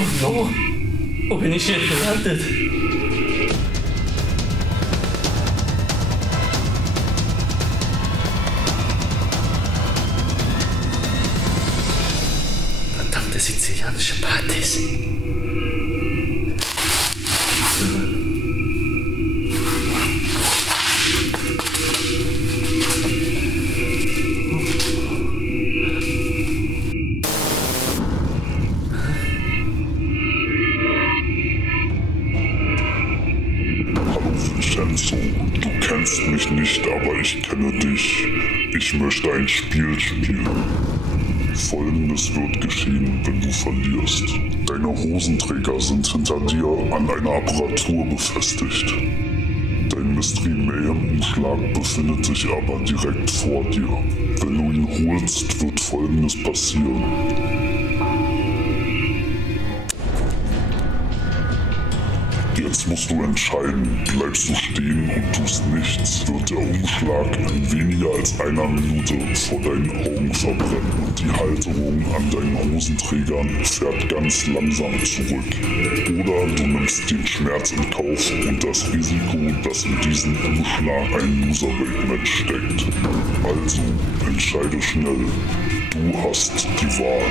Oh no! Wo bin ich hier gelandet? Verdammte sizilianische Partys. Vincenzo, du kennst mich nicht, aber ich kenne dich. Ich möchte ein Spiel spielen. Folgendes wird geschehen, wenn du verlierst. Deine Hosenträger sind hinter dir an einer Apparatur befestigt. Dein Mystery Mayhem Umschlag befindet sich aber direkt vor dir. Wenn du ihn holst, wird Folgendes passieren. Jetzt musst du entscheiden, bleibst du stehen und tust nichts, wird der Umschlag in weniger als einer Minute vor deinen Augen verbrennen und die Halterung an deinen Hosenträgern fährt ganz langsam zurück. Oder du nimmst den Schmerz in Kauf und das Risiko, dass in diesem Umschlag ein Loserweight-Match steckt. Also entscheide schnell, du hast die Wahl.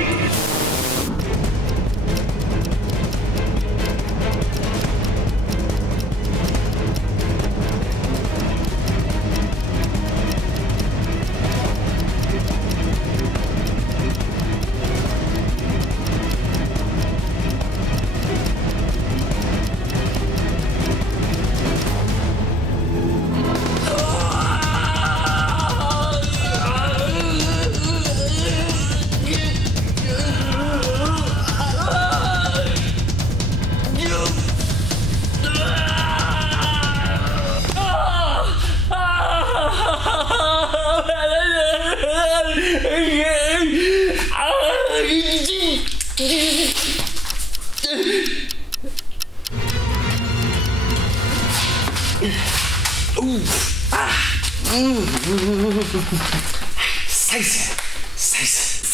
Scheiße.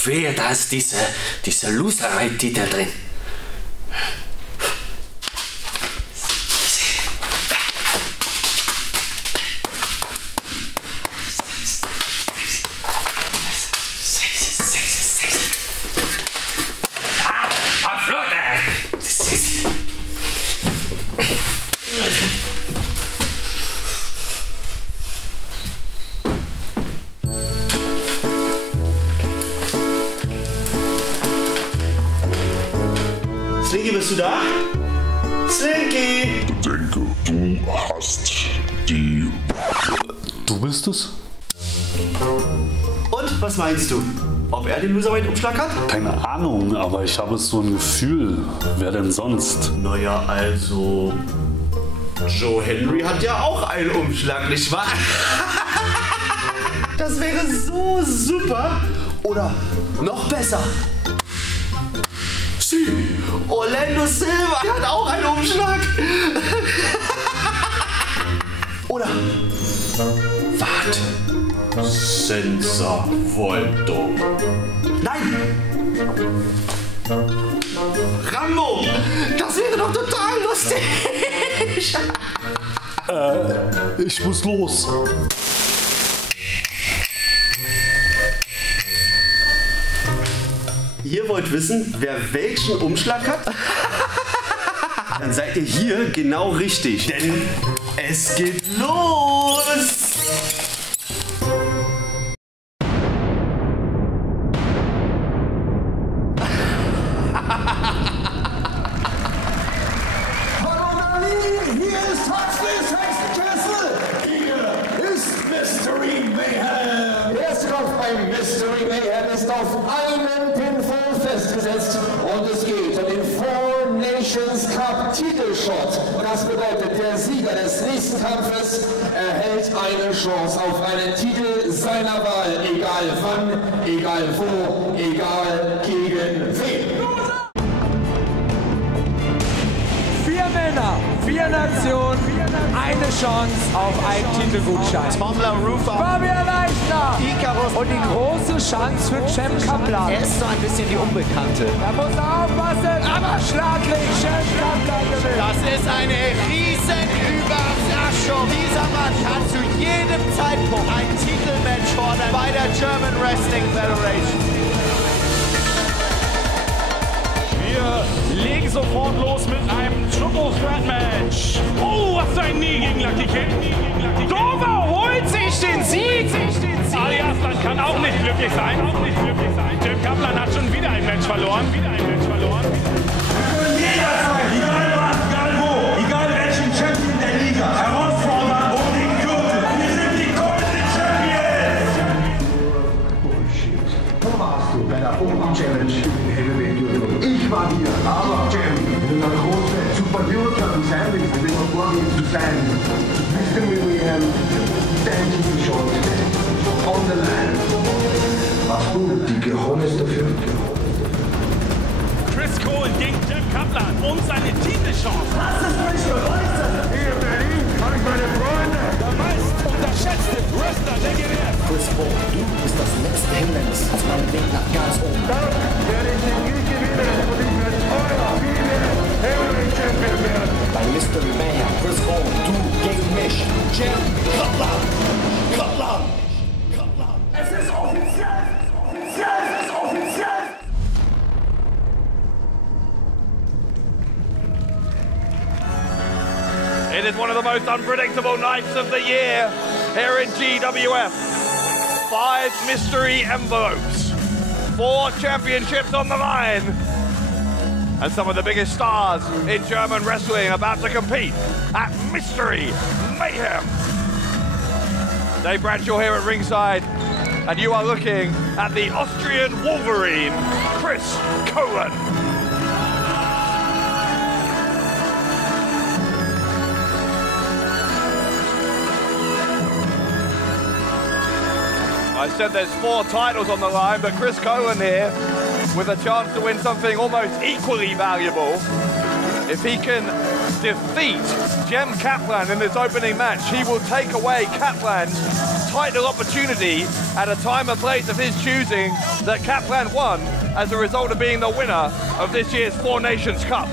Wer, da ist dieser Loserweight-Titel drin. Slinky, bist du da? Slinky! Bedenke, du hast die... Du bist es? Und, was meinst du? Ob er den Loserweight-Umschlag hat? Keine Ahnung, aber ich habe so ein Gefühl. Wer denn sonst? Naja, also... Joe Hendry hat ja auch einen Umschlag, nicht wahr? Das wäre so super. Oder noch besser. Orlando Silva hat auch einen Umschlag. Oder warte. Senza Volto. Nein! Rambo! Das wäre doch total lustig! Ich muss los. Ihr wollt wissen, wer welchen Umschlag hat? Dann seid ihr hier genau richtig, denn es geht los! Hier ist Huxleys Hexenkessel! Hier ist Mystery Mayhem! Der erste Kampf beim Mystery Mayhem ist auf einen Pinfall festgesetzt und es geht um den Four Nations Cup Titelshot. Und das bedeutet, der Sieger des nächsten Kampfes erhält eine Chance auf einen Titel seiner Wahl. Egal wann, egal wo, egal gegen wen. 4 Männer, 4 Nationen, eine Chance auf einen Titelgutschein. Fabian Leichner und die große Chance für Cem Kaplan. Er ist so ein bisschen die Unbekannte. Da muss er aufpassen, aber Schlaglich, Cem Kaplan gewinnt. Das ist eine riesen Überraschung. Dieser Mann kann zu jedem Zeitpunkt ein Titelmatch fordern bei der German Wrestling Federation. Wir legen sofort los mit einem Triple Threat Match. Oh, was für ein Knie gegen Lucky Kid. Dover holt sich den Sieg. Alias, dann kann auch nicht glücklich sein. Cem Kaplan hat schon wieder ein Match verloren. Wir können jederzeit, egal was, egal wo, egal welchen Champion der Liga, herausfordern um den Gürtel. Wir sind die Golden Champions. Da warst du bei der Open Challenge im Heavyweight Gürtel. Ich war hier, aber Cem, in einer großen Superjurka im Sandwich, mit dem vorgehen zu sein. Mystery Mayhem, Dancing Shot, on the line. Warst du die Gehones dafür? Chris Colen gegen Cem Kaplan und seine Titelchance. Das ist mich beweisen! Hier in Berlin habe ich meine Freunde! Der meist unterschätzte Wrestler der GWF. Chris Colen, du bist das letzte Hindernis auf meinem Weg nach ganz oben. Dann werde ich den Sieg gewinnen und ich werde euer Heavyweight Champion werden. Bei Mystery Mayhem, Chris Colen, du gegen mich, Cem Kaplan. Es ist offiziell! Es ist offiziell! It is one of the most unpredictable nights of the year here in GWF. 5 mystery envelopes, 4 championships on the line, and some of the biggest stars in German wrestling about to compete at Mystery Mayhem. Dave Bradshaw here at ringside, and you are looking at the Austrian Wolverine, Chris Colen. I said there's 4 titles on the line, but Chris Colen here with a chance to win something almost equally valuable. If he can defeat Cem Kaplan in this opening match, he will take away Kaplan's title opportunity at a time and place of his choosing that Kaplan won as a result of being the winner of this year's 4 Nations Cup.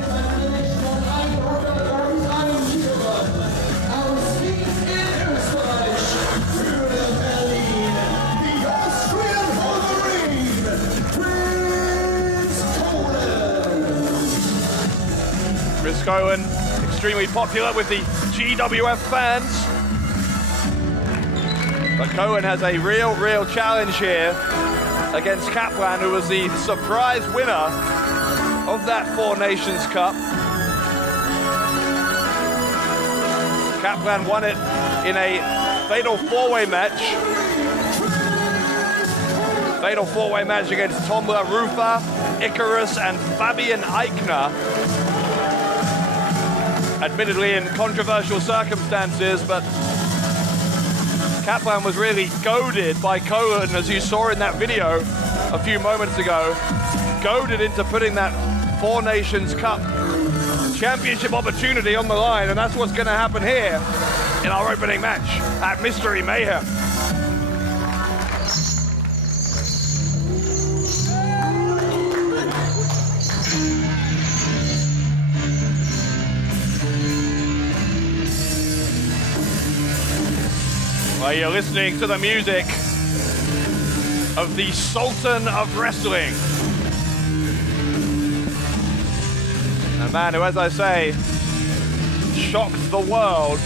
Chris Colen, extremely popular with the GWF fans. But Colen has a real challenge here against Kaplan, who was the surprise winner of that 4 Nations Cup. Kaplan won it in a fatal 4-way match. Fatal 4-way match against Tomla Rufa, Icarus, and Fabian Eichner. Admittedly in controversial circumstances, but Kaplan was really goaded by Colen, as you saw in that video a few moments ago, goaded into putting that 4 Nations Cup championship opportunity on the line, and that's what's going to happen here in our opening match at Mystery Mayhem. Well, you're listening to the music of the Sultan of Wrestling. A man who, as I say, shocked the world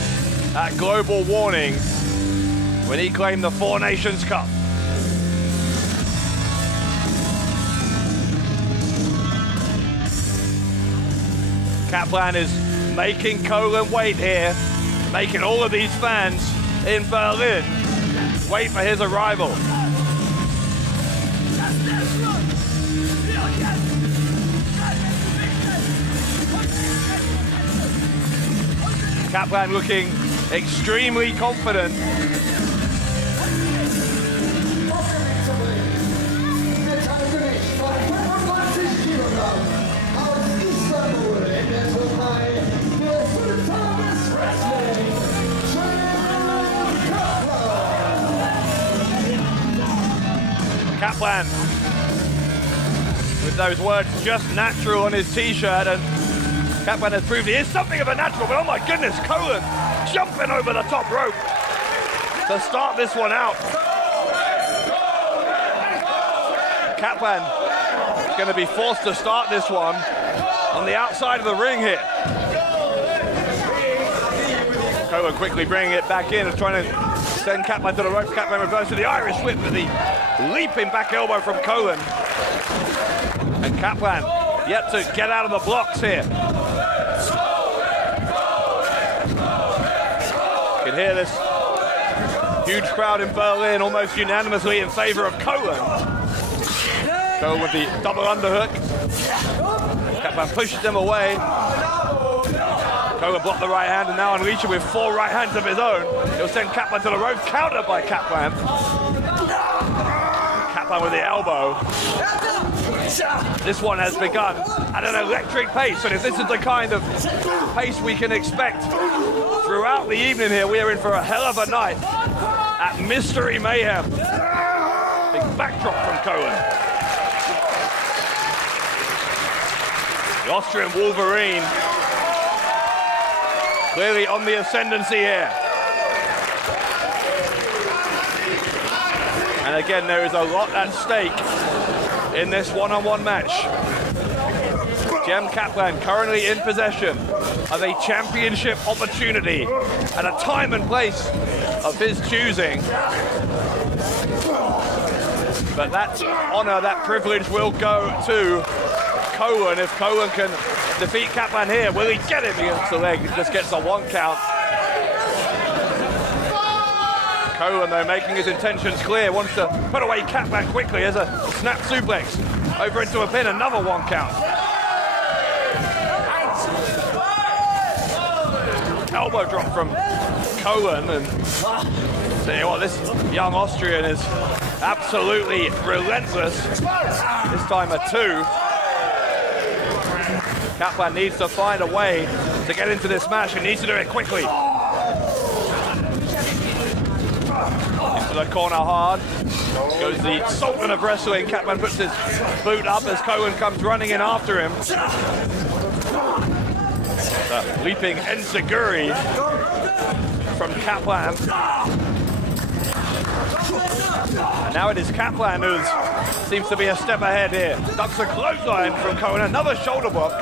at Global Warning when he claimed the 4 Nations Cup. Kaplan is making Colen wait here, making all of these fans in Berlin wait for his arrival. Kaplan looking extremely confident. Kaplan with those words just natural on his t-shirt, and Kaplan has proved he is something of a natural, but oh my goodness, Colen jumping over the top rope to start this one out. Kaplan is going to be forced to start this one on the outside of the ring here. Colen quickly bringing it back in and trying to send Kaplan to the ropes. Kaplan reverses to the Irish whip with the leaping back elbow from Colen. And Kaplan yet to get out of the blocks here. You can hear this huge crowd in Berlin almost unanimously in favor of Colen. Colen with the double underhook. Kaplan pushes him away. Colen blocked the right hand and now unleashing with 4 right hands of his own. He'll send Kaplan to the ropes, countered by Kaplan. Kaplan with the elbow. This one has begun at an electric pace, and if this is the kind of pace we can expect throughout the evening here, we are in for a hell of a night at Mystery Mayhem. Big backdrop from Colen. The Austrian Wolverine clearly on the ascendancy here. And again, there is a lot at stake in this one-on-one match. Cem Kaplan currently in possession of a championship opportunity at a time and place of his choosing. But that honor, that privilege will go to Colen. If Colen can defeat Kaplan here, will he get him against the leg? He just gets a 1 count. Colen, though, making his intentions clear, wants to put away Kaplan quickly as a snap suplex over into a pin, another 1 count. Elbow drop from Colen, and see what this young Austrian is absolutely relentless. This time a 2. Kaplan needs to find a way to get into this match and needs to do it quickly. Into the corner hard. Goes the Sultan of Wrestling. Kaplan puts his boot up as Colen comes running in after him. The leaping enziguri from Kaplan. And now it is Kaplan who seems to be a step ahead here. Ducks a clothesline from Colen, another shoulder block.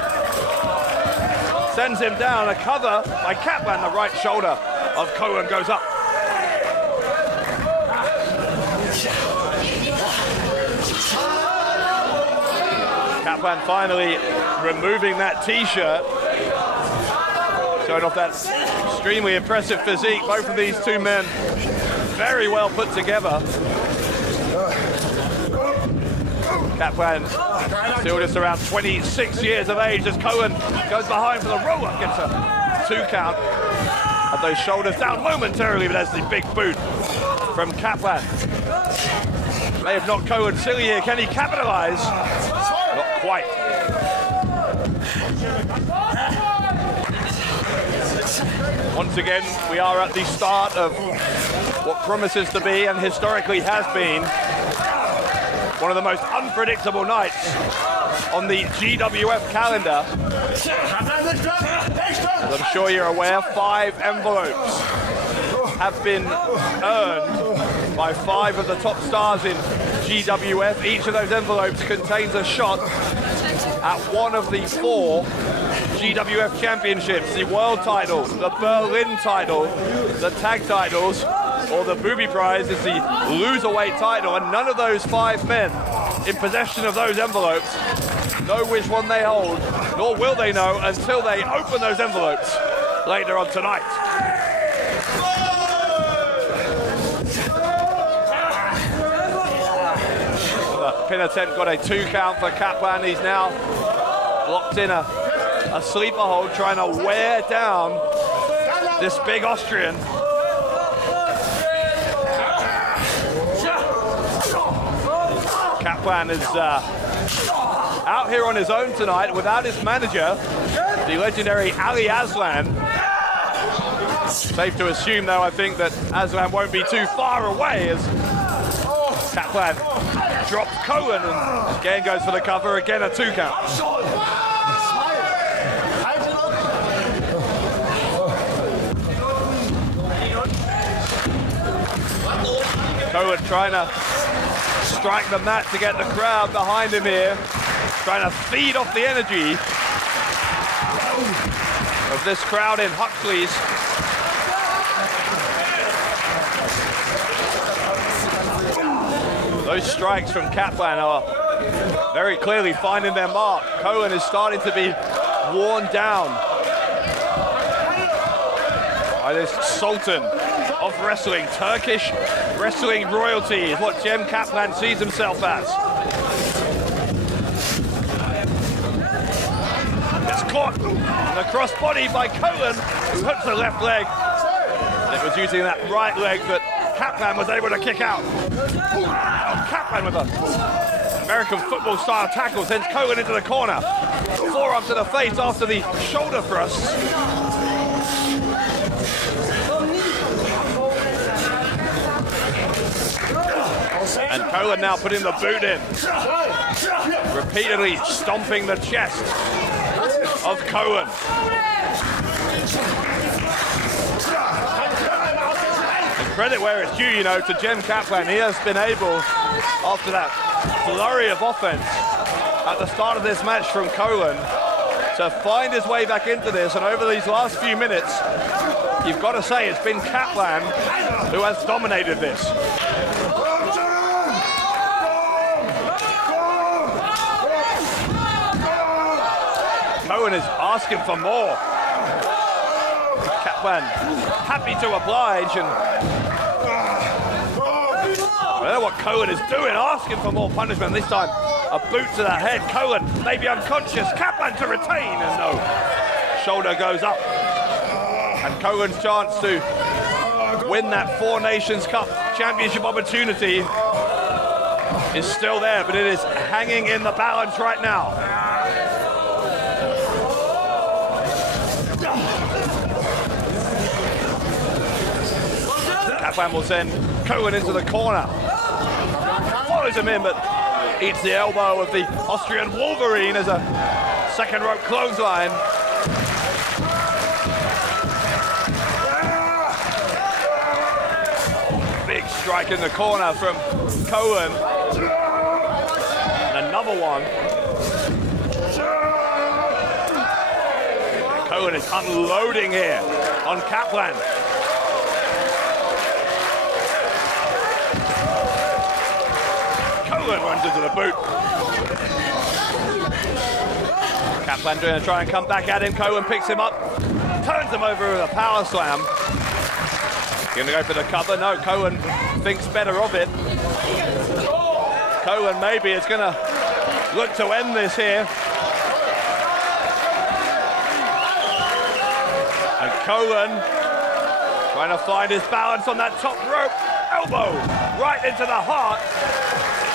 Sends him down, a cover by Kaplan, the right shoulder of Colen goes up. Kaplan finally removing that t-shirt, showing off that extremely impressive physique. Both of these two men very well put together. Kaplan still just around 26 years of age as Colen goes behind for the roll-up, gets a 2 count. Had those shoulders down momentarily, but there's the big boot from Kaplan. May have knocked Colen silly here. Can he capitalize? Not quite. Once again, we are at the start of what promises to be and historically has been one of the most unpredictable nights on the GWF calendar. As I'm sure you're aware, 5 envelopes have been earned by 5 of the top stars in GWF. Each of those envelopes contains a shot at one of the 4 GWF championships, the World title, the Berlin title, the tag titles, or the booby prize is the Loserweight title, and none of those 5 men in possession of those envelopes know which one they hold, nor will they know until they open those envelopes later on tonight. Pin attempt got a 2 count for Kaplan. He's now locked in a sleeper hold, trying to wear down this big Austrian. Kaplan is out here on his own tonight without his manager, the legendary Ali Aslan. Safe to assume, though, I think that Aslan won't be too far away as Kaplan drops Colen and again goes for the cover, again a 2 count. Colen trying to strike the mat to get the crowd behind him here, trying to feed off the energy of this crowd in Huxley's. Those strikes from Kaplan are very clearly finding their mark. Colen is starting to be worn down by this Sultan of wrestling. Turkish wrestling royalty is what Cem Kaplan sees himself as. It's caught in the crossbody by Colen, who hooks the left leg. It was using that right leg that Kaplan was able to kick out. Kaplan with an American football style tackle sends Colen into the corner. Forearm to the face after the shoulder thrust. And Colen now putting the boot in. Repeatedly stomping the chest of Colen. Credit where it's due, you know, to Cem Kaplan. He has been able, after that flurry of offense at the start of this match from Colen, to find his way back into this. And over these last few minutes, you've got to say it's been Kaplan who has dominated this. Colen is asking for more. Kaplan happy to oblige, and I don't know what Colen is doing, asking for more punishment. This time, a boot to the head. Colen maybe unconscious. Kaplan to retain, and no. Shoulder goes up. And Colen's chance to win that Four Nations Cup championship opportunity is still there, but it is hanging in the balance right now. Kaplan will send Colen into the corner. Follows him in, but eats the elbow of the Austrian Wolverine as a second rope clothesline. Big strike in the corner from Colen. And another one. Colen is unloading here on Kaplan. Colen runs into the boot. Kaplan going to try and come back at him. Colen picks him up, turns him over with a power slam. Going to go for the cover. No, Colen thinks better of it. Colen maybe is going to look to end this here. And Colen trying to find his balance on that top rope. Elbow right into the heart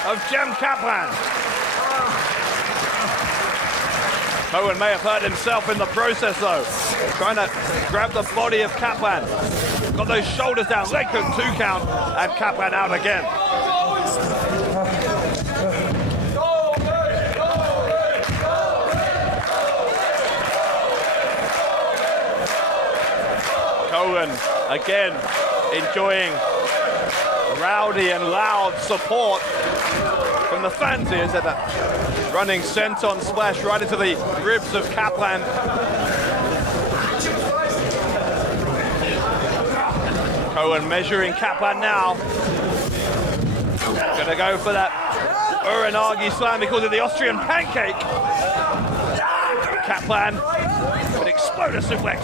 of Cem Kaplan. Colen may have hurt himself in the process though. Trying to grab the body of Kaplan. Got those shoulders down, leg hook 2 count, and Kaplan out again. Colen again enjoying rowdy and loud support from the fans here. As that running senton splash right into the ribs of Kaplan. Colen measuring Kaplan now. Gonna go for that Uranagi slam. He calls it the Austrian pancake. Kaplan, an exploder suplex.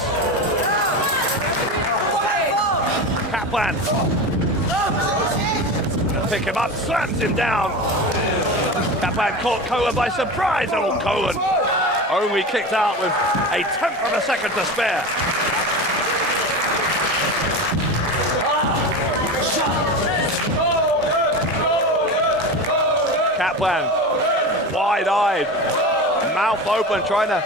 Kaplan. Pick him up, slams him down. Kaplan caught Colen by surprise. Oh, Colen only kicked out with a 1/10 of a second to spare. Kaplan, wide-eyed, mouth open, trying to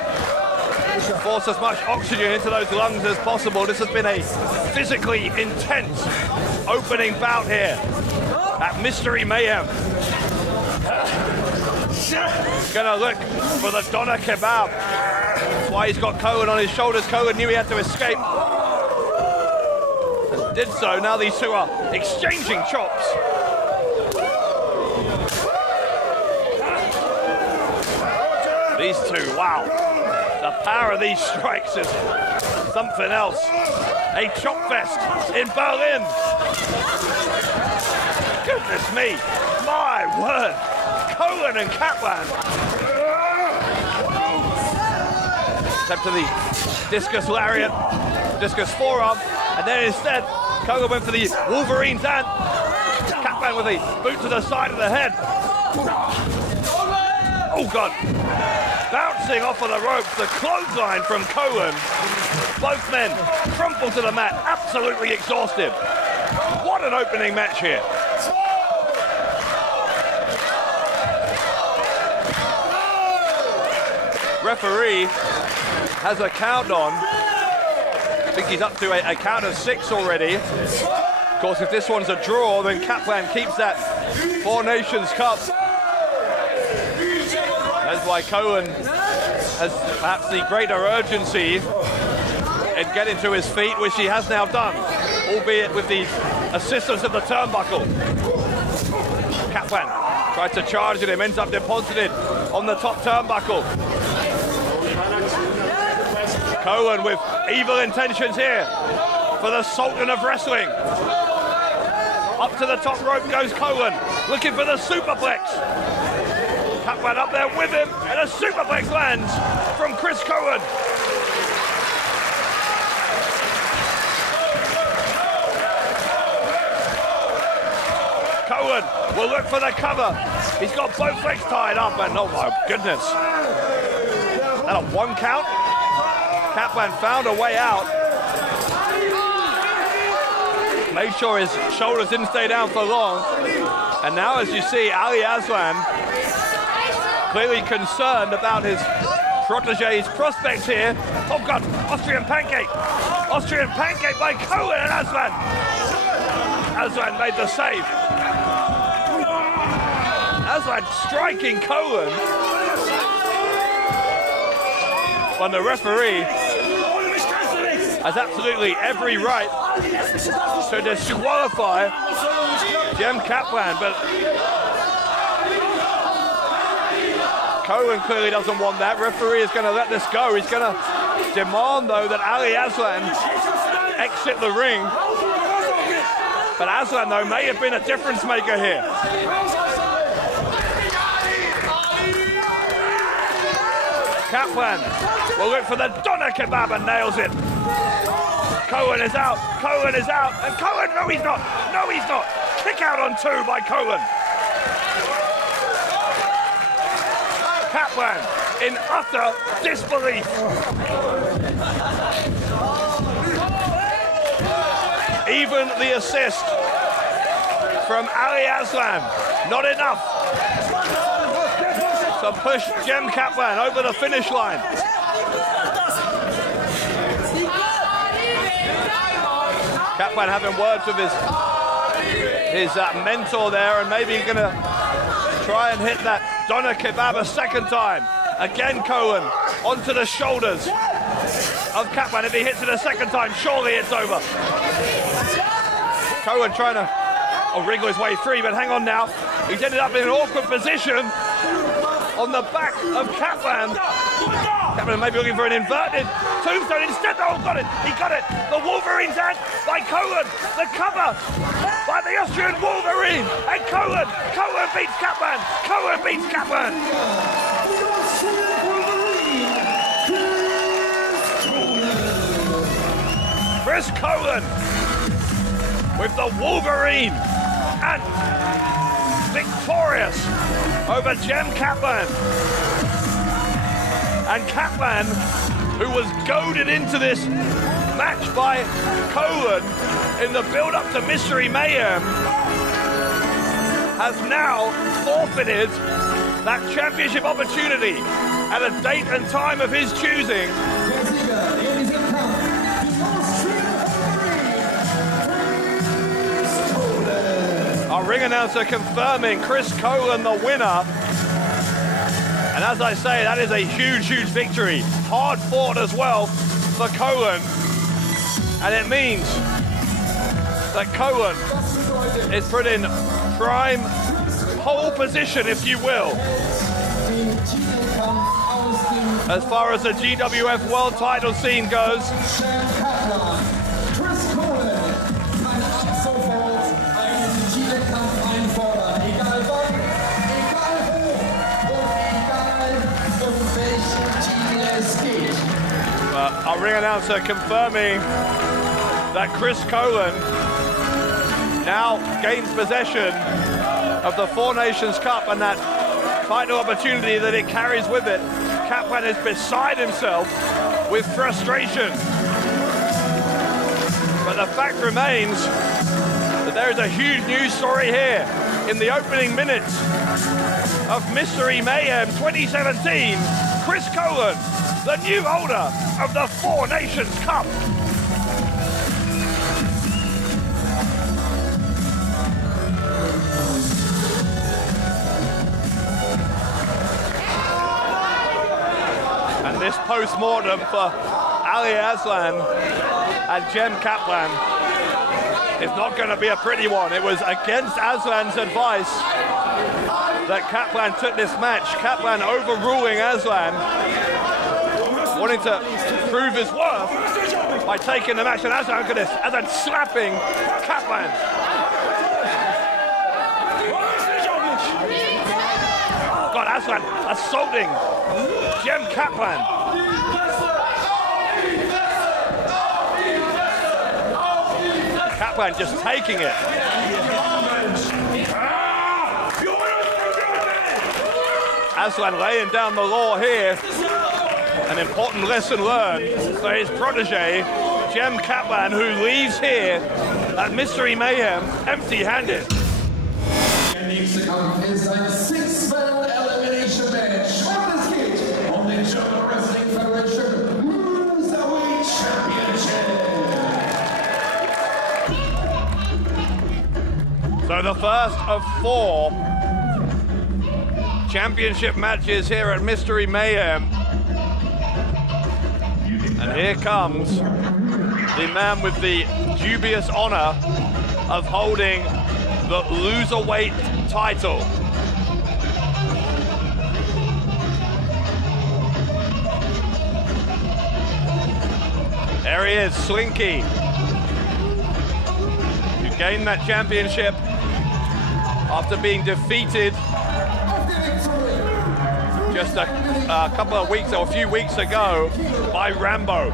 force as much oxygen into those lungs as possible. This has been a physically intense opening bout here at Mystery Mayhem. He's gonna look for the doner kebab. That's why he's got Colen on his shoulders. Colen knew he had to escape. And did so. Now these two are exchanging chops. These two, wow. The power of these strikes is something else. A chop fest in Berlin. Goodness me, my word. Colen and Kaplan. Step to the discus lariat, discus forearm, and then instead, Colen went for the Wolverine's hand. Kaplan with a boot to the side of the head. Oh God. Bouncing off of the ropes, the clothesline from Colen. Both men crumple to the mat, absolutely exhausted. What an opening match here. Referee has a count on. I think he's up to a count of 6 already. Of course, if this one's a draw, then Kaplan keeps that Four Nations Cup. That's why Colen has perhaps the greater urgency in getting to his feet, which he has now done, albeit with the assistance of the turnbuckle. Kaplan tries to charge at him, ends up deposited on the top turnbuckle. Colen with evil intentions here for the Sultan of Wrestling. Up to the top rope goes Colen, looking for the superplex. Kaplan up there with him, and a superplex lands from Chris Colen. Colen will look for the cover. He's got both legs tied up, and oh my goodness. And a 1 count. Kaplan found a way out. Made sure his shoulders didn't stay down for long. And now, as you see, Ali Aslan clearly concerned about his protege's prospects here. Oh God, Austrian pancake. Austrian pancake by Colen and Aslan. Aslan made the save. Aslan striking Colen. When the referee has absolutely every right to disqualify Cem Kaplan, but Colen clearly doesn't want that. Referee is going to let this go. He's going to demand, though, that Ali Aslan exit the ring. But Aslan, though, may have been a difference maker here. Kaplan will look for the doner kebab and nails it. Colen is out, Colen is out, and Colen, no he's not, no he's not. Kick out on 2 by Colen. Kaplan in utter disbelief. Even the assist from Ali Aslan, not enough to push Cem Kaplan over the finish line. Kaplan having words with his mentor there, and maybe he's gonna try and hit that doner kebab a second time. Again, Colen onto the shoulders of Kaplan. If he hits it a second time, surely it's over. Colen trying to wriggle his way free, but hang on now. He's ended up in an awkward position on the back of Kaplan. Kaplan may be looking for an inverted tombstone. Instead, oh, got it. He got it. The Wolverine's hand by Colen. The cover by the Austrian Wolverine. And Colen beats Kaplan. Colen beats Kaplan. Chris Colen with the Wolverine and victorious over Cem Kaplan. And Kaplan, who was goaded into this match by Colen in the build-up to Mystery Mayhem, has now forfeited that championship opportunity at a date and time of his choosing. Our ring announcer confirming Chris Colen the winner And as I say, that is a huge, huge victory. Hard fought as well for Colen. And it means that Colen is put in prime pole position, if you will, as far as the GWF World Title scene goes. Our ring announcer confirming that Chris Colen now gains possession of the Four Nations Cup and that title opportunity that it carries with it. Kaplan is beside himself with frustration. But the fact remains that there is a huge news story here in the opening minutes of Mystery Mayhem 2017. Chris Colen, the new holder of the Four Nations Cup. And this post-mortem for Ali Aslan and Cem Kaplan is not going to be a pretty one. It was against Aslan's advice that Kaplan took this match. Kaplan overruling Aslan, wanting to prove his worth by taking the match. And Aslan, look at this, Aslan slapping Kaplan. God, Aslan assaulting Cem Kaplan. Kaplan just taking it. Aslan laying down the law here. An important lesson learned for his protege, Cem Kaplan, who leaves here at Mystery Mayhem empty-handed. Der nächste Kampf ist ein Six-Man Elimination Match. Und es geht um den German Wrestling Federation Loserweight Championship. So the first of 4 championship matches here at Mystery Mayhem. And here comes the man with the dubious honor of holding the Loserweight title. There he is, Slinky, who gained that championship after being defeated just a couple of weeks or a few weeks ago by Rambo.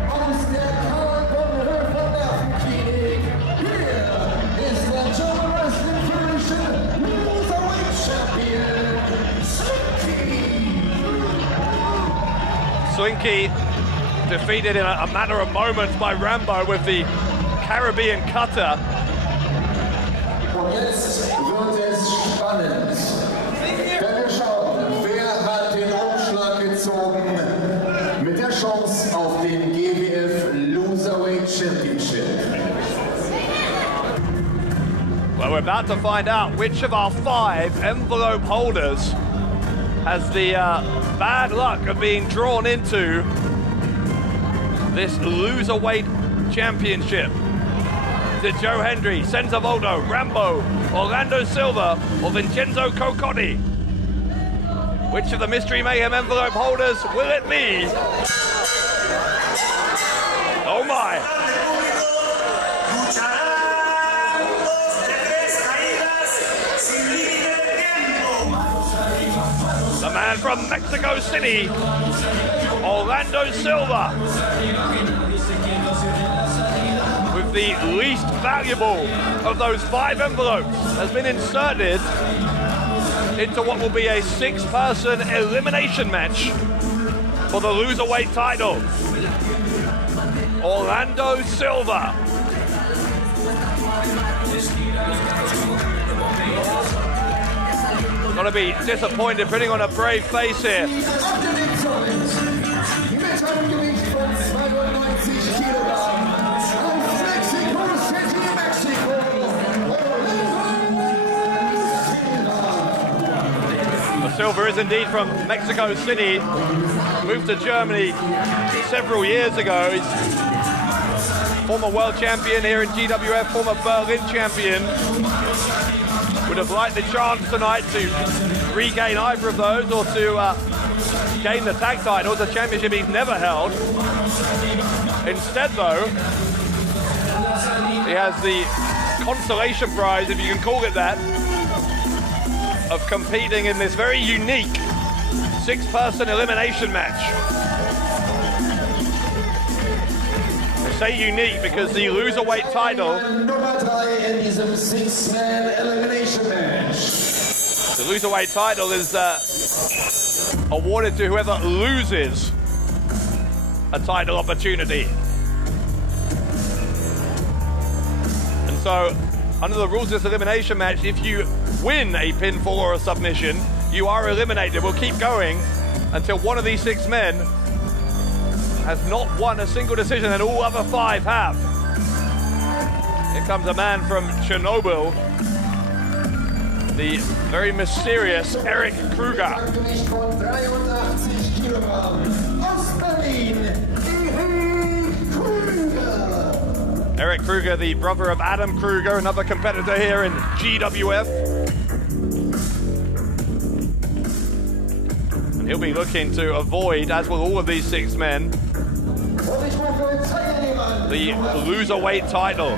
Slinky defeated in a matter of moments by Rambo with the Caribbean cutter. Und jetzt wird es spannend. Denn wir schauen, wer hat den Umschlag gezogen mit der Chance auf den GWF Loserweight Championship. Well, we're about to find out which of our 5 envelope holders has the bad luck of being drawn into this Loserweight Championship. Is it Joe Hendry, Senza, Volto, Rambo, Orlando Silva, or Vincenzo Coccotti? Which of the Mystery Mayhem envelope holders will it be? Oh my! The man from Mexico City, Orlando Silva, with the least valuable of those 5 envelopes, has been inserted into what will be a 6-person elimination match for the Loserweight title. Orlando Silva. Gonna be disappointed, putting on a brave face here. Silva Cruger is indeed from Mexico City, moved to Germany several years ago. He's former world champion here in GWF, former Berlin champion. Would have liked the chance tonight to regain either of those or to gain the tag title, the championship he's never held. Instead though, he has the consolation prize, if you can call it that, of competing in this very unique 6-person elimination match. I say unique because the Loserweight title, the Loserweight title is awarded to whoever loses a title opportunity. And so, under the rules of this elimination match, if you win a pinfall or a submission, you are eliminated. We'll keep going until one of these 6 men has not won a single decision and all other 5 have. Here comes a man from Chernobyl, the very mysterious Eric Kruger. Eric Kruger, the brother of Adam Kruger, another competitor here in GWF. And he'll be looking to avoid, as will all of these 6 men, the Loserweight title.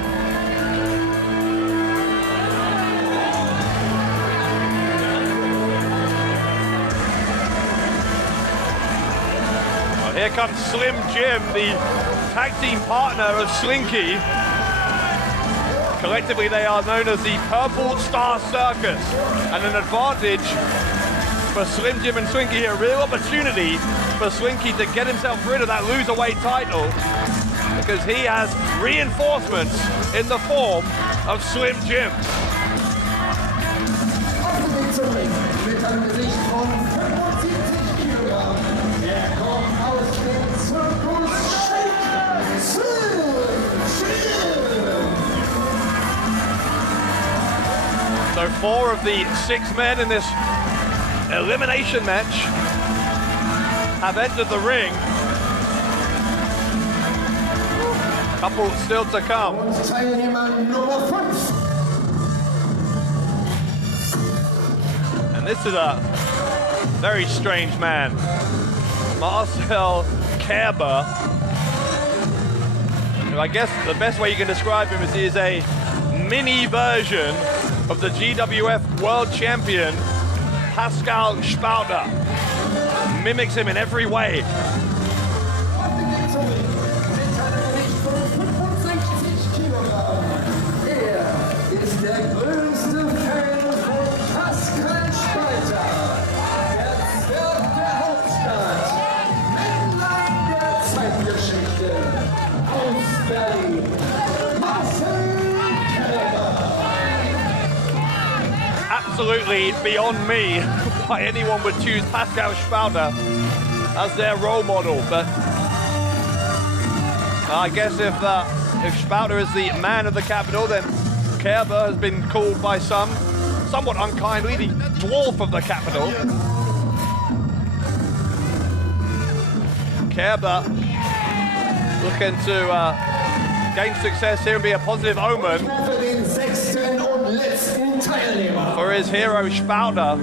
Well, here comes Slim Jim, the tag team partner of Slinky. Collectively, they are known as the Purple Star Circus, and an advantage for Slim Jim and Slinky, a real opportunity for Slinky to get himself rid of that Loserweight title, because he has reinforcements in the form of Slim Jim. So 4 of the 6 men in this elimination match have entered the ring. A couple still to come. And this is a very strange man. Marcel Kerber. I guess the best way you can describe him is he is a mini version of the GWF World Champion, Pascal Spauder. Mimics him in every way. Absolutely beyond me why anyone would choose Pascal Spauder as their role model, but I guess if Spauder is the man of the capital, then Kerber has been called by some, somewhat unkindly, the dwarf of the capital. Kerber looking to gain success here and be a positive omen for his hero Spauder,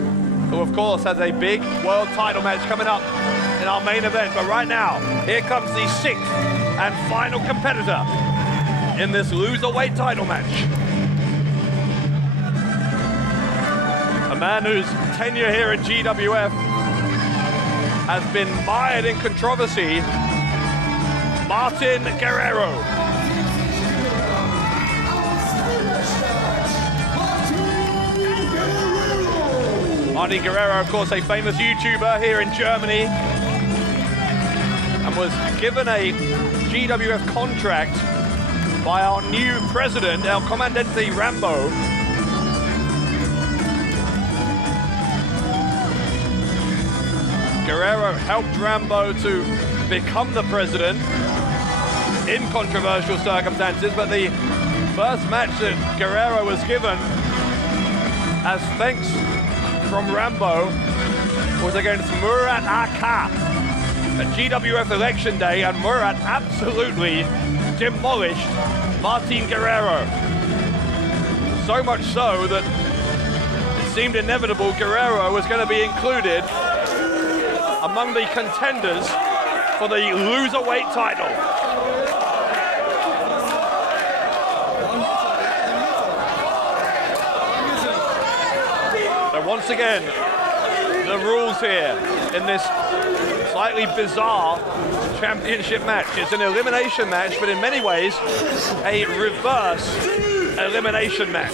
who of course has a big world title match coming up in our main event. But right now, here comes the 6th and final competitor in this Loserweight title match. A man whose tenure here at GWF has been mired in controversy, Martin Guerrero. Martin Guerrero, of course, a famous YouTuber here in Germany, and was given a GWF contract by our new president, El Comandante Rambo. Guerrero helped Rambo to become the president in controversial circumstances, but the first match that Guerrero was given as thanks from Rambo was against Murat AK at GWF Election Day, and Murat absolutely demolished Martin Guerrero. So much so that it seemed inevitable Guerrero was going to be included among the contenders for the Loserweight title. So once again, the rules here in this slightly bizarre championship match. It's an elimination match, but in many ways, a reverse elimination match.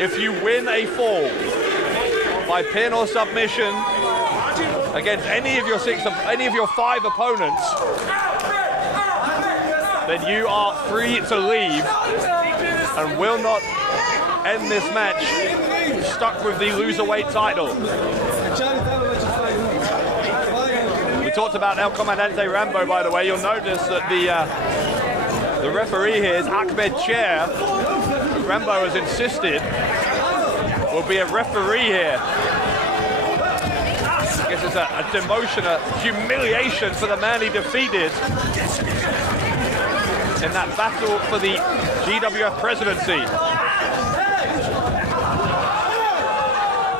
If you win a fall by pin or submission against any of your 5 opponents, then you are free to leave and will not end this match stuck with the Loserweight title. We talked about El Comandante Rambo, by the way. You'll notice that the referee here is Ahmed Chair. Rambo has insisted will be a referee here. I guess it's a demotion, a humiliation for the man he defeated in that battle for the GWF presidency.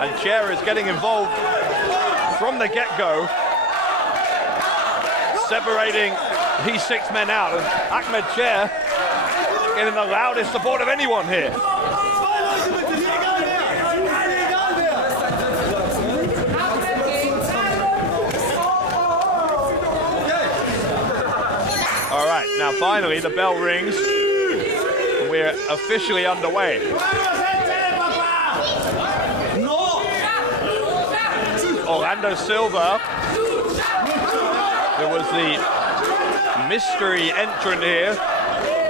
And Chair is getting involved from the get-go, separating these 6 men out. And Ahmed Chair getting the loudest support of anyone here. All right, now finally the bell rings and we're officially underway. Orlando Silva, who was the mystery entrant here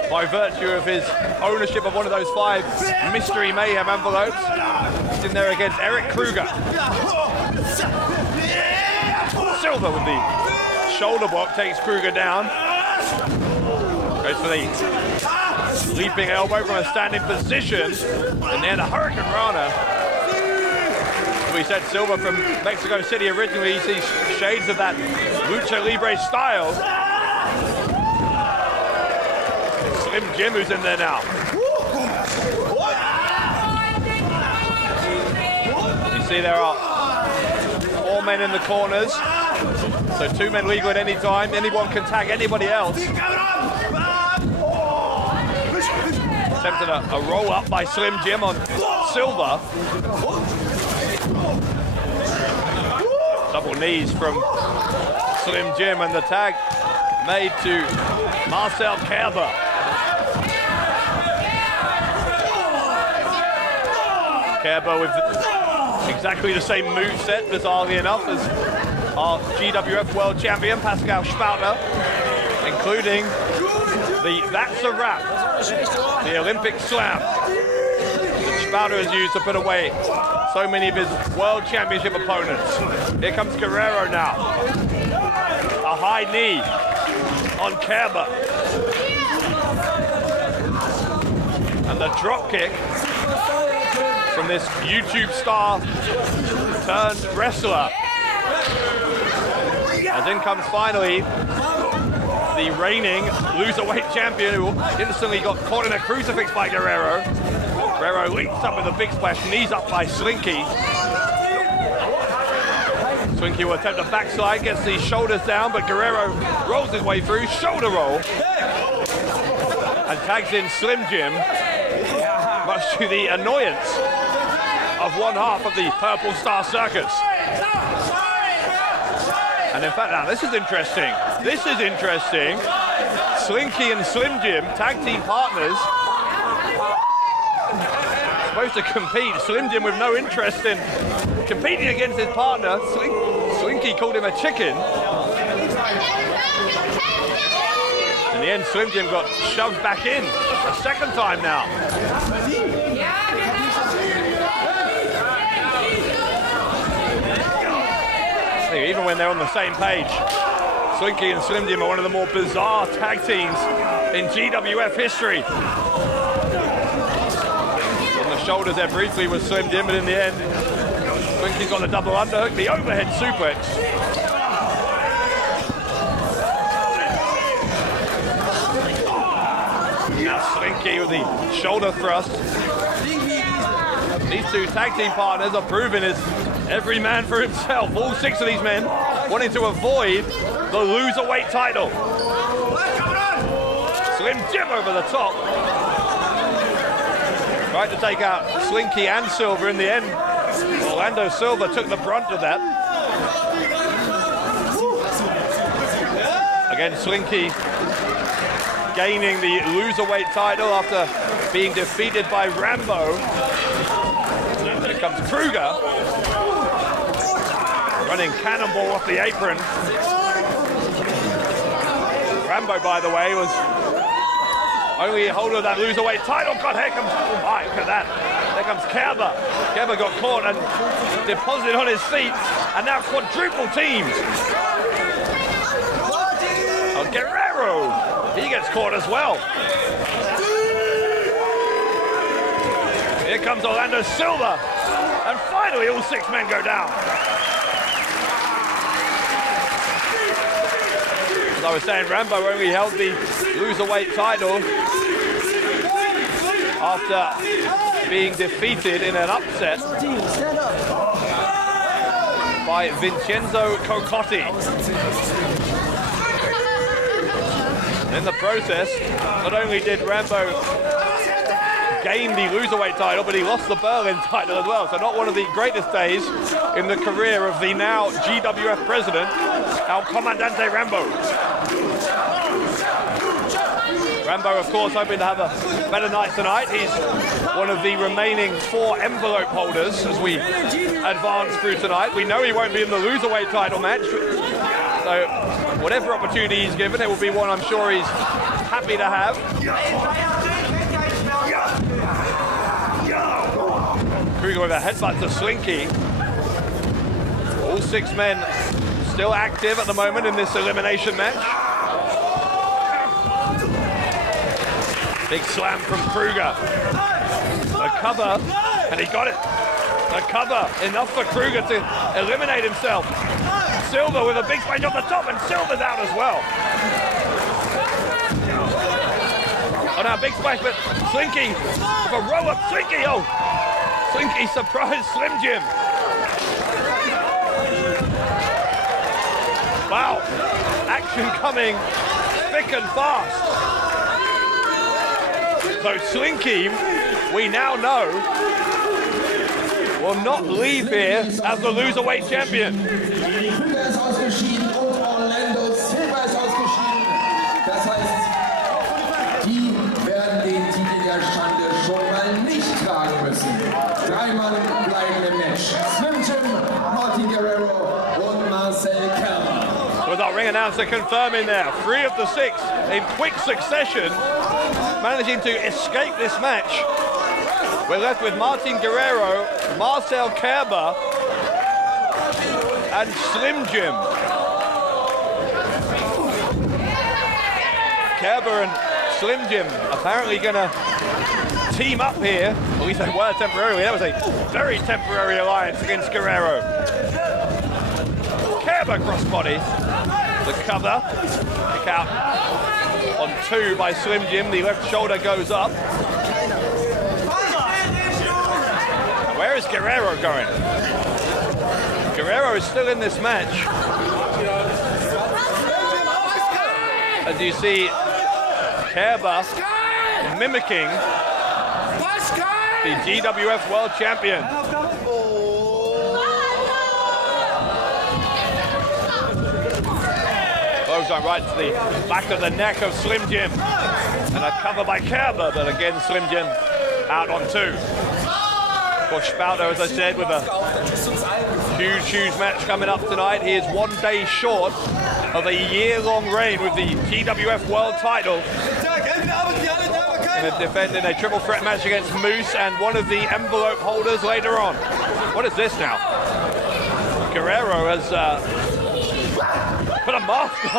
by virtue of his ownership of one of those 5 mystery Mayhem envelopes. He's in there against Eric Kruger. Silva with the shoulder block takes Kruger down. Goes for the leaping elbow from a standing position. And then a Hurricane Rana. We said Silva from Mexico City originally. He sees shades of that Lucha Libre style. Slim Jim who's in there now. You see there are 4 men in the corners. So 2 men legal at any time. Anyone can tag anybody else. Attempted a roll up by Slim Jim on Silva. Double knees from Slim Jim, and the tag made to Marcel Kerber. Kerber with exactly the same moveset, bizarrely enough, as our GWF World Champion, Pascal Spouter, including the That's a Wrap, the Olympic Slam that Spouter has used to put away so many of his World Championship opponents. Here comes Guerrero now. A high knee on Kerber. And the drop kick from this YouTube star turned wrestler. As in comes finally the reigning Loserweight champion, who instantly got caught in a crucifix by Guerrero. Guerrero leaps up with a big splash, knees up by Slinky. Slinky will attempt a backslide, gets the shoulders down, but Guerrero rolls his way through, shoulder roll, and tags in Slim Jim, much to the annoyance of one half of the Purple Star Circus. And in fact, now this is interesting. This is interesting. Slinky and Slim Jim, tag team partners, supposed to compete. Slim Jim with no interest in competing against his partner. Slinky called him a chicken. In the end, Slim Jim got shoved back in a 2nd time now. Even when they're on the same page, Slinky and Slim Jim are one of the more bizarre tag teams in GWF history. On the shoulders there briefly was Slim Jim, but in the end, Slinky's got the double underhook, the overhead suplex. Now Slinky with the shoulder thrust. These two tag team partners are proving it's every man for himself. All 6 of these men wanting to avoid the loserweight title. Slim Jim over the top. Tried to take out Slinky and Silver in the end. Orlando Silver took the brunt of that. Again, Slinky gaining the loserweight title after being defeated by Rambo. Here comes Kruger. Running cannonball off the apron. Rambo, by the way, was only holder of that loserweight title. God, here comes, oh my, look at that. There comes Kerber. Kerber got caught and deposited on his feet, and now quadruple teamed. Oh, Guerrero, he gets caught as well. Here comes Orlando Silver, and finally all 6 men go down. As I was saying, Rambo only held the loserweight title after being defeated in an upset by Vincenzo Coccotti. In the process, not only did Rambo gain the loserweight title, but he lost the Berlin title as well. So not one of the greatest days in the career of the now GWF president, El Comandante Rambo. Rambo, of course, hoping to have a better night tonight. He's one of the remaining 4 envelope holders as we advance through tonight. We know he won't be in the loserweight title match, so whatever opportunity he's given, it will be one I'm sure he's happy to have. Kruger with a headbutt to Slinky. All 6 men still active at the moment in this elimination match. Big slam from Kruger. The cover, and he got it. The cover, enough for Kruger to eliminate himself. Silver with a big splash off the top, and Silver's out as well. Oh, now big splash, but Slinky with a roll-up. Slinky, oh! Slinky surprised Slim Jim. Wow, action coming thick and fast. So Slinky, we now know, will not leave here as the loserweight champion. Kruger ist ausgeschieden und Orlando Silver ist ausgeschieden. Das heißt, die werden den Titel der Schande schon mal nicht tragen müssen. 3 Mann bleiben im Match. Slim Jim, Martin Guerrero und Marcel Kerber. With our ring announcer confirming there, 3 of the 6 in quick succession, managing to escape this match. We're left with Martin Guerrero, Marcel Kerber, and Slim Jim. Kerber and Slim Jim apparently gonna team up here. At least they were temporarily. That was a very temporary alliance against Guerrero. Kerber crossbody. The cover. Kick out on 2 by Slim Jim. The left shoulder goes up. Where is Guerrero going? Guerrero is still in this match. As you see, Kerber mimicking the GWF World Champion. Goes on right to the back of the neck of Slim Jim. And a cover by Kerber, but again Slim Jim out on 2. Of course, Spouter, as I said, with a huge match coming up tonight. He is 1 day short of a year-long reign with the GWF World Title. And defending a triple threat match against Moose and one of the envelope holders later on. What is this now? Guerrero has put a mask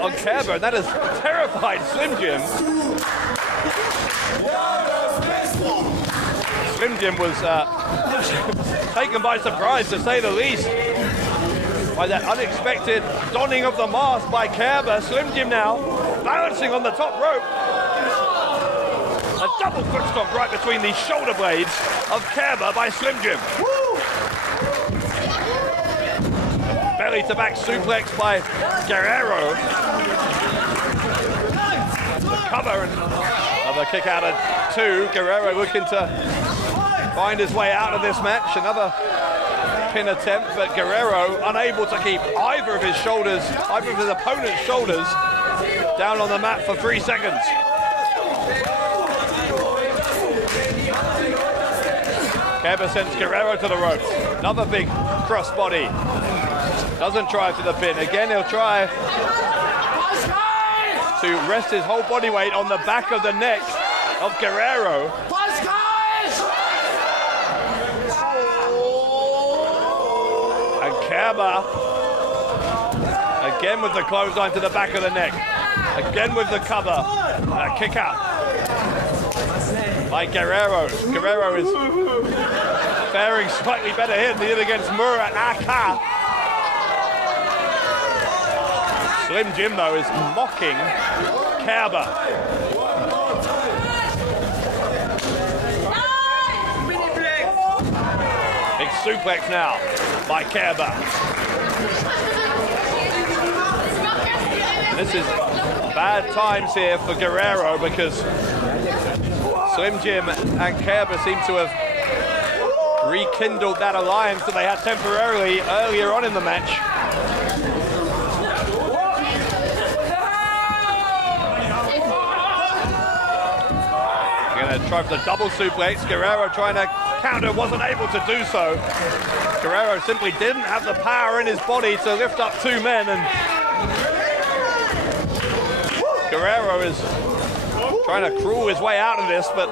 on Kerber, and that has terrified Slim Jim. Slim Jim was taken by surprise, to say the least, by that unexpected donning of the mask by Kerber. Slim Jim now balancing on the top rope. A double foot stomp right between the shoulder blades of Kerber by Slim Jim. Belly to back suplex by Guerrero. The cover and another kick out of two. Guerrero looking to find his way out of this match. Another pin attempt, but Guerrero unable to keep either of his shoulders, either of his opponent's shoulders, down on the mat for 3 seconds. Kerber sends Guerrero to the ropes. Another big crossbody. Doesn't try for the pin. Again, he'll try to rest his whole body weight on the back of the neck of Guerrero. And Kerber, again with the clothesline to the back of the neck. Again with the cover. Kick out by Guerrero. Guerrero is faring slightly better here than he did against Murat Aka. Slim Jim, though, is mocking Kerber. Big suplex now by Kerber. This is bad times here for Guerrero because Slim Jim and Kerber seem to have rekindled that alliance that they had temporarily earlier on in the match. Gonna try for the double suplex. Guerrero trying to counter, wasn't able to do so. Guerrero simply didn't have the power in his body to lift up two men, and Guerrero is trying to crawl his way out of this, but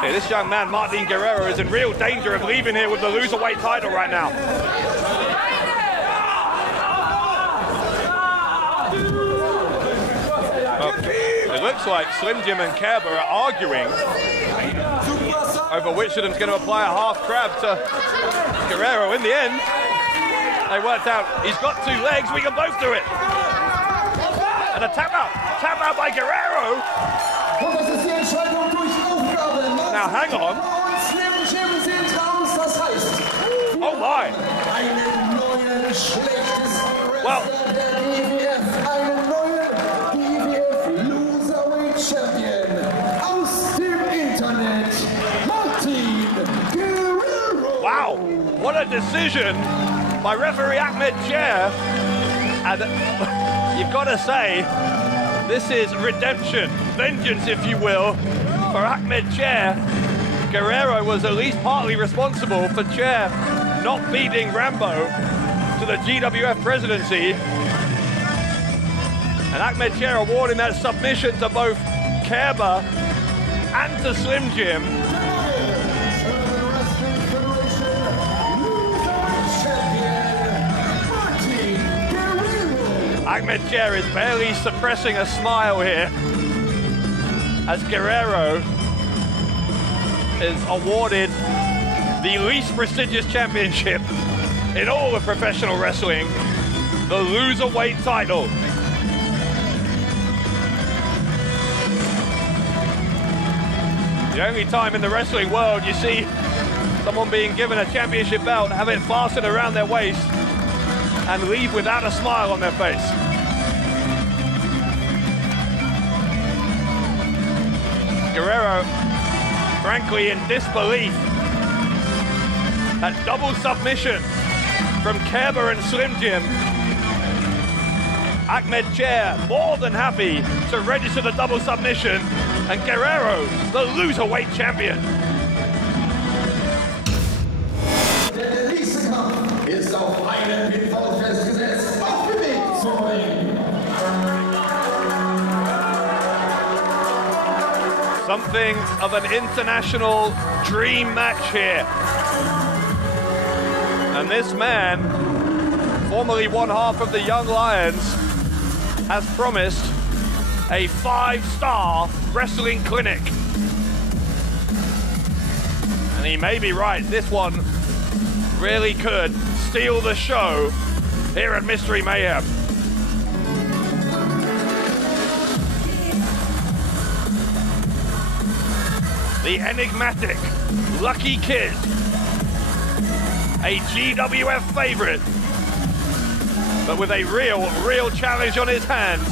hey, this young man, Martin Guerrero, is in real danger of leaving here with the Loserweight title right now. It looks like Slim Jim and Kerber are arguing over which of them's going to apply a half crab to Guerrero. In the end, they worked out, he's got two legs, we can both do it. And a tap out by Guerrero. Now hang on. Oh my. Well, wow, what a decision by referee Ahmed Chair. And you've got to say, this is redemption, vengeance, if you will, for Ahmed Chair. Guerrero was at least partly responsible for Chair not beating Rambo to the GWF presidency. And Ahmed Chair awarding that submission to both Kerber and to Slim Jim. Ahmed Chair is barely suppressing a smile here as Guerrero is awarded the least prestigious championship in all of professional wrestling, the Loserweight title. The only time in the wrestling world you see someone being given a championship belt, have it fastened around their waist, and leave without a smile on their face. Guerrero, frankly in disbelief. That double submission from Kerber and Slim Jim. Ahmed Chair more than happy to register the double submission, and Guerrero, the Loserweight champion. Der nächste Kampf ist auf einen Pinfall festgesetzt. Auf den Weg zum Ring. Something of an international dream match here. And this man, formerly one half of the Young Lions, has promised a 5-star wrestling clinic. And he may be right, this one really could steal the show here at Mystery Mayhem. The enigmatic Lucky Kid, a GWF favorite, but with a real challenge on his hands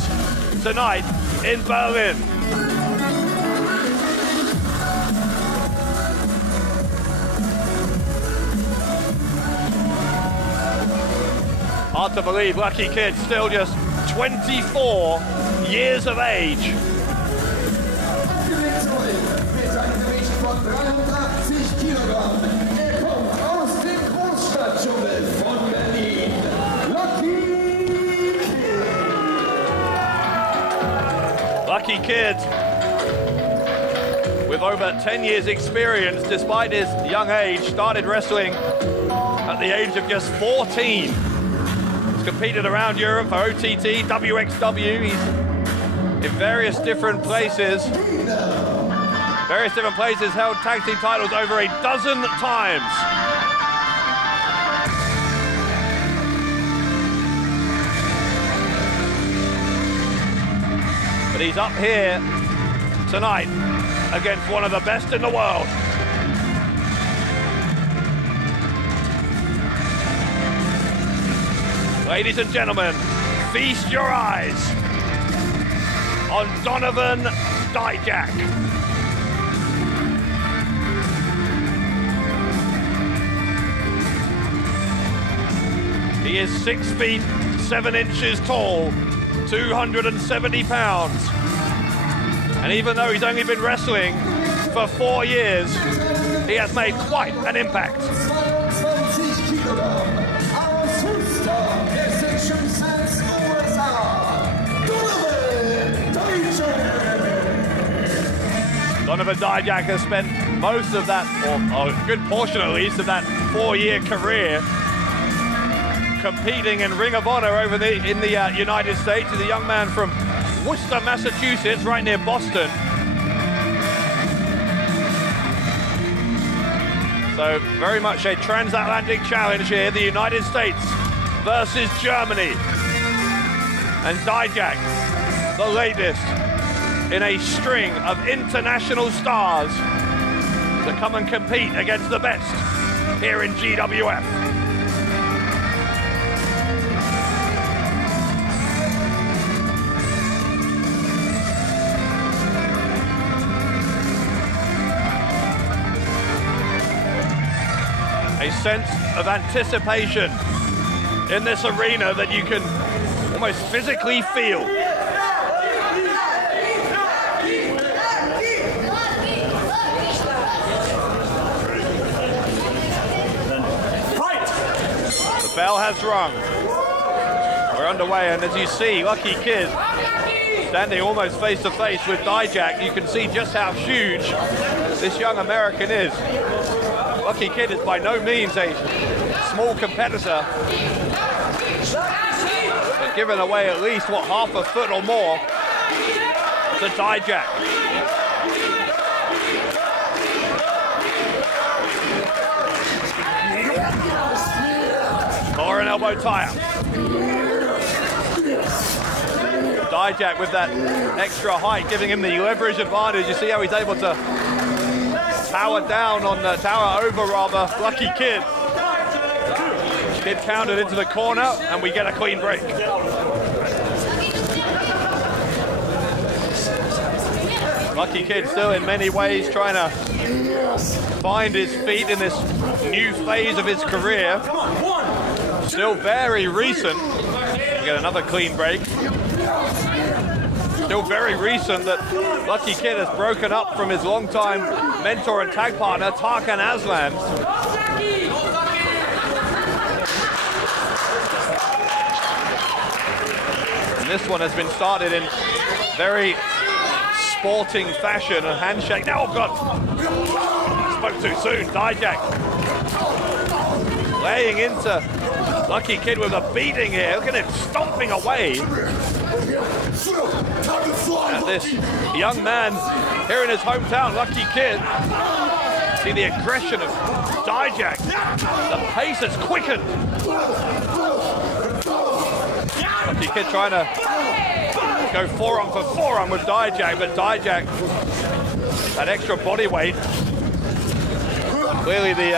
tonight in Berlin. Hard to believe Lucky Kid still just 24 years of age. Mit einem Gewicht von 83 Kilogramm. Kommt aus dem Großstadtdschungel von Berlin. Lucky Kid, with over 10 years experience, despite his young age, started wrestling at the age of just 14. He's competed around Europe for OTT, WXW. He's in various different places. Held tag team titles over a dozen times. But he's up here tonight against one of the best in the world. Ladies and gentlemen, feast your eyes on Donovan Dijak. He is 6 feet 7 inches tall, 270 pounds. And even though he's only been wrestling for 4 years, he has made quite an impact. Donovan Dijak has spent most of that, or a good portion at least, of that 4-year career competing in Ring of Honor in the United States. He's a young man from Worcester, Massachusetts, right near Boston. So very much a transatlantic challenge here, the United States versus Germany. And Dijak, the latest in a string of international stars to come and compete against the best here in GWF. A sense of anticipation in this arena that you can almost physically feel. The bell has rung. We're underway, and as you see, Lucky Kid standing almost face to face with Dijak. You can see just how huge this young American is. Lucky Kid is by no means a small competitor, but giving away at least, what, half a foot or more to Dijak. Collar and elbow tie-up. Dijak with that extra height, giving him the leverage advantage. You see how he's able to tower down on the tower over, rather. Lucky Kid. Kid counted into the corner, and we get a clean break. Lucky Kid still in many ways trying to find his feet in this new phase of his career. Still very recent. We get another clean break. Still very recent that Lucky Kid has broken up from his longtime mentor and tag partner, Tarkan Aslan. And this one has been started in very sporting fashion. A handshake. Oh, God. Spoke too soon. Dijak laying into Lucky Kid with a beating here. Look at him stomping away at this young man here in his hometown, Lucky Kid. See the aggression of Dijak. The pace has quickened. Lucky Kid trying to go forearm for forearm with Dijak, but Dijak, that extra body weight, clearly the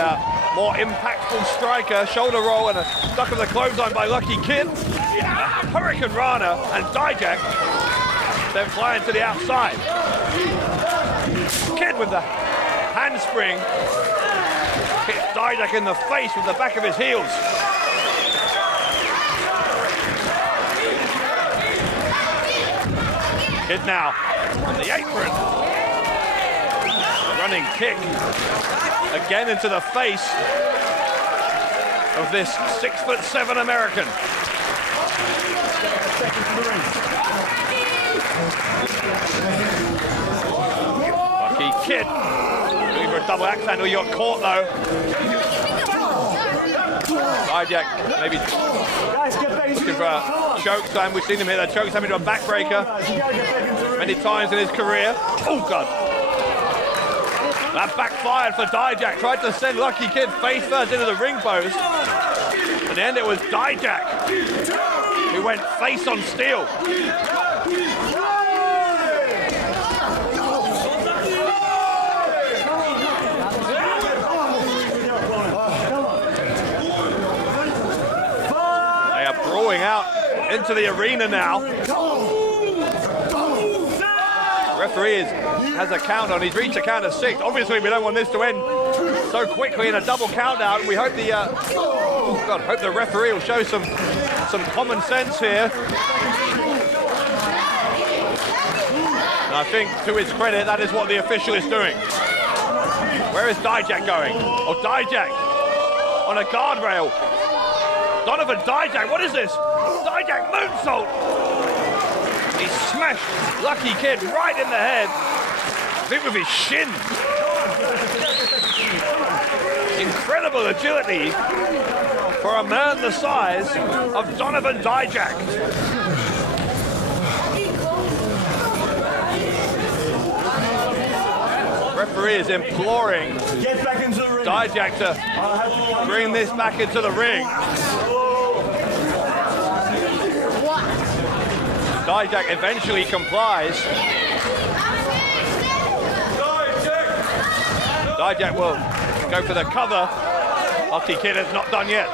more impactful striker. Shoulder roll and a duck of the clothesline by Lucky Kid. A Hurricane Rana, and Dijak then flying to the outside. Kid with the handspring hits Dijak in the face with the back of his heels. Kid now on the apron. Running kick again into the face of this 6'7" American. Lucky Kid looking for a double axe handle. He got caught though. Dijak maybe looking for a choke slam. We've seen him hit a choke slam into a backbreaker many times in his career. Oh God. That backfired for Dijak. Tried to send Lucky Kid face first into the ring post. In the end, it was Dijak who went face on steel. They are brawling out into the arena now. The referee has a count on. He's reached a count of 6. Obviously, we don't want this to end so quickly in a double count out. We hope the hope the referee will show some common sense here. And I think, to his credit, that is what the official is doing. Where is Dijak going? Oh, Dijak on a guardrail. Donovan Dijak, what is this? Dijak moonsault. He smashed Lucky Kid right in the head. I think with his shin. Incredible agility for a man the size of Donovan Dijak. Referee is imploring Dijak to bring this back into the ring. Dijak eventually complies. Dijak will go for the cover. Lucky Kid is not done yet.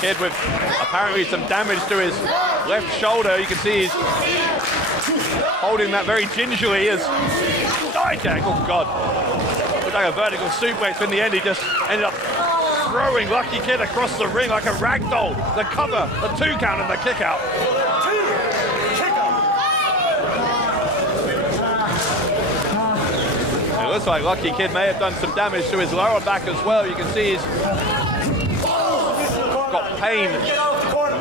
Kid with apparently some damage to his left shoulder. You can see he's holding that very gingerly as Dijak, oh God, looked like a vertical suplex. In the end, he just ended up throwing Lucky Kid across the ring like a rag doll. The cover, the 2 count and the kick out. It looks like Lucky Kid may have done some damage to his lower back as well. You can see he's got pain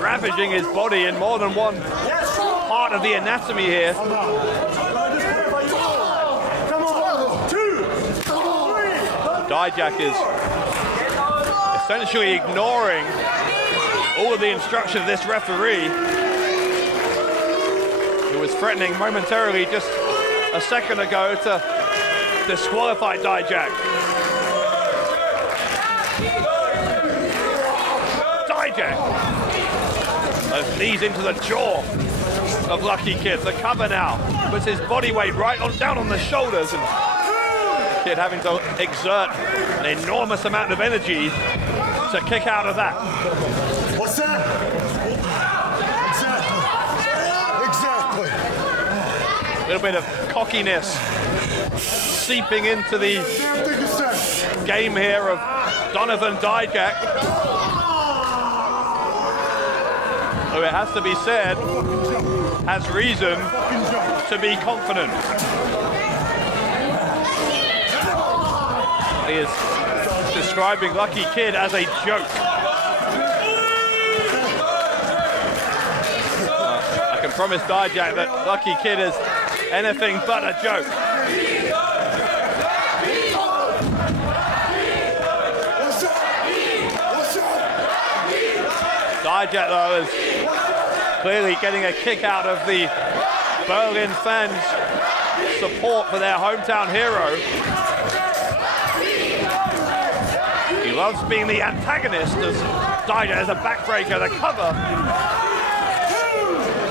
ravaging his body in more than one part of the anatomy here. Dijak is essentially ignoring all of the instructions of this referee, who was threatening momentarily just a second ago to disqualify Dijak. Dijak, those knees into the jaw of Lucky Kid. The cover now puts his body weight right on down on the shoulders, and Kid having to exert an enormous amount of energy to kick out of that. What's that? Exactly. A little bit of cockiness seeping into the game here of Donovan Dijak, who, it has to be said, has reason to be confident. He is describing Lucky Kid as a joke. I can promise Dijak that Lucky Kid is anything but a joke. Dijak, though, has Clearly getting a kick out of the Berlin fans' support for their hometown hero. He loves being the antagonist as Dijak as a backbreaker, the cover.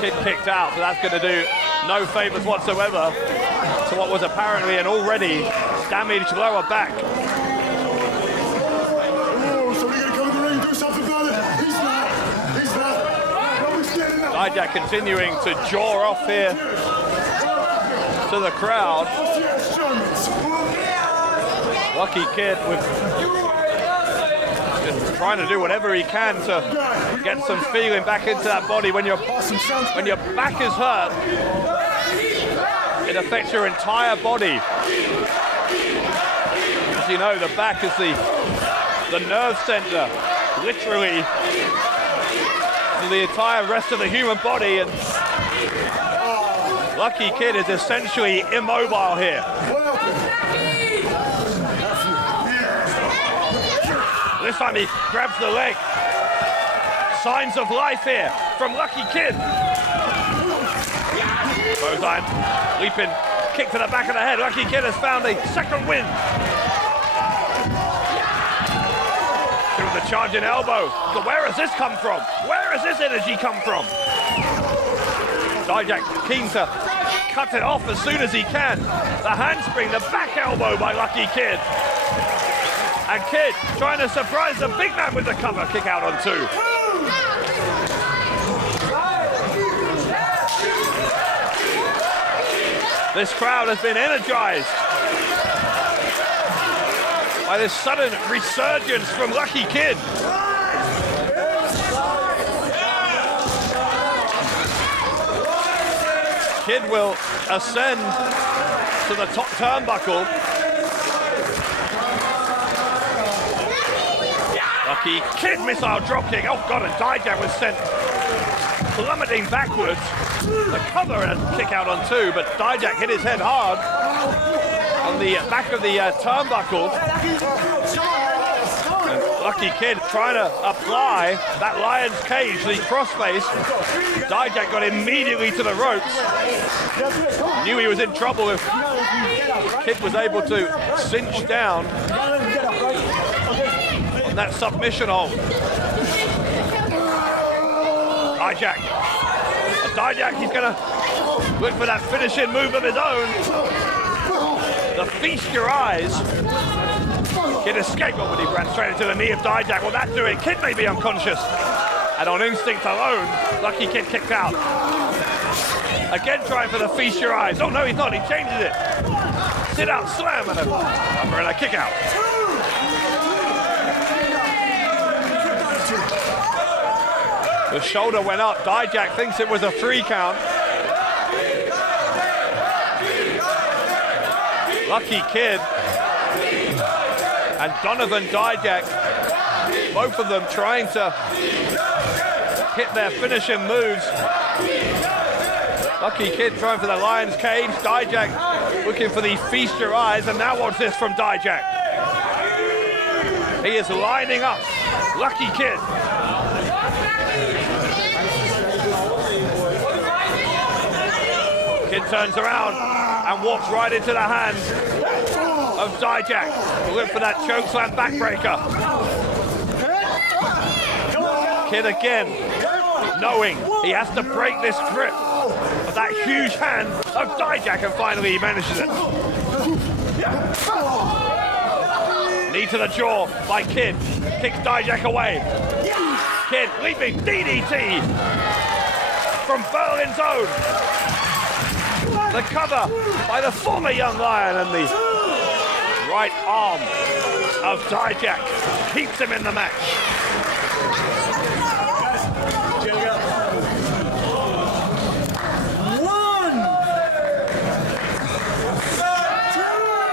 Kid kicked out, but that's going to do no favors whatsoever to what was apparently an already damaged lower back. Oh, so we're going to come to the ring and do something about it? He's not. Dijak continuing to jaw off here to the crowd. Lucky Kid with just trying to do whatever he can to get some feeling back into that body. When your back is hurt, it affects your entire body. As you know, the back is the nerve center, literally, to the entire rest of the human body, and Lucky Kid is essentially immobile here. This time he grabs the leg. Signs of life here from Lucky Kid. Bowline, leaping kick to the back of the head. Lucky Kid has found a second win. Through the charging elbow. But where has this come from? Where has this energy come from? Dijak keen to cut it off as soon as he can. The handspring, the back elbow by Lucky Kid. And Kid trying to surprise the big man with the cover. Kick out on 2. This crowd has been energized by this sudden resurgence from Lucky Kid. Kid will ascend to the top turnbuckle. Lucky Kid missile dropkick. Oh God, and Dijak was sent plummeting backwards. The cover and a kick out on 2, but Dijak hit his head hard on the back of the turnbuckle. And Lucky Kid trying to apply that lion's cage, the crossface. Dijak got immediately to the ropes. Knew he was in trouble if Kid was able to cinch down on that submission hold. Dijak, he's gonna look for that finishing move of his own. The feast your eyes. Kid escaped, but he ran straight into the knee of Dijak. Will that do it? Kid may be unconscious. And on instinct alone, Lucky Kid kicked out. Again trying for the feast your eyes. Oh no, he's not, he changes it. Sit out, slam, and a kick out. The shoulder went up. Dijak thinks it was a 3 count. Lucky Kid and Donovan Dijak, both of them trying to hit their finishing moves. Lucky Kid trying for the lion's cage. Dijak looking for the feast your eyes. And now what's this from Dijak? He is lining up Lucky Kid. Kid turns around and walks right into the hands of Dijak. We'll look for that chokeslam backbreaker. Kid again, knowing he has to break this grip of that huge hand of Dijak, and finally he manages it. Knee to the jaw by Kid. Kicks Dijak away. Kid leaping DDT from Berlin's own. The cover by the former young lion, and the right arm of Dijak keeps him in the match.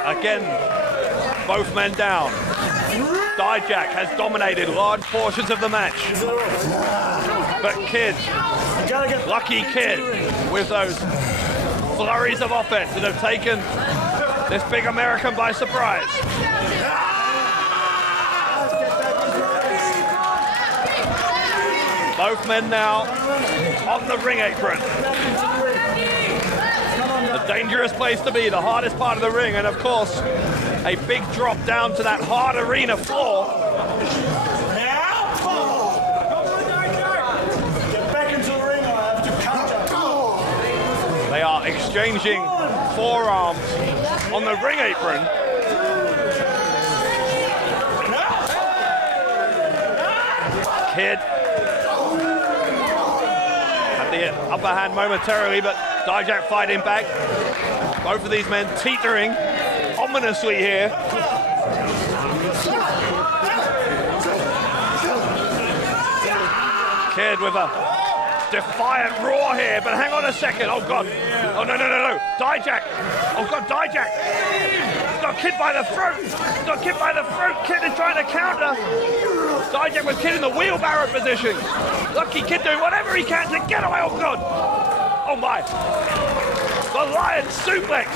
Again, both men down. Dijak has dominated large portions of the match. But Kid, Lucky Kid, with those flurries of offense that have taken this big American by surprise. Both men now on the ring apron. A dangerous place to be, the hardest part of the ring, and of course, a big drop down to that hard arena floor. Get back into the ring, I have to counter. They are exchanging forearms on the ring apron. Kid had the upper hand momentarily, but Dijak fighting back. Both of these men teetering ominously here. Kid with a defiant roar here, but hang on a second. Oh God. Oh no, no, no, no. Dijak. Oh God, Dijak. He's got Kid by the throat. He's got Kid by the throat. Kid is trying to counter. Dijak with Kid in the wheelbarrow position. Lucky Kid doing whatever he can to get away. Oh God. Oh my. The Lion suplex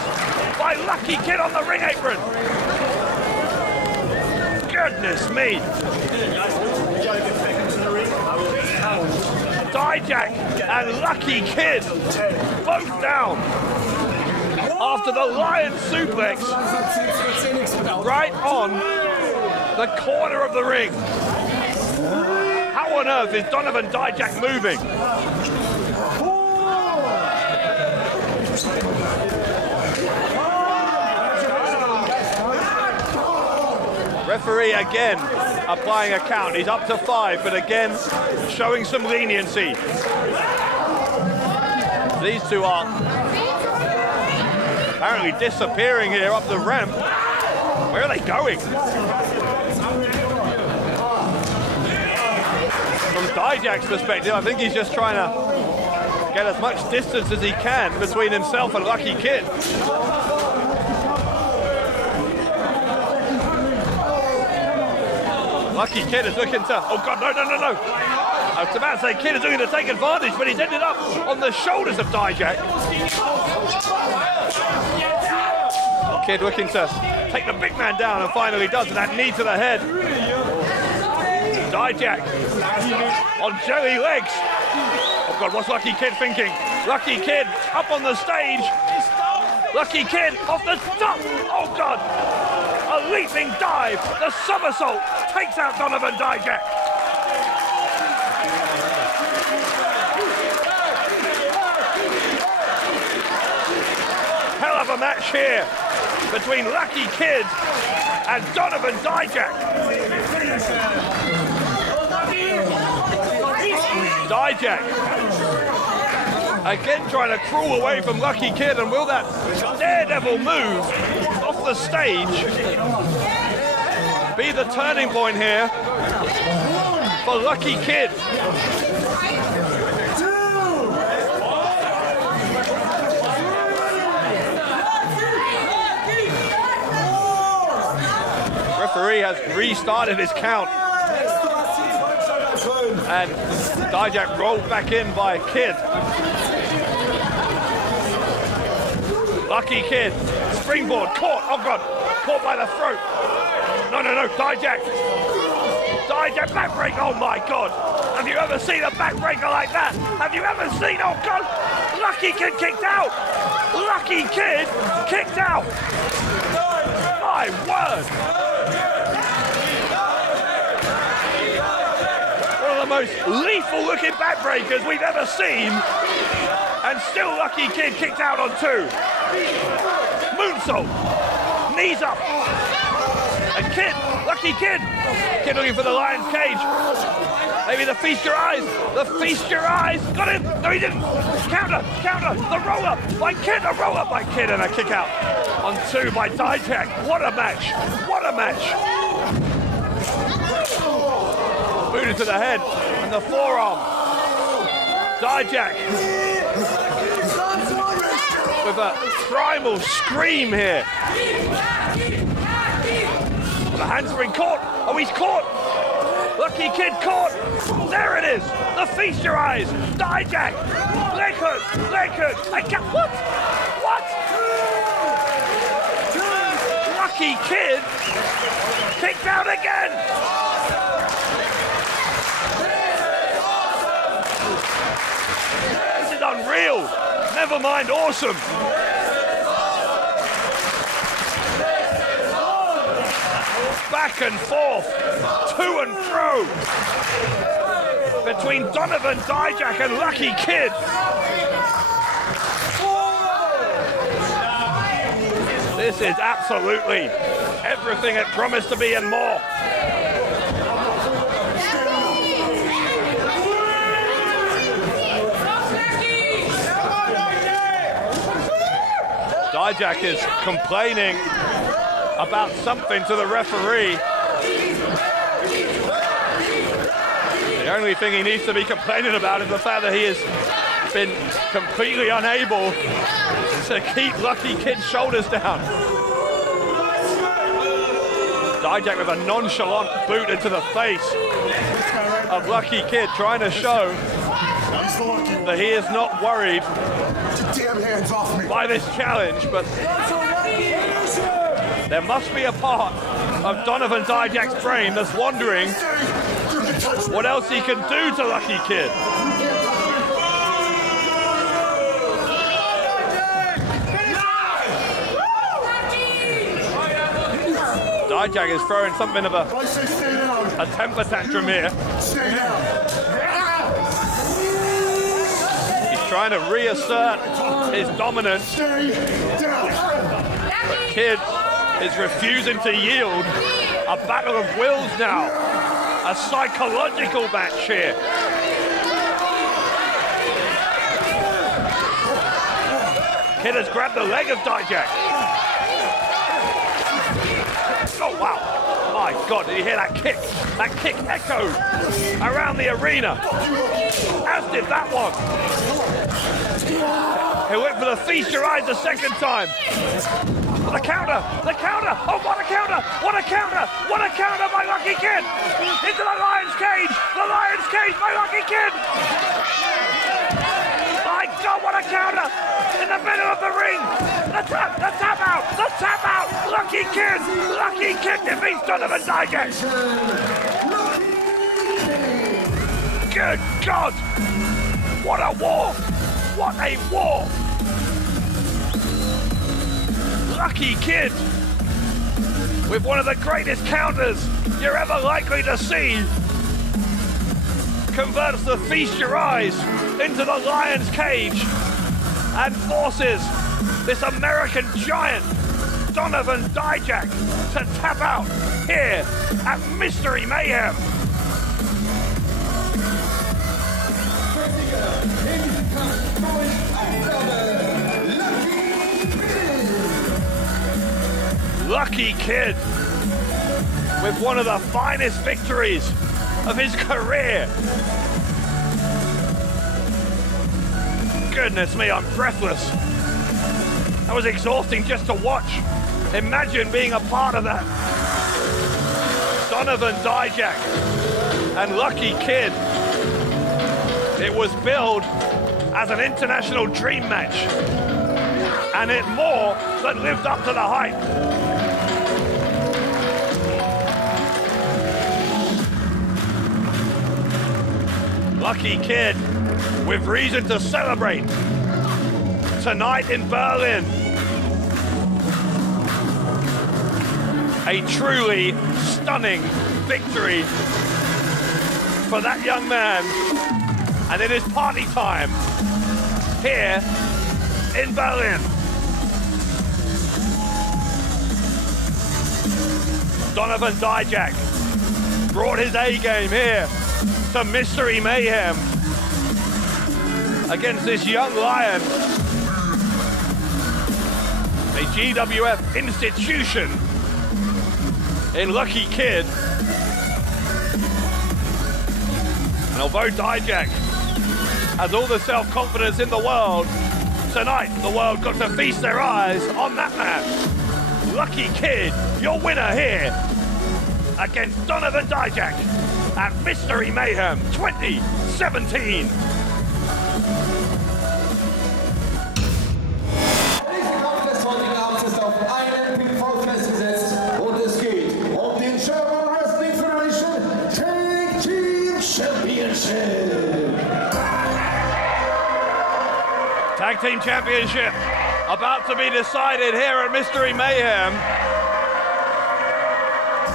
by Lucky Kid on the ring apron. Goodness me. Dijak and Lucky Kid both down after the Lion suplex right on the corner of the ring. How on earth is Donovan Dijak moving? Referee again applying a count. He's up to 5, but again showing some leniency. These two are apparently disappearing here up the ramp. Where are they going? From Dijak's perspective, I think he's just trying to get as much distance as he can between himself and Lucky Kid. Lucky Kid is looking to, oh God, no, no, no, no. I was about to say Kid is looking to take advantage, but he's ended up on the shoulders of Dijak. Kid looking to take the big man down and finally does, and that knee to the head. Dijak on jelly legs. Oh God, what's Lucky Kid thinking? Lucky Kid up on the stage. Lucky Kid off the top. Oh God. A leaping dive, the somersault takes out Donovan Dijak. Hell of a match here between Lucky Kid and Donovan Dijak. Dijak again trying to crawl away from Lucky Kid, and will that daredevil move off the stage be the turning point here for Lucky Kid? Referee has restarted his count, and Dijak rolled back in by Kid. Lucky Kid, springboard, caught, oh God, caught by the throat. No, no, no, Dijak. Dijak backbreaker, oh my God. Have you ever seen a backbreaker like that? Have you ever seen, oh God, Lucky Kid kicked out. Lucky Kid kicked out. My word. One of the most lethal looking backbreakers we've ever seen. And still Lucky Kid kicked out on 2. Moonsault, knees up. And Kid, Lucky Kid. Kid looking for the Lion's cage. Maybe the feast your eyes. The feast your eyes. Got him. No, he didn't. Counter, counter. The roll up by Kid. A roll up by Kid and a kick out on 2 by Dijak. What a match. What a match. Booted to the head and the forearm. Dijak with a primal scream here. The hands are in caught. Oh, he's caught. Lucky Kid caught. There it is. The feast your eyes. Dijak. Leg hook. Leg hook. What? What? Lucky Kid kicked out again. Never mind awesome. Back and forth, to and fro between Donovan, Dijak and Lucky Kid. This is absolutely everything it promised to be and more. Dijak is complaining about something to the referee. The only thing he needs to be complaining about is the fact that he has been completely unable to keep Lucky Kid's shoulders down. Dijak with a nonchalant boot into the face of Lucky Kid, trying to show that he is not worried by this challenge, but there must be a part of Donovan Dijak's brain that's wondering what else he can do to Lucky Kid. Dijak is throwing something of a temper tantrum here. He's trying to reassert his dominance. But Kid is refusing to yield. A battle of wills now. A psychological match here. Kid has grabbed the leg of Dijak. Oh, wow. My God, did you hear that kick? That kick echoed around the arena. As did that one. He went for the feast your eyes a second time. The counter, the counter. Oh, what a counter, what a counter, what a counter by Lucky Kid. Into the Lion's Cage by Lucky Kid. My God, what a counter. In the middle of the ring. The tap out, the tap out. Lucky Kid defeats Donovan Dijak. Good God. What a war. What a war. Lucky Kid with one of the greatest counters you're ever likely to see. Converts the feast your eyes into the Lion's Cage and forces this American giant, Donovan Dijak, to tap out here at Mystery Mayhem. Lucky Kid with one of the finest victories of his career. Goodness me, I'm breathless. That was exhausting just to watch. Imagine being a part of that. Donovan Dijak and Lucky Kid. It was billed as an international dream match, and it more than lived up to the hype. Lucky Kid with reason to celebrate tonight in Berlin. A truly stunning victory for that young man. And it is party time here in Berlin. Donovan Dijak brought his A game here to Mystery Mayhem against this young lion, a GWF institution in Lucky Kid. And although Dijak has all the self-confidence in the world, tonight the world got to feast their eyes on that man. Lucky Kid, your winner here against Donovan Dijak at Mystery Mayhem 2017. Dieser Kampf des heutigen Abends ist auf einen Pinfall festgesetzt und es geht um den German Wrestling Federation Tag Team Championship. Tag Team Championship about to be decided here at Mystery Mayhem.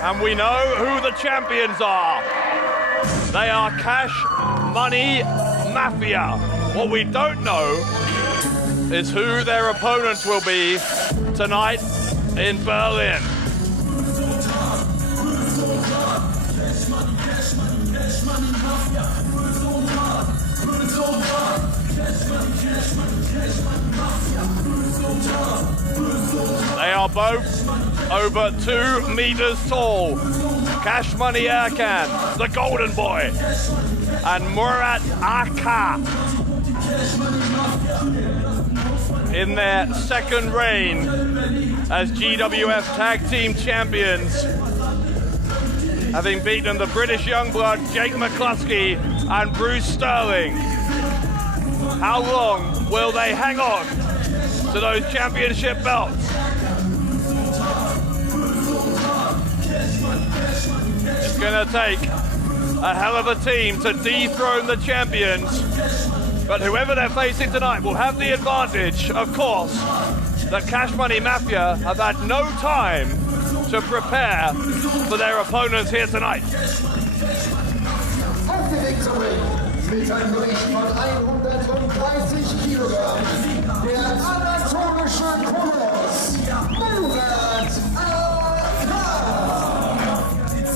And we know who the champions are. They are Cash Money Mafia. What we don't know is who their opponents will be tonight in Berlin. They are both over 2 meters tall. Cash Money Erkan, the Golden Boy, and Murat Aka in their second reign as GWF Tag Team Champions, having beaten the British Youngblood Jake McCluskey and Bruce Sterling. How long will they hang on to those championship belts? It's going to take a hell of a team to dethrone the champions, but whoever they're facing tonight will have the advantage, of course, that Cash Money Mafia have had no time to prepare for their opponents here tonight. Auf den Weg zum Ring mit einem Gewicht von 130 Kilogramm, der anatomische Koloss, Murat Aka.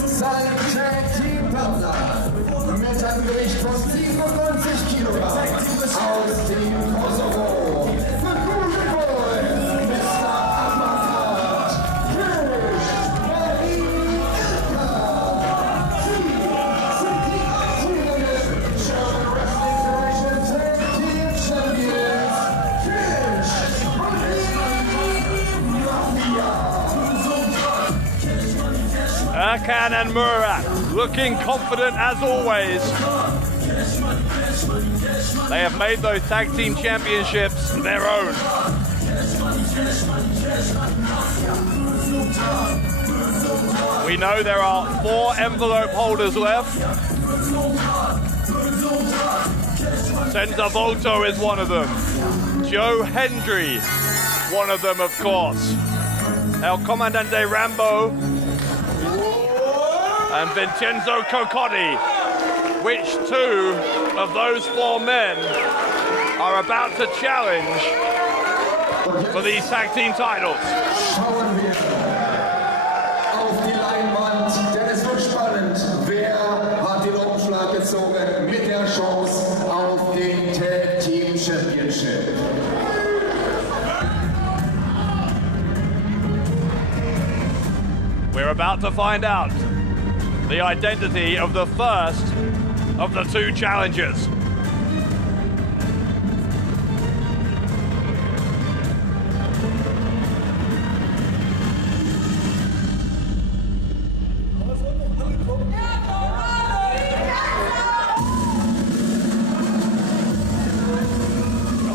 Sein Tag-Team-Partner mit einem Gewicht von 97 Kilogramm aus dem Kosovo. The Golden Boy, Mr. Amarat, Erkan and Murat looking confident as always. They have made those tag team championships their own. We know there are 4 envelope holders left. Senza Volto is one of them. Joe Hendry, one of them, of course. El Comandante Rambo and Vincenzo Coccotti. Which 2 of those 4 men are about to challenge for these tag team titles? Schauen wir auf die Leinwand, denn es wird spannend. Wer hat den Umschlag gezogen mit der Chance auf den Tag Team Championship? We're about to find out the identity of the first of the 2 challengers.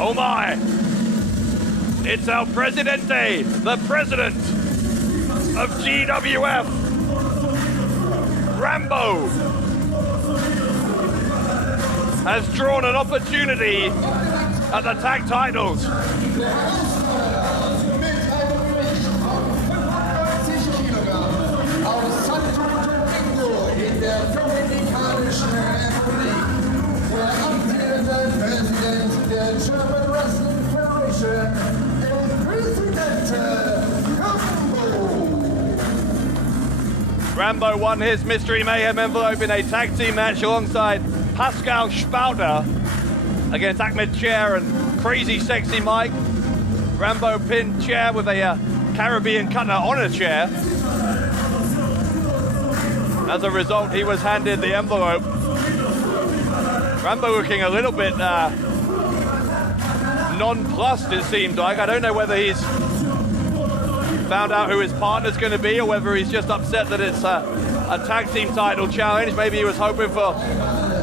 Oh my! It's El Presidente, the president of GWF, Rambo, has drawn an opportunity at the tag titles. President der German Wrestling Federation, Presidente Rambo won his Mystery Mayhem envelope in a tag team match alongside Pascal Spouter against Ahmed Chair and Crazy Sexy Mike. Rambo pinned Chair with a Caribbean cutter on a chair. As a result, he was handed the envelope. Rambo looking a little bit nonplussed, it seemed like. I don't know whether he's found out who his partner's going to be or whether he's just upset that it's a tag team title challenge. Maybe he was hoping for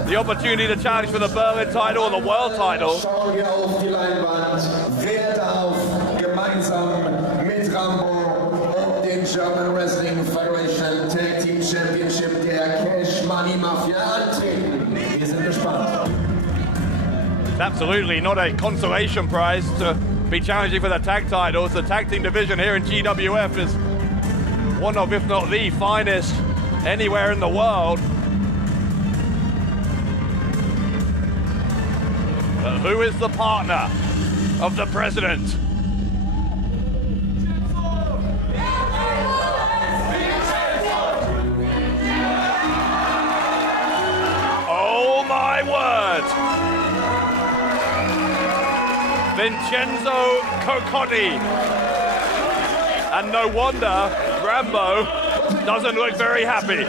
the opportunity to challenge for the Berlin title or the world title. Schauen wir auf die Leinwand. Wer darf gemeinsam mit Rambo um den German Wrestling Federation Tag Team Championship der Cash Money Mafia antreten? Wir sind gespannt. It's absolutely not a consolation prize to be challenging for the tag titles. The tag team division here in GWF is one of, if not the finest anywhere in the world. But who is the partner of the President? Oh my word! Vincenzo Coccotti. And no wonder Rambo doesn't look very happy.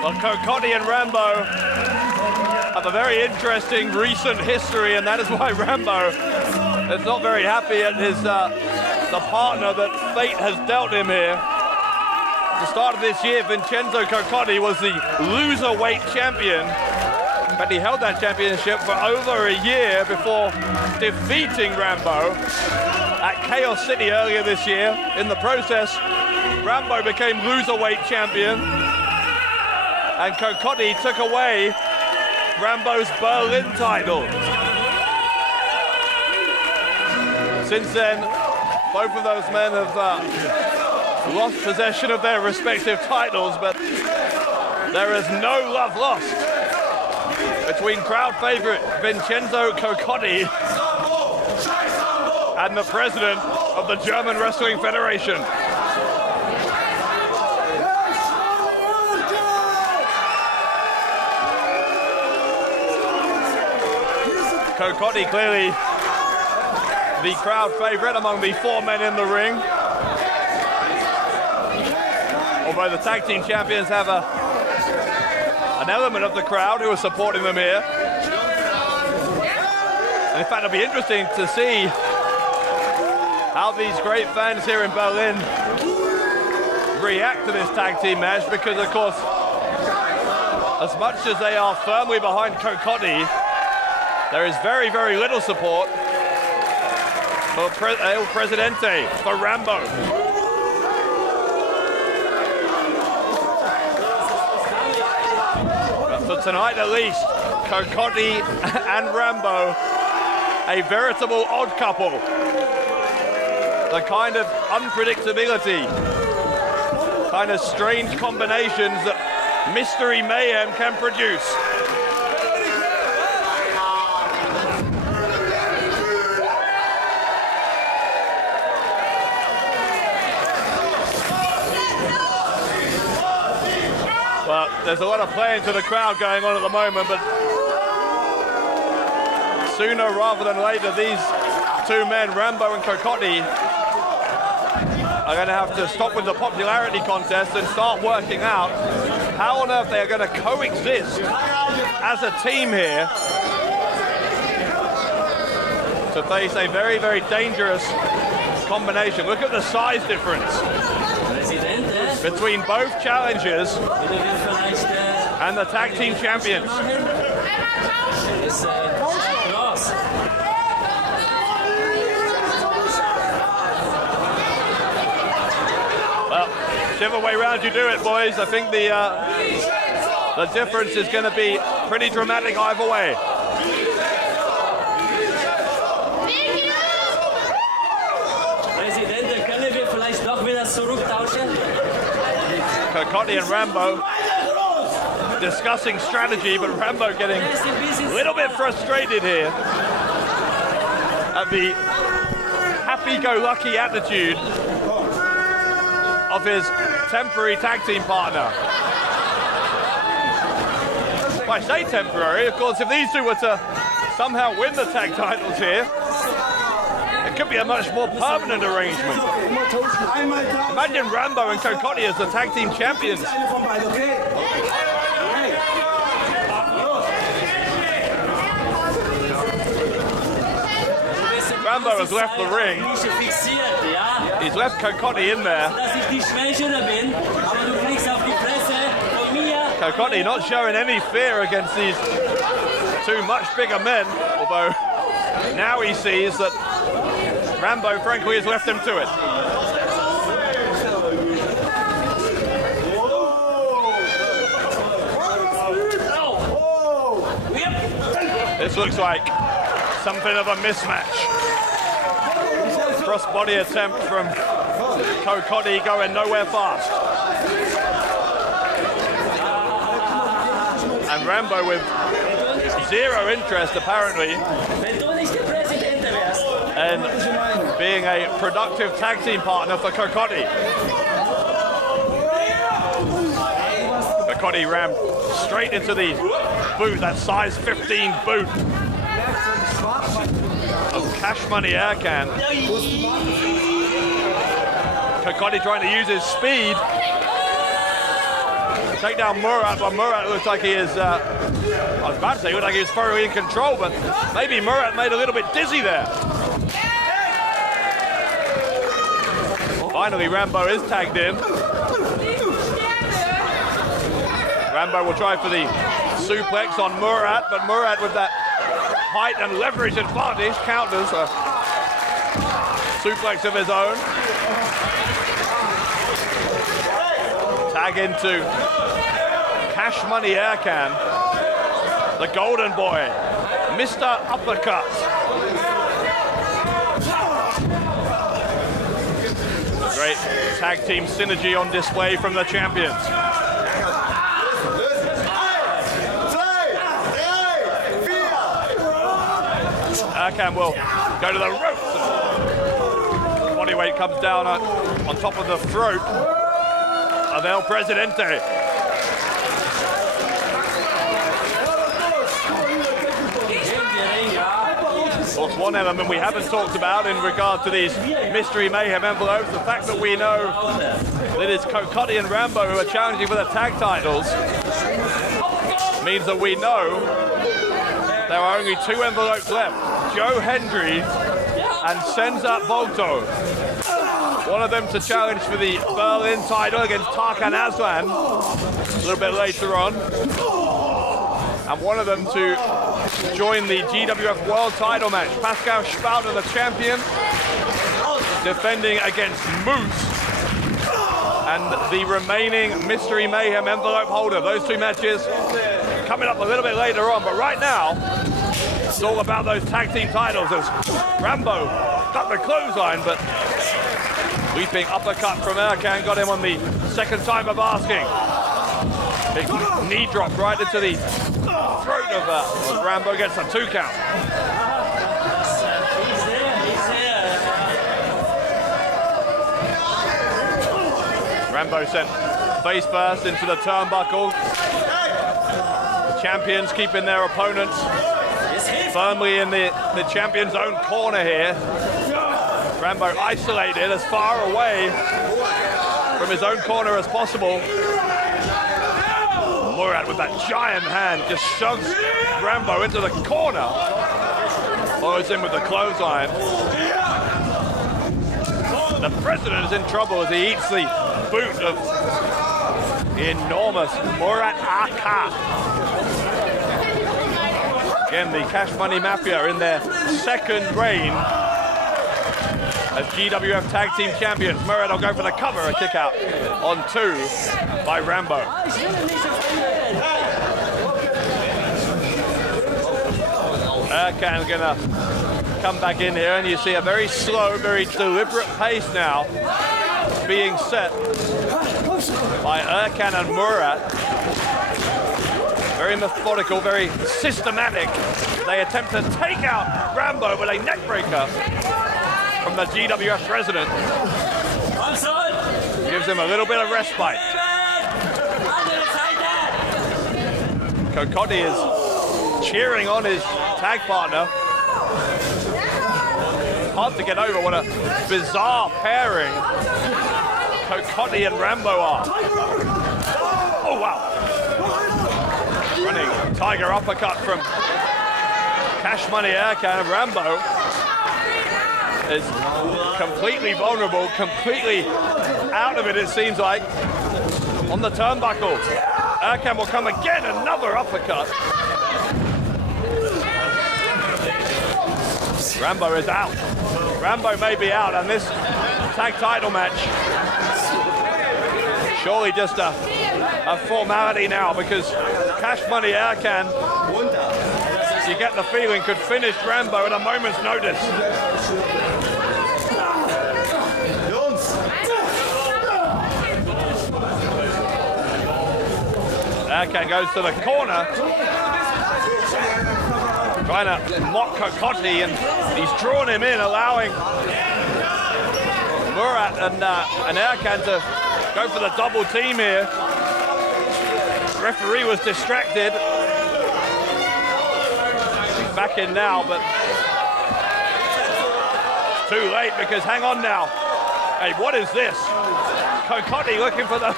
Well, Coccotti and Rambo have a very interesting recent history, and that is why Rambo is not very happy at his the partner that fate has dealt him here. At the start of this year, Vincenzo Coccotti was the Loserweight champion, but he held that championship for over a year before defeating Rambo at Chaos City earlier this year. In the process, Rambo became Loserweight champion, and Coccotti took away Rambo's Berlin title. Since then, both of those men have lost possession of their respective titles, but there is no love lost between crowd favorite Vincenzo Coccotti and the president of the German Wrestling Federation. Coccotti clearly the crowd favorite among the 4 men in the ring. Although the tag team champions have an element of the crowd who are supporting them here. And in fact, it'll be interesting to see how these great fans here in Berlin react to this tag team match, because of course, as much as they are firmly behind Coccotti, there is very, very little support for El Presidente, for Rambo. But for tonight at least, Coccotti and Rambo, a veritable odd couple. The kind of unpredictability, kind of strange combinations that Mystery Mayhem can produce. Well, there's a lot of playing to the crowd going on at the moment, but sooner rather than later, these 2 men, Rambo and Coccotti, are going to have to stop with the popularity contest and start working out how on earth they are going to coexist as a team here to face a very, very dangerous combination. Look at the size difference between both challengers and the tag team champions. Well, whichever way round you do it, boys, I think the difference is going to be pretty dramatic either way. Presidente, können wir vielleicht doch wieder zurücktauschen? Coccotti and Rambo discussing strategy, but Rambo getting a little bit frustrated here at the happy-go-lucky attitude of his temporary tag team partner. If I say temporary, of course, if these 2 were to somehow win the tag titles here, it could be a much more permanent arrangement. Imagine Rambo and Coccotti as the tag team champions. Rambo has left the ring. He's left Coccotti in there. Coccotti not showing any fear against these 2 much bigger men, although Now he sees that Rambo, frankly, has left him to it. This looks like something of a mismatch. Cross-body attempt from Coccotti going nowhere fast. And Rambo with zero interest, apparently, and being a productive tag team partner for Coccotti. Coccotti rammed straight into the boot, that size 15 boot of Cash Money Air Can. Coccotti trying to use his speed. Take down Murat, but Murat looks like he is, I was about to say, looks like he's thoroughly in control, but maybe Murat made a little bit dizzy there. Finally, Rambo is tagged in. Rambo will try for the suplex on Murat, but Murat with that height and leverage advantage counters a suplex of his own. Tag into Cash Money Air Can, the golden boy, Mr. Uppercut. Great tag team synergy on display from the champions. Aircan will go to the ropes. Body weight comes down on top of the throat of El Presidente. Of course, one element we haven't talked about in regard to these Mystery Mayhem envelopes, the fact that we know that it's Coccotti and Rambo who are challenging for the tag titles, means that we know there are only two envelopes left. Joe Hendry and Senza Volto. One of them to challenge for the Berlin title against Tarkan Aslan a little bit later on. And one of them to join the GWF World title match. Pascal Spauter, the champion, defending against Moose and the remaining Mystery Mayhem envelope holder. Those two matches coming up a little bit later on, but right now, it's all about those tag team titles as Rambo got the clothesline, but leaping uppercut from Erkan got him on the second time of asking. Big knee drop right into the throat of Rambo, gets a 2 count. Rambo sent face first into the turnbuckle. The champions keeping their opponents firmly in the champion's own corner here. Rambo isolated as far away from his own corner as possible. Murat with that giant hand just shoves Rambo into the corner. Follows him with the clothesline. The President is in trouble as he eats the boot of the enormous Murat Aka. Again, the Cash Money Mafia in their second reign as GWF Tag Team Champions. Murat will go for the cover, a kick out on 2 by Rambo. Erkan's gonna come back in here, and you see a very slow, very deliberate pace now being set by Erkan and Murat. Very methodical, very systematic. They attempt to take out Rambo with a neckbreaker from the GWF President. Gives him a little bit of respite. Coccotti is cheering on his tag partner. Hard to get over what a bizarre pairing Coccotti and Rambo are. Oh, wow. Running tiger uppercut from Cash Money Erkan. Rambo is completely vulnerable, completely out of it, it seems like, on the turnbuckles. Erkan will come again, another uppercut. Rambo is out. Rambo may be out, and this tag title match, surely just a formality now, because Cash Money Aircan, you get the feeling, could finish Rambo at a moment's notice. Aircan goes to the corner, trying to mock Coccotti, and he's drawn him in, allowing Murat and Aircan to go for the double team here. Referee was distracted. He's back in now, but it's too late, because hang on now. Hey, what is this? Coccotti looking for the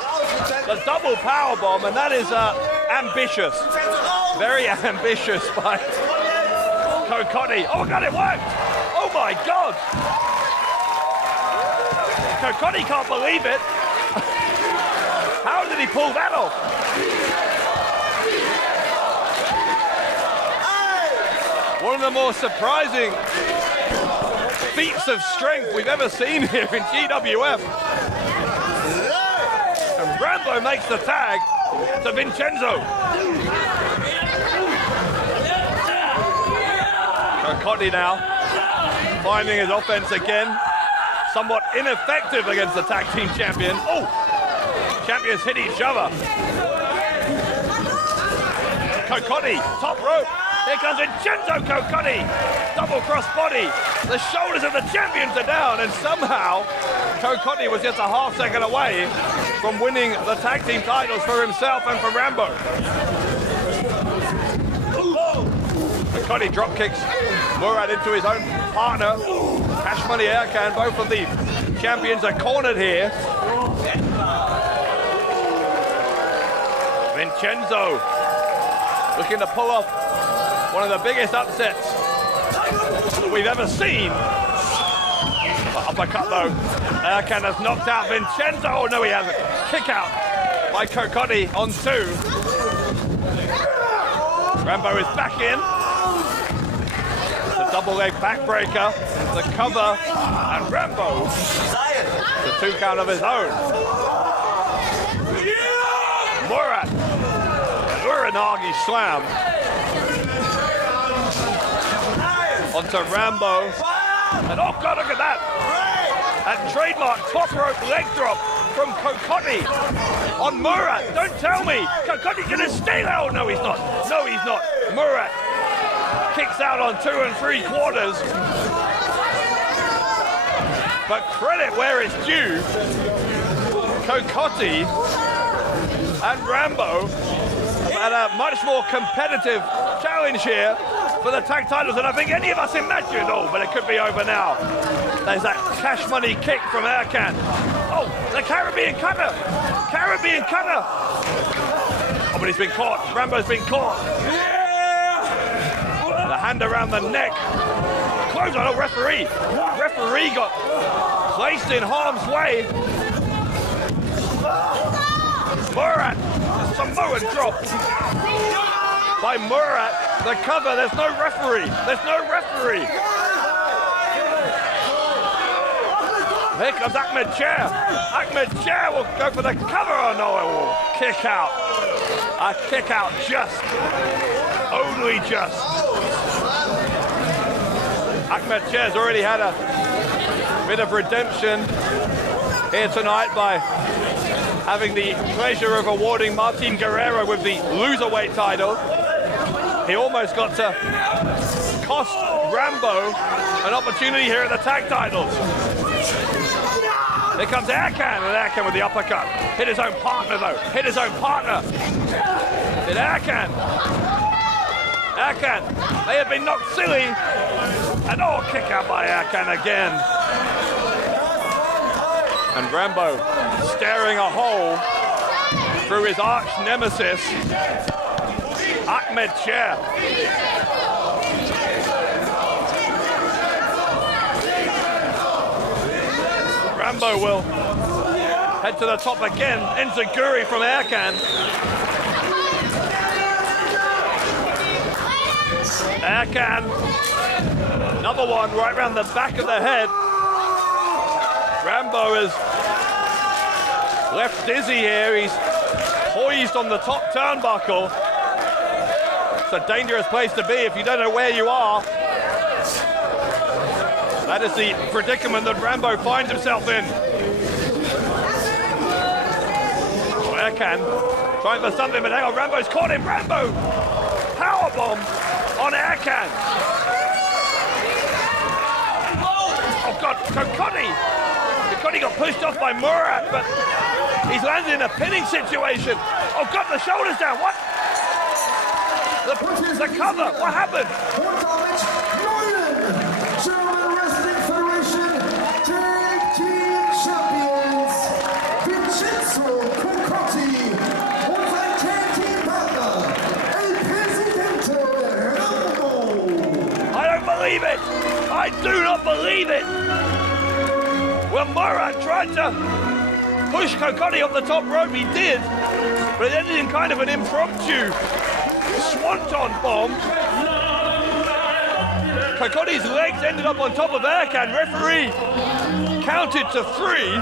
double power bomb, and that is ambitious. Very ambitious by Coccotti. Oh God, it worked! Oh my God! Coccotti can't believe it. How did he pull that off? One of the more surprising feats of strength we've ever seen here in GWF. And Rambo makes the tag to Vincenzo. Coccotti now finding his offense again. Somewhat ineffective against the tag team champion. Oh! Champions hit each other. Coccotti, top rope. Here comes Vincenzo Coccotti. Double cross body. The shoulders of the champions are down, and somehow Coccotti was just a half second away from winning the tag team titles for himself and for Rambo. Coccotti drop kicks Murat into his own partner. Cash Money Aircan, both of the champions are cornered here. Vincenzo looking to pull off one of the biggest upsets we've ever seen. Uppercut though. Aircan has knocked out Vincenzo. Oh no, he hasn't. Kick out by Coccotti on 2. Rambo is back in. The double leg backbreaker, the cover, and Rambo the 2 count of his own. Murat, Uranagi slam onto Rambo, and oh God, look at that! And trademark top rope leg drop from Coccotti on Murat. Don't tell me Coccotti's gonna stay there. Oh no, he's not. No, he's not. Murat kicks out on 2 3/4. But credit where it's due. Coccotti and Rambo have had a much more competitive challenge here for the tag titles than I think any of us imagined. Oh, but it could be over now. There's that Cash Money kick from Aircan. Oh, the Caribbean cutter. Caribbean cutter. Oh, but he's been caught. Rambo's been caught. The hand around the neck. Close on a referee. Referee got placed in harm's way. Murat, Samoan drop by Murat. The cover, there's no referee. There's no referee. Here comes Ahmed Chair. Ahmed Chair will go for the cover. Oh no, it will kick out. A kick out just. Only just. Ahmed Chair's already had a bit of redemption here tonight by having the pleasure of awarding Martin Guerrero with the Loserweight title. He almost got to cost Rambo an opportunity here at the tag titles. Here comes Aircan, and Aircan with the uppercut. Hit his own partner though, hit his own partner. Hit Aircan. Aircan may have been knocked silly. And oh, kick out by Aircan again. And Rambo staring a hole through his arch nemesis, Ahmed Chair. Rambo will head to the top again. Enziguri from Aircan. Air can. Another one right around the back of the head. Rambo is left dizzy here. He's poised on the top turnbuckle. It's a dangerous place to be if you don't know where you are. That is the predicament that Rambo finds himself in. Air can, trying for something, but hang on, Rambo's caught him. Rambo! Powerbomb on Air can. Oh God, Coccotti! Coccotti got pushed off by Murat, but he's landed in a pinning situation. Oh God, the shoulders down, what? The cover, what happened? German Wrestling Federation Tag Team Champions Vincenzo Coccotti und sein Tag Team Partner El Presidente Rambo. I don't believe it! I do not believe it! Well, Murat tried to push Coccotti off the top rope, he did, but it ended in kind of an impromptu swanton bomb. Coccotti's legs ended up on top of Air can. Referee counted to 3,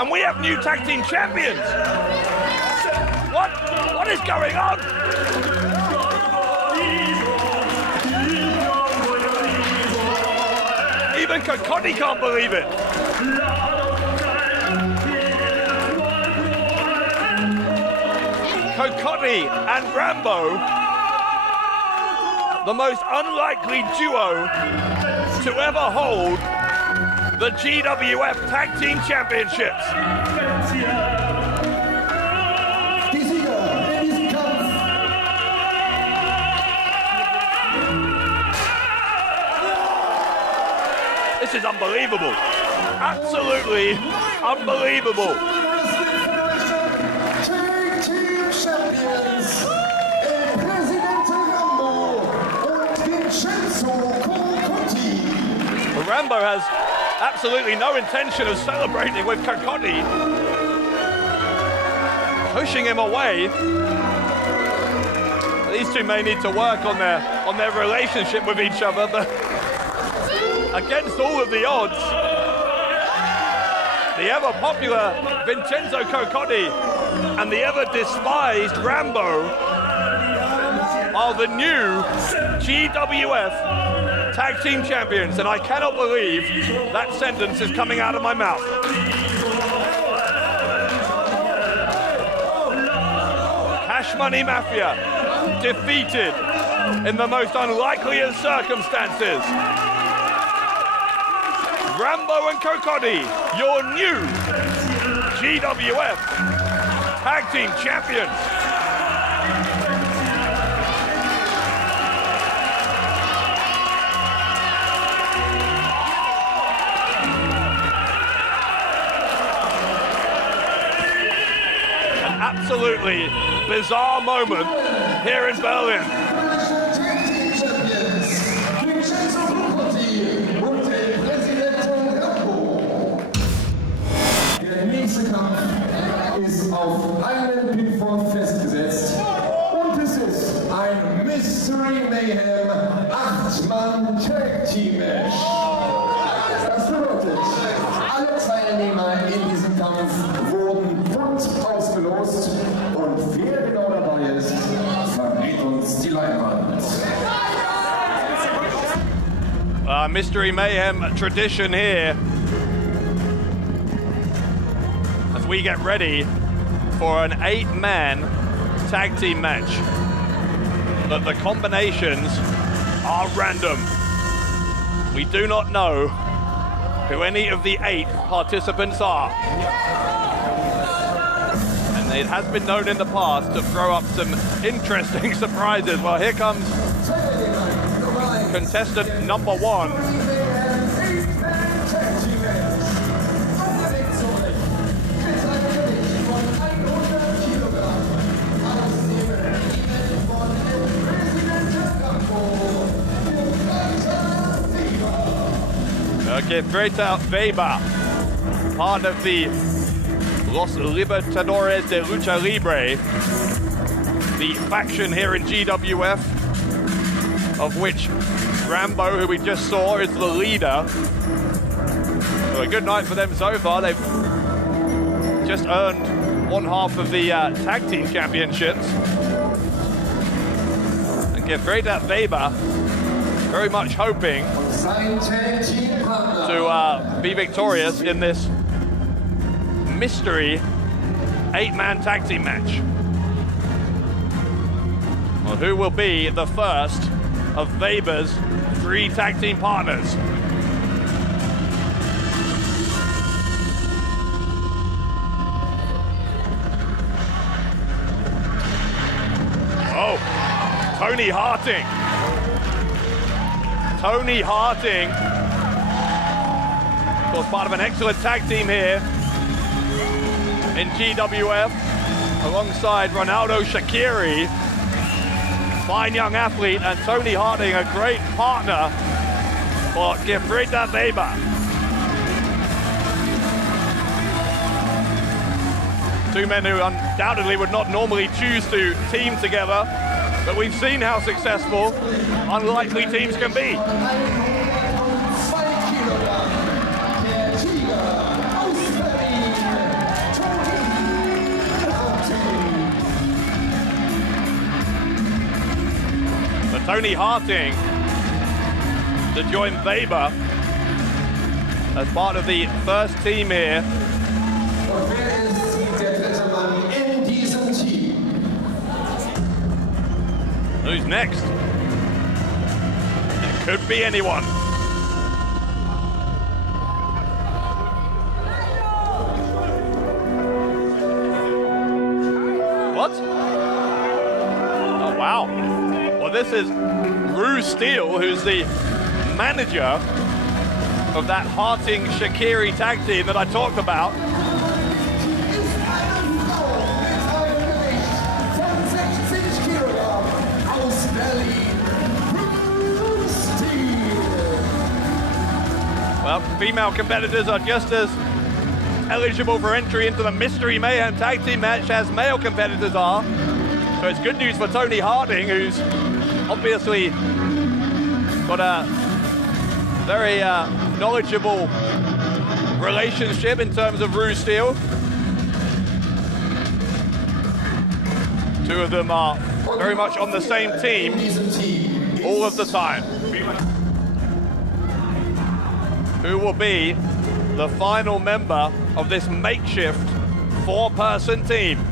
and we have new tag team champions. What is going on? Even Coccotti can't believe it. Coccotti and Rambo, the most unlikely duo to ever hold the GWF Tag Team Championships. This is unbelievable. Absolutely unbelievable. Tag Team Champions El Presidente Rambo und Vincenzo Coccotti. Rambo has absolutely no intention of celebrating with Coccotti, pushing him away. These two may need to work on their relationship with each other, but against all of the odds, the ever-popular Vincenzo Coccotti and the ever-despised Rambo are the new GWF Tag Team Champions, and I cannot believe that sentence is coming out of my mouth. Cash Money Mafia defeated in the most unlikely of circumstances. Rambo and Coccotti, your new GWF Tag Team Champions. An absolutely bizarre moment here in Berlin. Ist auf einen Pinfall festgesetzt und es ist ein Mystery Mayhem 8-Mann Tag Team Match. Das bedeutet, alle Teilnehmer in diesem Kampf wurden bunt ausgelost und wer genau dabei ist, verrät uns die Leinwand. Mystery Mayhem tradition here. We get ready for an 8-man tag team match. But the combinations are random. We do not know who any of the 8 participants are. And it has been known in the past to throw up some interesting surprises. Well, here comes contestant number 1. Okay, Greta Weber, part of the Los Libertadores de Lucha Libre, the faction here in GWF of which Rambo, who we just saw, is the leader. So a good night for them so far. They've just earned one half of the tag team championships. And Gefreida Weber very much hoping to be victorious in this mystery 8-man tag team match. Well, who will be the first of Weber's 3 tag team partners? Oh, Tony Harting. Tony Harting, of course, part of an excellent tag team here in GWF, alongside Ronaldo Shaqiri, fine young athlete, and Tony Harting, a great partner for Gefreida Weber. Two men who undoubtedly would not normally choose to team together, but we've seen how successful unlikely teams can be. For Tony Harting to join Weber as part of the first team here. Who's next? It could be anyone. What? Oh, wow. Well, this is Rue Steele, who's the manager of that Harting Shaqiri tag team that I talked about. Well, female competitors are just as eligible for entry into the Mystery Mayhem tag team match as male competitors are. So it's good news for Tony Harting, who's obviously got a very knowledgeable relationship in terms of Rue Steele. Two of them are very much on the same team all of the time. Who will be the final member of this makeshift 4-person team?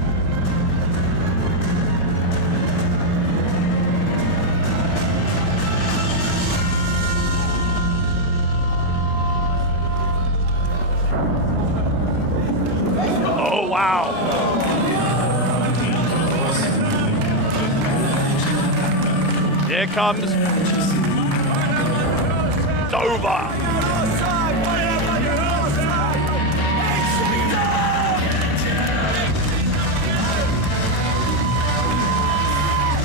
Oh, wow. Here comes Donovan.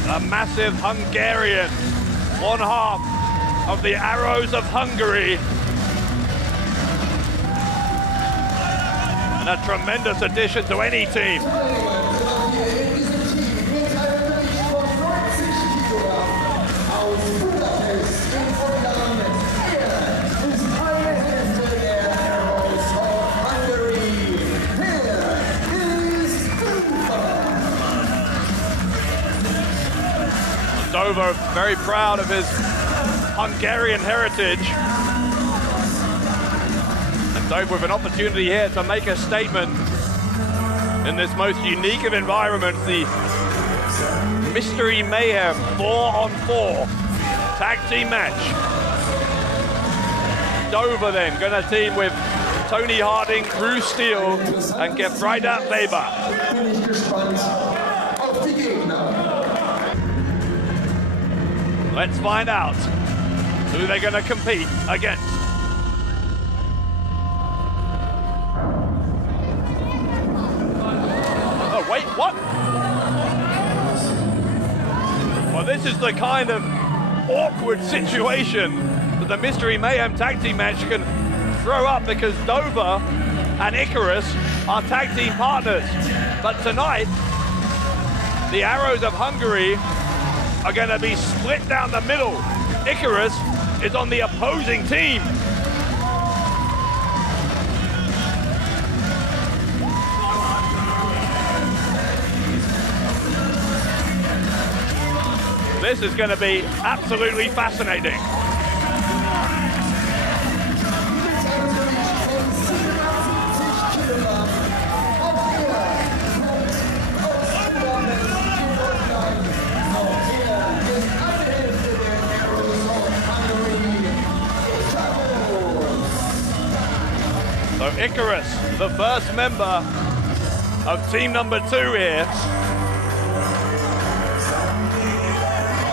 A massive Hungarian, one half of the Arrows of Hungary. And a tremendous addition to any team. Dover, very proud of his Hungarian heritage. And Dover with an opportunity here to make a statement in this most unique of environments, the Mystery Mayhem 4-on-4 tag team match. Dover then going to team with Tony Harting, Rue Steele, and Gefreida Weber. Let's find out who they're going to compete against. Oh, wait, what? Well, this is the kind of awkward situation that the Mystery Mayhem tag team match can throw up, because Dover and Icarus are tag team partners. But tonight, the Arrows of Hungary are going to be split down the middle. Icarus is on the opposing team. This is going to be absolutely fascinating. So Icarus, the first member of team number 2 here.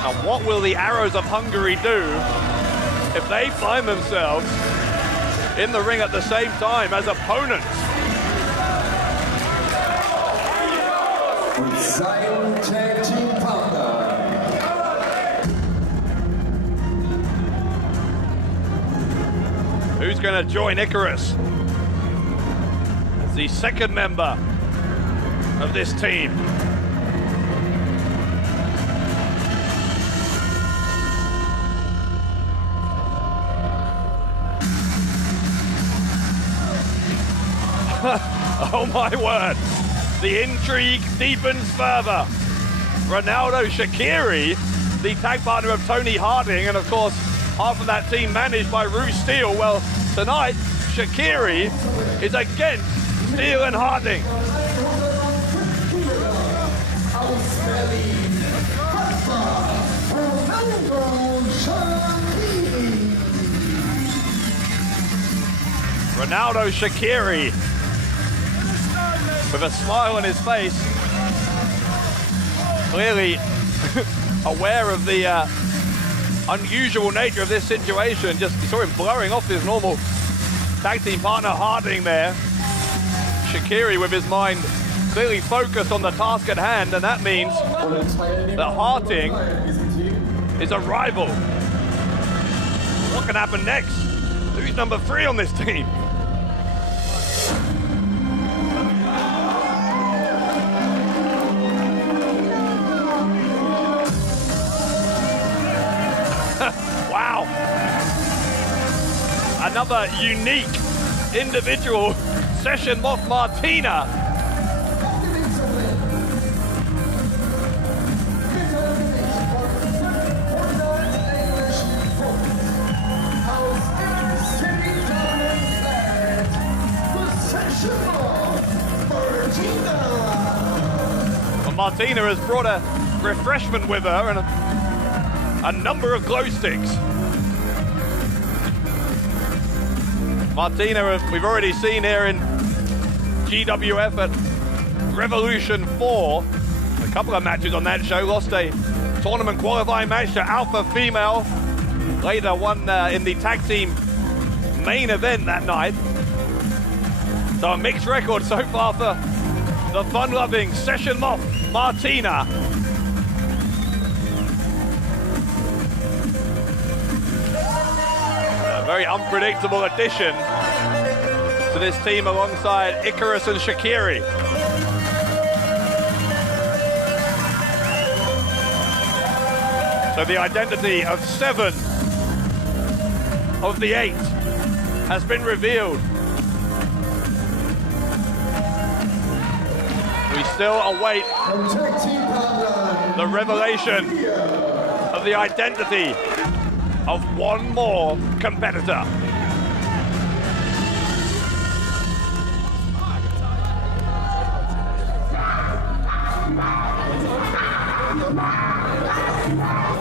And what will the Arrows of Hungary do if they find themselves in the ring at the same time as opponents? Und sein Tag Team Partner. Who's going to join Icarus as the second member of this team? Oh my word, the intrigue deepens further. Ronaldo Shaqiri, the tag partner of Tony Harding, and of course, half of that team managed by Rue Steele. Well, tonight, Shaqiri is against Steele and Harding. Ronaldo Shaqiri, with a smile on his face, clearly aware of the unusual nature of this situation. Just saw him blowing off his normal tag team partner Harding there. Shaqiri with his mind clearly focused on the task at hand, and that means that Harding is a rival. What can happen next? Who's number 3 on this team? Wow. Another unique individual, Session Moth Martina. Well, Martina has brought a refreshment with her and a number of glow sticks. Martina, we've already seen here in GWF at Revolution 4. A couple of matches on that show. Lost a tournament qualifying match to Alpha Female. Later won in the tag team main event that night. So a mixed record so far for the fun-loving Session Moth Martina. A very unpredictable addition to this team alongside Icarus and Shaqiri. So the identity of 7 of the 8 has been revealed. We still await the revelation of the identity of one more competitor.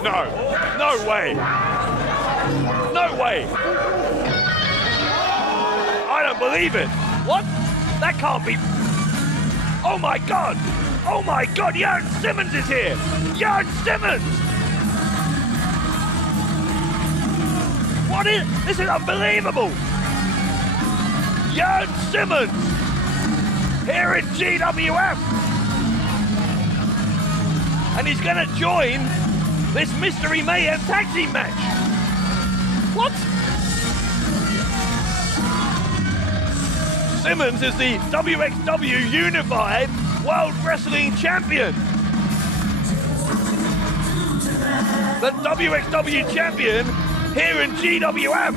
No, no way. No way. I don't believe it. What? That can't be. Oh my God. Oh my God, Jörn Simmons is here. Jörn Simmons. What is, this is unbelievable. Jörn Simmons here in GWF. And he's gonna join this Mystery Mayhem tag team match. What? Simmons is the WXW Unified World Wrestling Champion. the WXW champion here in GWF.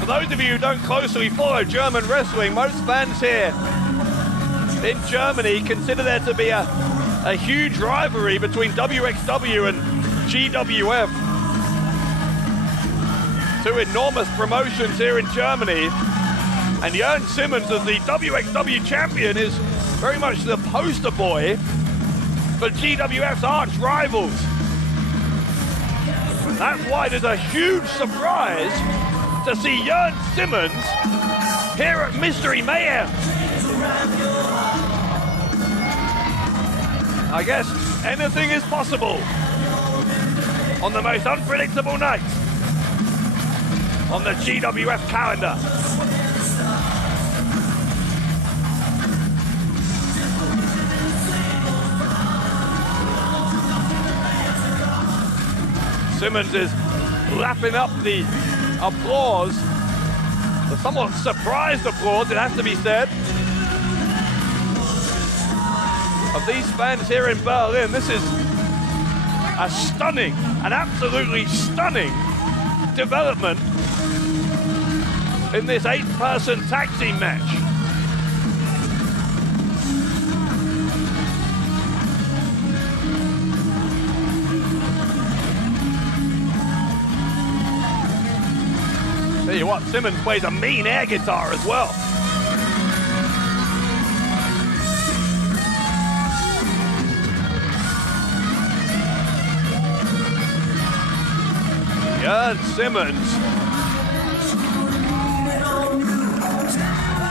For those of you who don't closely follow German wrestling, most fans here in Germany consider there to be a huge rivalry between WXW and GWF. Two enormous promotions here in Germany, and Jörn Simmons as the WXW champion is very much the poster boy for GWF's arch rivals. That's why there's a huge surprise to see Jörn Simmons here at Mystery Mayhem. I guess anything is possible on the most unpredictable night on the GWF calendar. Simmons is lapping up the applause, the somewhat surprised applause, it has to be said, of these fans here in Berlin. This is a stunning, an absolutely stunning development in this 8-person tag team match. Tell you what, Simmons plays a mean air guitar as well. Jörn Simmons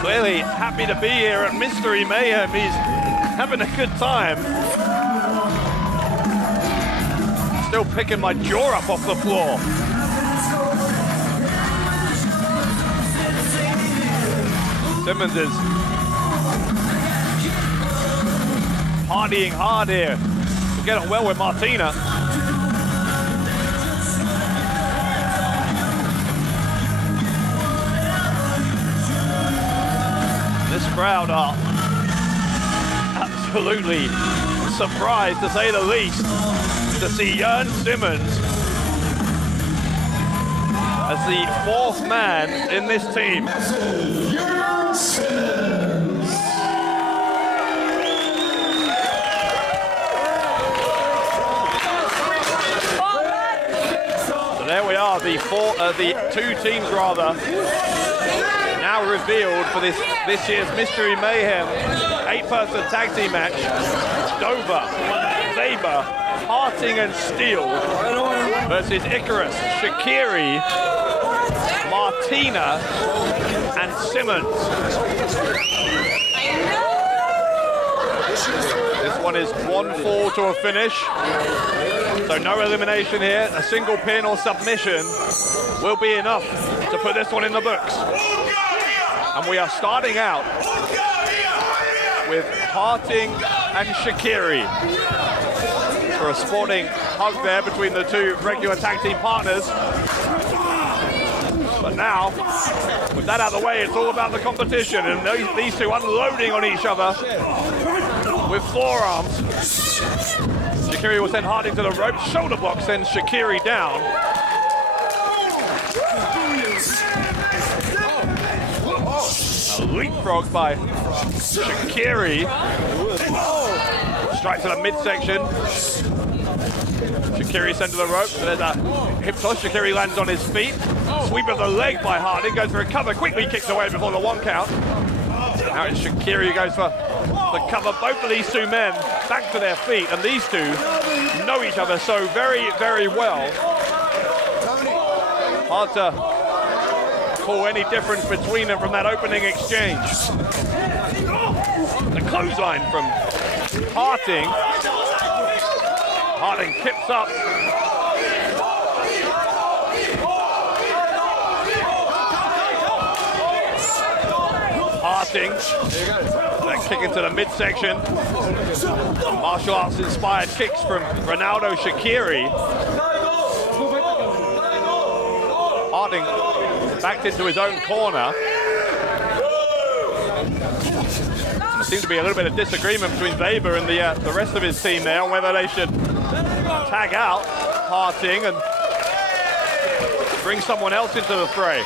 clearly happy to be here at Mystery Mayhem. He's having a good time. Still picking my jaw up off the floor. Simmons is partying hard here to get on well with Martina. This crowd are absolutely surprised, to say the least, to see Jörn Simmons as the 4th man in this team. Jörn Simmons. So there we are, the 2 teams rather, now revealed for this year's Mystery Mayhem 8-person tag team match. Dover, Weber, Harting and Steele versus Icarus, Shaqiri, Martina and Simmons. This one is 1 fall to a finish, so no elimination here. A single pin or submission will be enough to put this one in the books. And we are starting out with Harting and Shaqiri for a sporting hug there between the 2 regular tag team partners. But now, with that out of the way, it's all about the competition, and these 2 unloading on each other with forearms. Shaqiri will send Harting to the rope. Shoulder block sends Shaqiri down. A leapfrog by Shaqiri. Strike to the midsection. Shaqiri sent to the rope. So there's a hip toss. Shaqiri lands on his feet. Sweep of the leg by Harting. Goes for a cover. Quickly kicks away before the 1 count. Now it's Shaqiri who goes for the cover. Both of these 2 men back to their feet. And these 2 know each other so very, very well. Hard to call any difference between them from that opening exchange. The clothesline from Harting. Harting kips up. Harting. That kick into the midsection. Martial arts inspired kicks from Ronaldo Shaqiri. starting, backed into his own corner. There seems to be a little bit of disagreement between Weber and the rest of his team there on whether they should tag out Harting and bring someone else into the fray.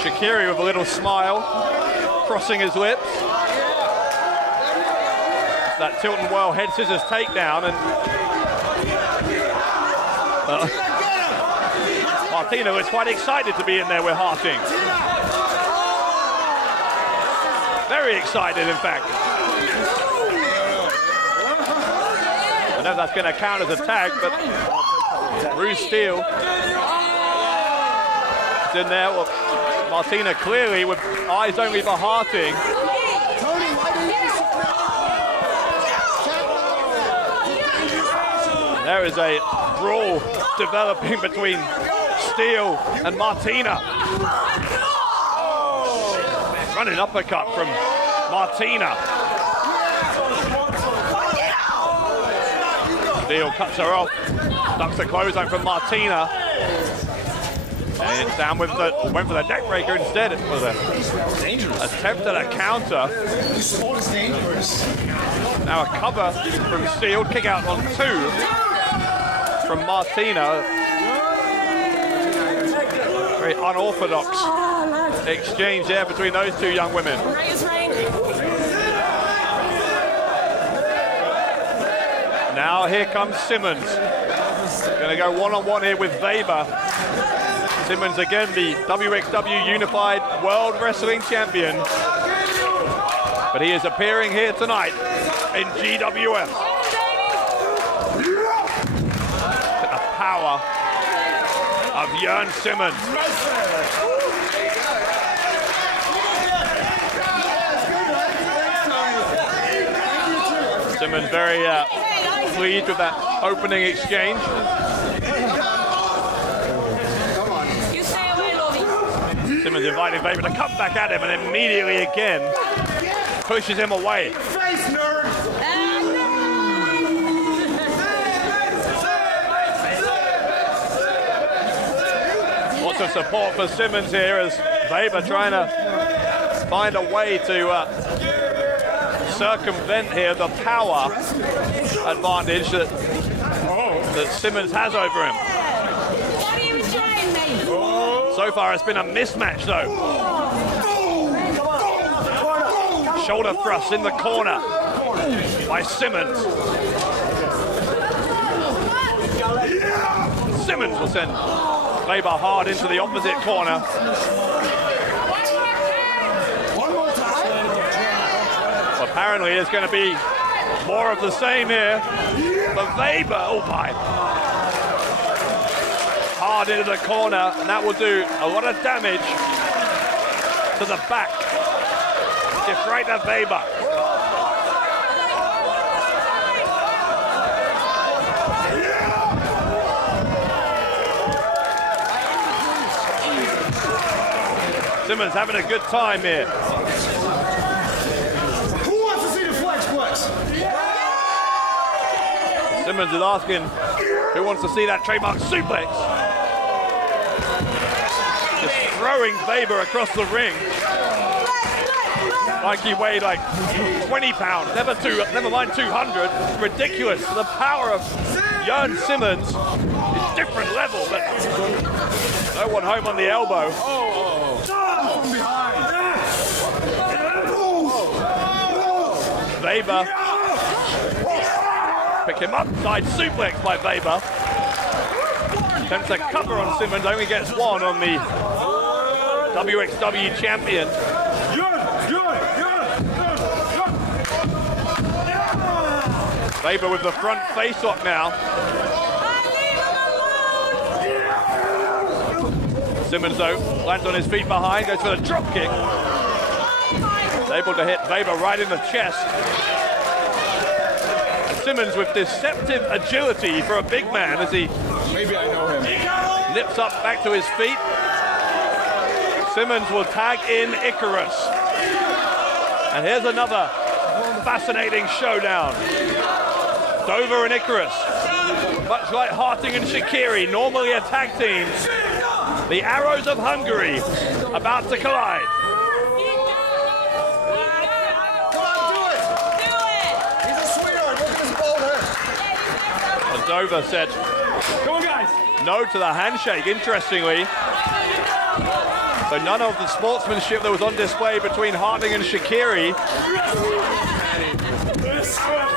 Shaqiri with a little smile, crossing his lips. That tilt and whirl head scissors takedown, and Martino is quite excited to be in there with Harting. Very excited, in fact. I know that's going to count as a tag, but Bruce Steele is in there. Well, Martina clearly with eyes only for Harting. There is a brawl developing between Steele and Martina. Running uppercut from Martina. Steele cuts her off, ducks the clothesline from Martina. And it's down with went for the neck breaker instead. It was an attempt at a counter. Now a cover from Steele, kick out on 2 from Martina. Very unorthodox exchange there between those two young women. Now here comes Simmons. Gonna go one-on-one here with Weber. Simmons again, the WXW Unified World Wrestling Champion. But he is appearing here tonight in GWF. The power of Jörn Simmons. Simmons very pleased with that opening exchange. Simmons inviting Weber to come back at him, and immediately again pushes him away. Lots of support for Simmons here as Weber trying to find a way to circumvent here the power advantage that Simmons has over him. So far it's been a mismatch though. Shoulder thrust in the corner by Simmons. Simmons will send Weber hard into the opposite corner. Apparently there's going to be more of the same here. But Weber, oh my. Hard into the corner, and that will do a lot of damage to the back. Gets right to Weber. Simmons having a good time here. Who wants to see the flexplex? Simmons is asking who wants to see that trademark suplex. Just throwing Weber across the ring. Like he weighed like 20 pounds, never mind 200. Ridiculous. The power of Jörn Simmons is different level, but no one home on the elbow. Weber. Pick him up, side suplex by Weber. Attempts a cover on Simmons, only gets one on the WXW champion. Weber with the front face-off now. Simmons though, lands on his feet behind, goes for the drop kick. He's able to hit Weber right in the chest. Simmons with deceptive agility for a big man as he lips up back to his feet. Simmons will tag in Icarus. And here's another fascinating showdown. Dover and Icarus. Much like Harting and Shaqiri, normally a tag team, the arrows of Hungary about to collide. Dover said, "Come on, guys!" No to the handshake, interestingly. So none of the sportsmanship that was on display between Harting and Shaqiri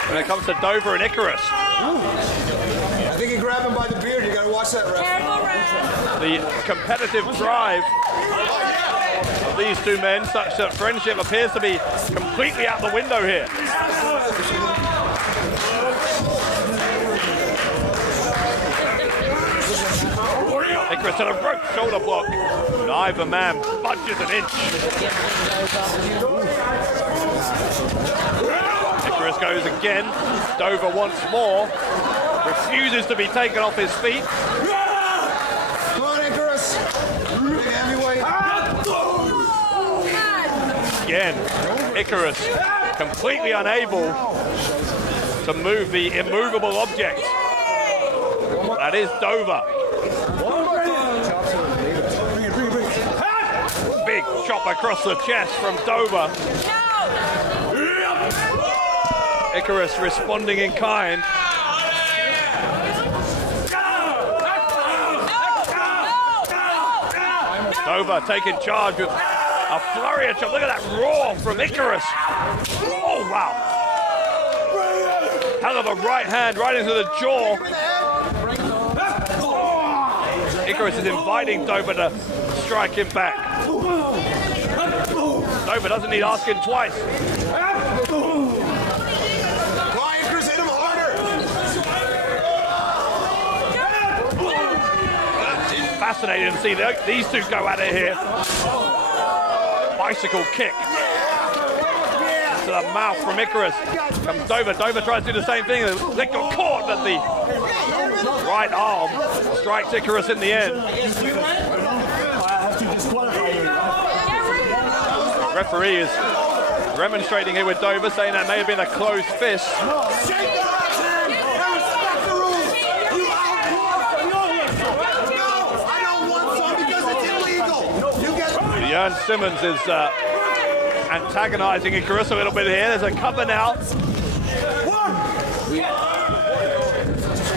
when it comes to Dover and Icarus. I think he grabbed him by the beard. You gotta watch that, ref. The competitive drive of these two men, such that friendship appears to be completely out the window here. Icarus to the rope, shoulder block. Neither man budges an inch. Icarus goes again. Dover once more. Refuses to be taken off his feet. Come on, Icarus. Big heavyweight. Again, Icarus completely unable to move the immovable object. That is Dover. Big chop across the chest from Dover. Icarus responding in kind. Dover taking charge with a flurry of chop. Look at that roar from Icarus. Oh, wow. Hell of a right hand right into the jaw. Icarus is inviting Dover to strike him back. Dover doesn't need asking twice. Icarus, hit him harder. It's fascinating to see these two go at it here. Bicycle kick to the mouth from Icarus. Comes Dover. Dover tries to do the same thing. The leg got caught, but the right arm strikes Icarus in the end. The referee is remonstrating here with Dover, saying that may have been a closed fist. Jan Simmons is antagonizing Icarus a little bit here. There's a cover now.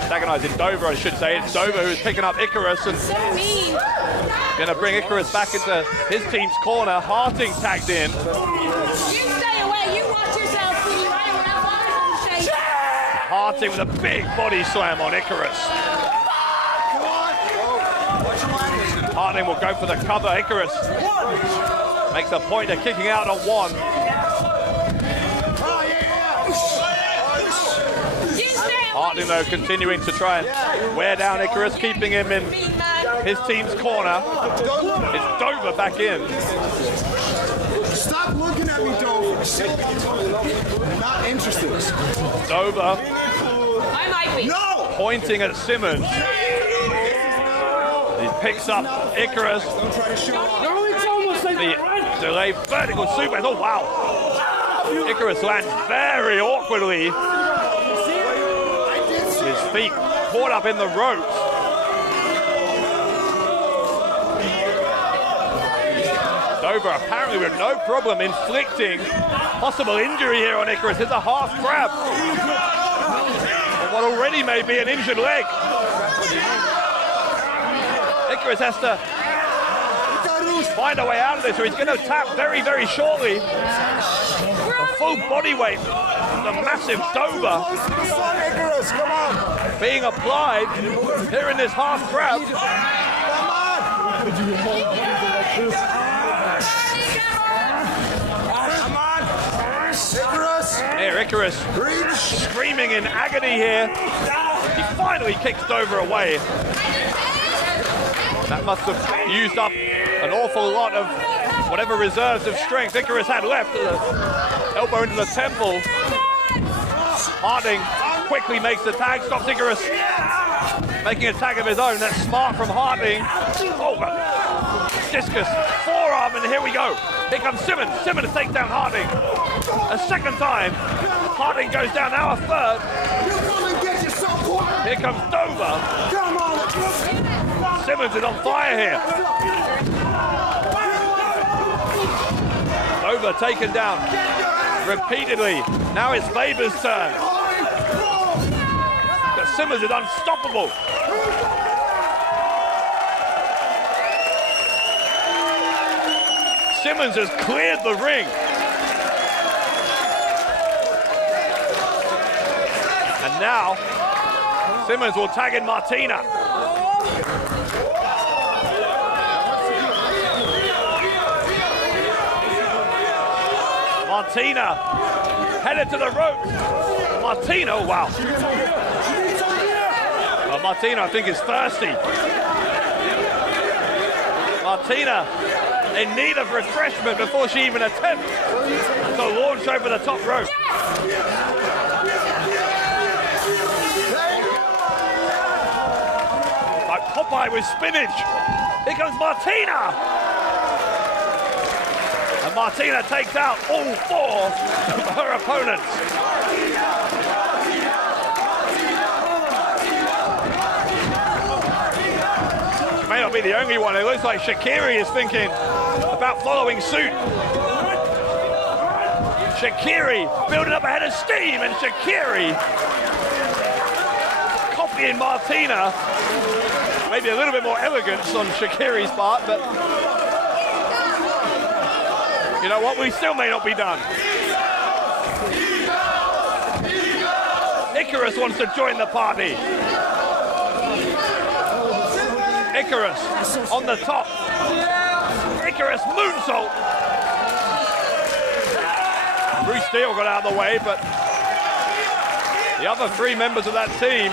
Antagonizing Dover, I should say. It's Dover who's picking up Icarus and going to bring Icarus back into his team's corner. Harting tagged in. You stay away. You watch yourself. Harting with a big body slam on Icarus. Harting will go for the cover. Icarus makes a point of kicking out on one. Harting, though, continuing to try and wear down Icarus, keeping him in his team's corner. It's Dover back in. Stop looking at me, Dover. Not interested. Dover No! pointing at Simmons. He picks up Icarus. The delayed vertical suplex. Oh, wow. Icarus lands very awkwardly. His feet caught up in the ropes. Dover apparently with no problem inflicting possible injury here on Icarus. It's a half grab on what already may be an injured leg. Icarus has to find a way out of this, or he's going to tap very, very shortly. A full body weight, the massive Dover being applied here in this half grab. Here, Icarus screaming in agony here. He finally kicks Dover away. That must have used up an awful lot of whatever reserves of strength Icarus had left. Elbow into the temple. Harting quickly makes the tag, stops Icarus making a tag of his own. That's smart from Harting. Oh, discus, forearm, and here we go. Here comes Simmons. Simmons takes down Harting. A second time. Harting goes down, now a third. You come and get yourself. Here comes Dover. Simmons is on fire here. Dover taken down repeatedly. Now it's Weber's turn. But Simmons is unstoppable. Simmons has cleared the ring. And now, Simmons will tag in Martina. Martina headed to the rope. Martina, oh wow. Well, Martina, I think, is thirsty. Martina in need of refreshment before she even attempts to launch over the top rope. Like Popeye with spinach. Here comes Martina. And Martina takes out all 4 of her opponents. She may not be the only one. It looks like Shaqiri is thinking about following suit. Shaqiri building up a head of steam, and Shaqiri copying Martina. Maybe a little bit more elegance on Shaqiri's part, but you know what? We still may not be done. Icarus wants to join the party. Icarus on the top. Icarus moonsault. Bruce Steele got out of the way, but the other 3 members of that team,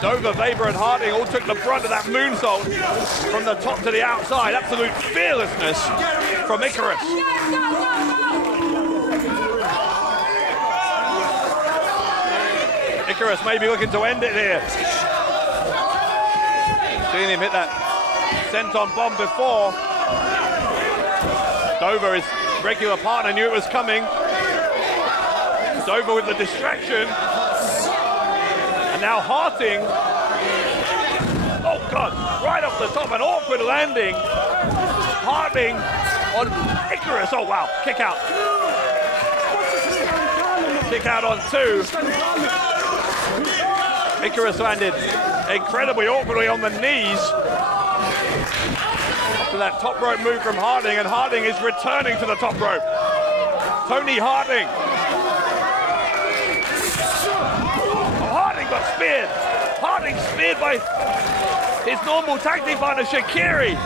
Dover, Weber, and Harding, all took the brunt of that moonsault from the top to the outside. Absolute fearlessness from Icarus. Icarus may be looking to end it here. Seeing him hit that senton bomb before. Dover, his regular partner, knew it was coming. Dover with the distraction. And now Harding. Oh God, right off the top, an awkward landing. Harding on Icarus. Oh wow, kick out. Kick out on 2. Icarus landed incredibly awkwardly on the knees after that top rope move from Harding, and Harding is returning to the top rope. Tony Harding. Oh, Harding got speared. Harding speared by his normal tag team partner Shaqiri.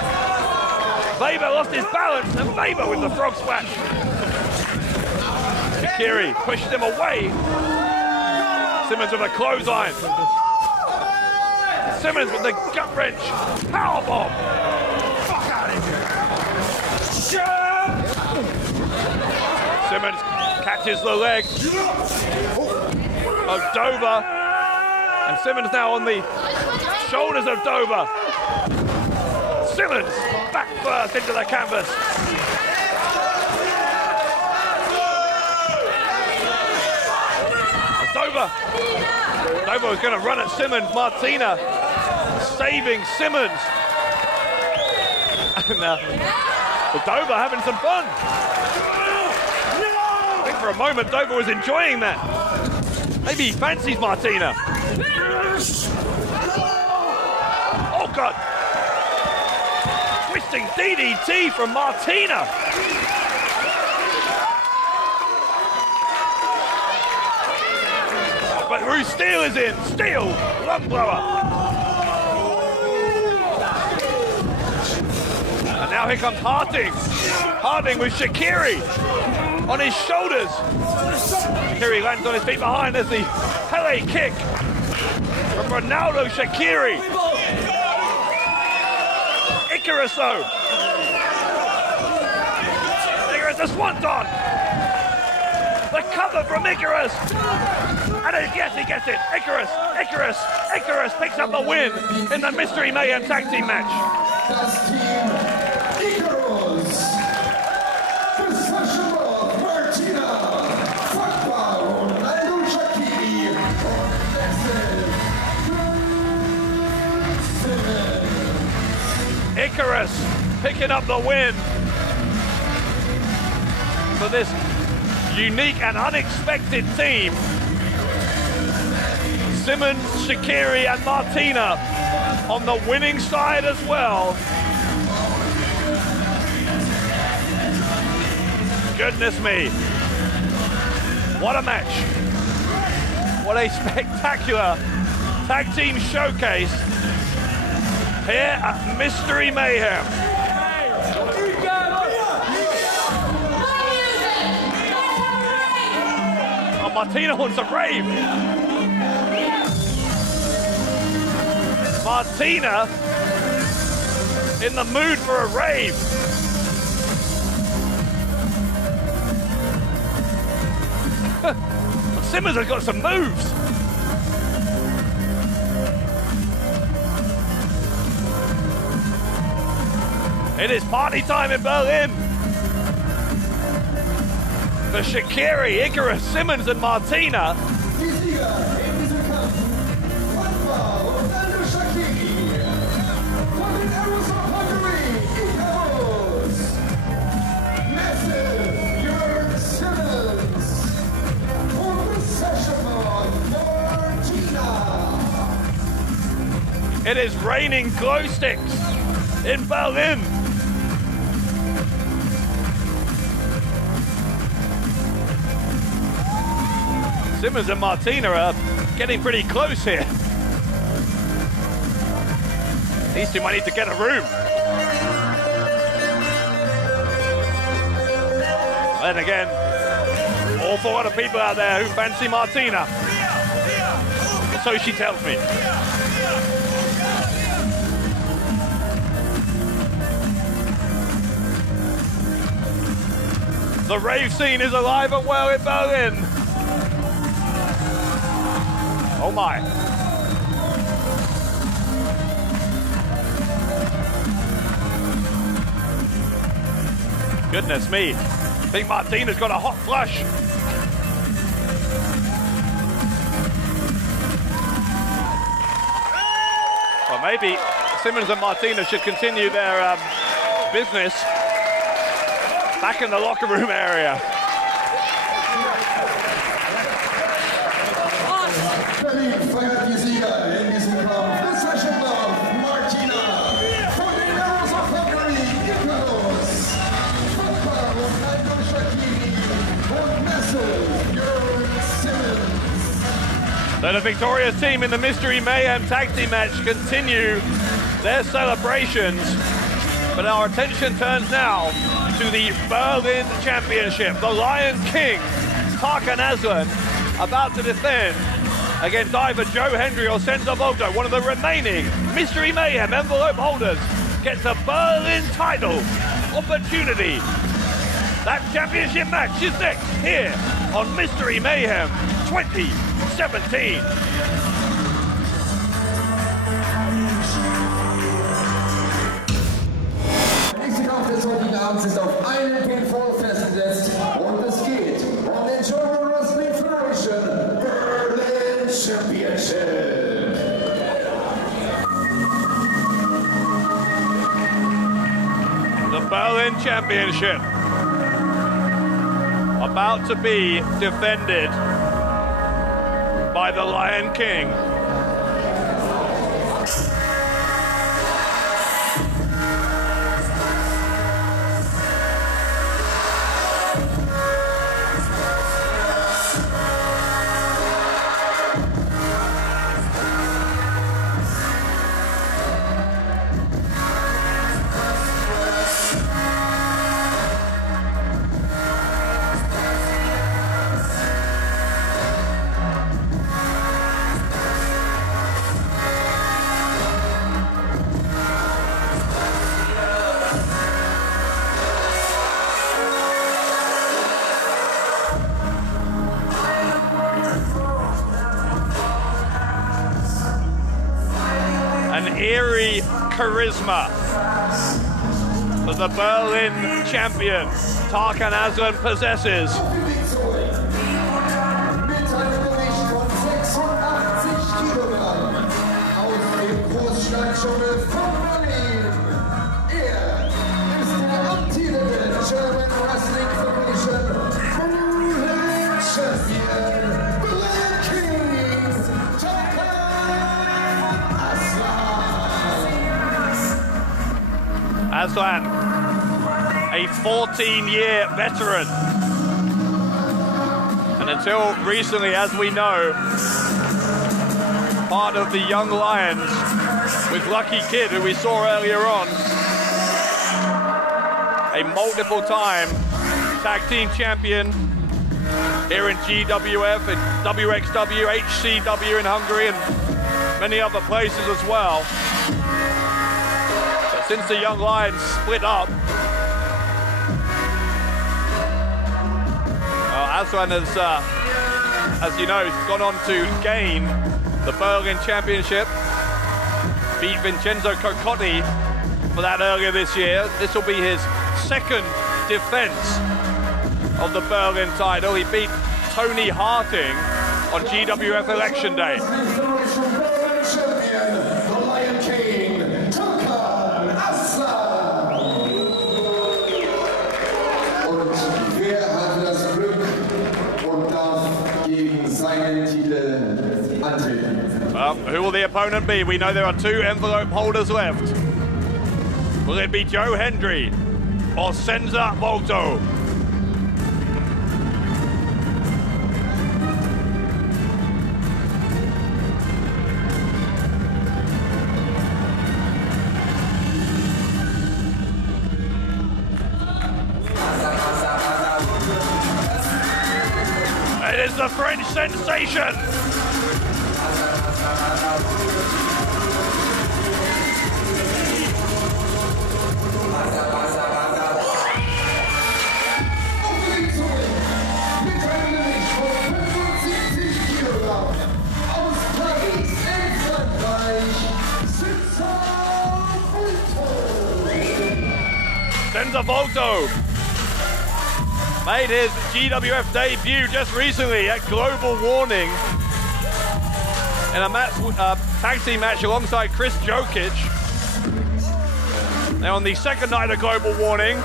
Weber lost his balance, and Weber with the frog splash. Shaqiri pushed him away. Simmons with a clothesline. Simmons with the gut wrench powerbomb. Fuck out of here. Simmons catches the leg of Dover, and Simmons now on the shoulders of Dover. Simmons back first into the canvas. Dover was going to run at Simmons. Martina saving Simmons. And Dover having some fun. I think for a moment Dover was enjoying that. Maybe he fancies Martina. Oh God. Twisting DDT from Martina. But Bruce Steele is in. Steele, lung blower. And now here comes Harding. Harding with Shaqiri on his shoulders. Shaqiri lands on his feet behind. There's the Pele kick from Ronaldo Shaqiri. Icarus though. Icarus a swanton. The cover from Icarus. And yes, he gets it. Icarus picks up the win in the Mystery Mayhem Tag Team match. Icarus picking up the win for this unique and unexpected team. Simmons, Shaqiri and Martina on the winning side as well. Goodness me. What a match. What a spectacular tag team showcase here at Mystery Mayhem. Oh, Martina wants a rave. Martina in the mood for a rave. Simmons has got some moves. It is party time in Berlin. For Shaqiri, Icarus, Simmons and Martina. It is raining glow sticks in Berlin. Simmons and Martina are getting pretty close here. These two might need to get a room. Then again, all 4 other people out there who fancy Martina. So she tells me. The rave scene is alive and well in Berlin. Oh my. Goodness me. I think Martina's got a hot flush. Well, maybe Simmons and Martina should continue their business back in the locker room area. Berlin feiert die Sieger in diesem Kampf. Inzwischen noch Martina von den Arrows of Hungary, Icarus, Papa und Shaqiri und Messer, Simmons. So the victorious team in the Mystery Mayhem tag team match continue their celebrations, but our attention turns now to the Berlin Championship. The Lion King, Tarkan Aslan, about to defend against either Joe Hendry or Senza Volto. One of the remaining Mystery Mayhem envelope holders gets a Berlin title opportunity. That championship match is next here on Mystery Mayhem 2017. Des heutigen Abends ist auf einen Pinfall festgesetzt und es geht um den German Wrestling Federation Berlin Championship. The Berlin Championship about to be defended by the Lion King. Eerie charisma that the Berlin champion Tarkan Aslan possesses. Aslan, a 14-year veteran. And until recently, as we know, part of the Young Lions with Lucky Kid, who we saw earlier on, a multiple-time tag team champion here in GWF, in WXW, HCW in Hungary, and many other places as well. But since the Young Lions split up, Aslan has, as you know, gone on to gain the Berlin Championship, beat Vincenzo Coccotti for that earlier this year. This will be his second defense of the Berlin title. He beat Tony Harting on GWF Election Day. Well, who will the opponent be? We know there are two envelope holders left. Will it be Joe Hendry or Senza Volto? It is the French sensation. Senza Volto made his GWF debut just recently at Global Warning in a tag team match alongside Chris Jokic. Now on the second night of Global Warning,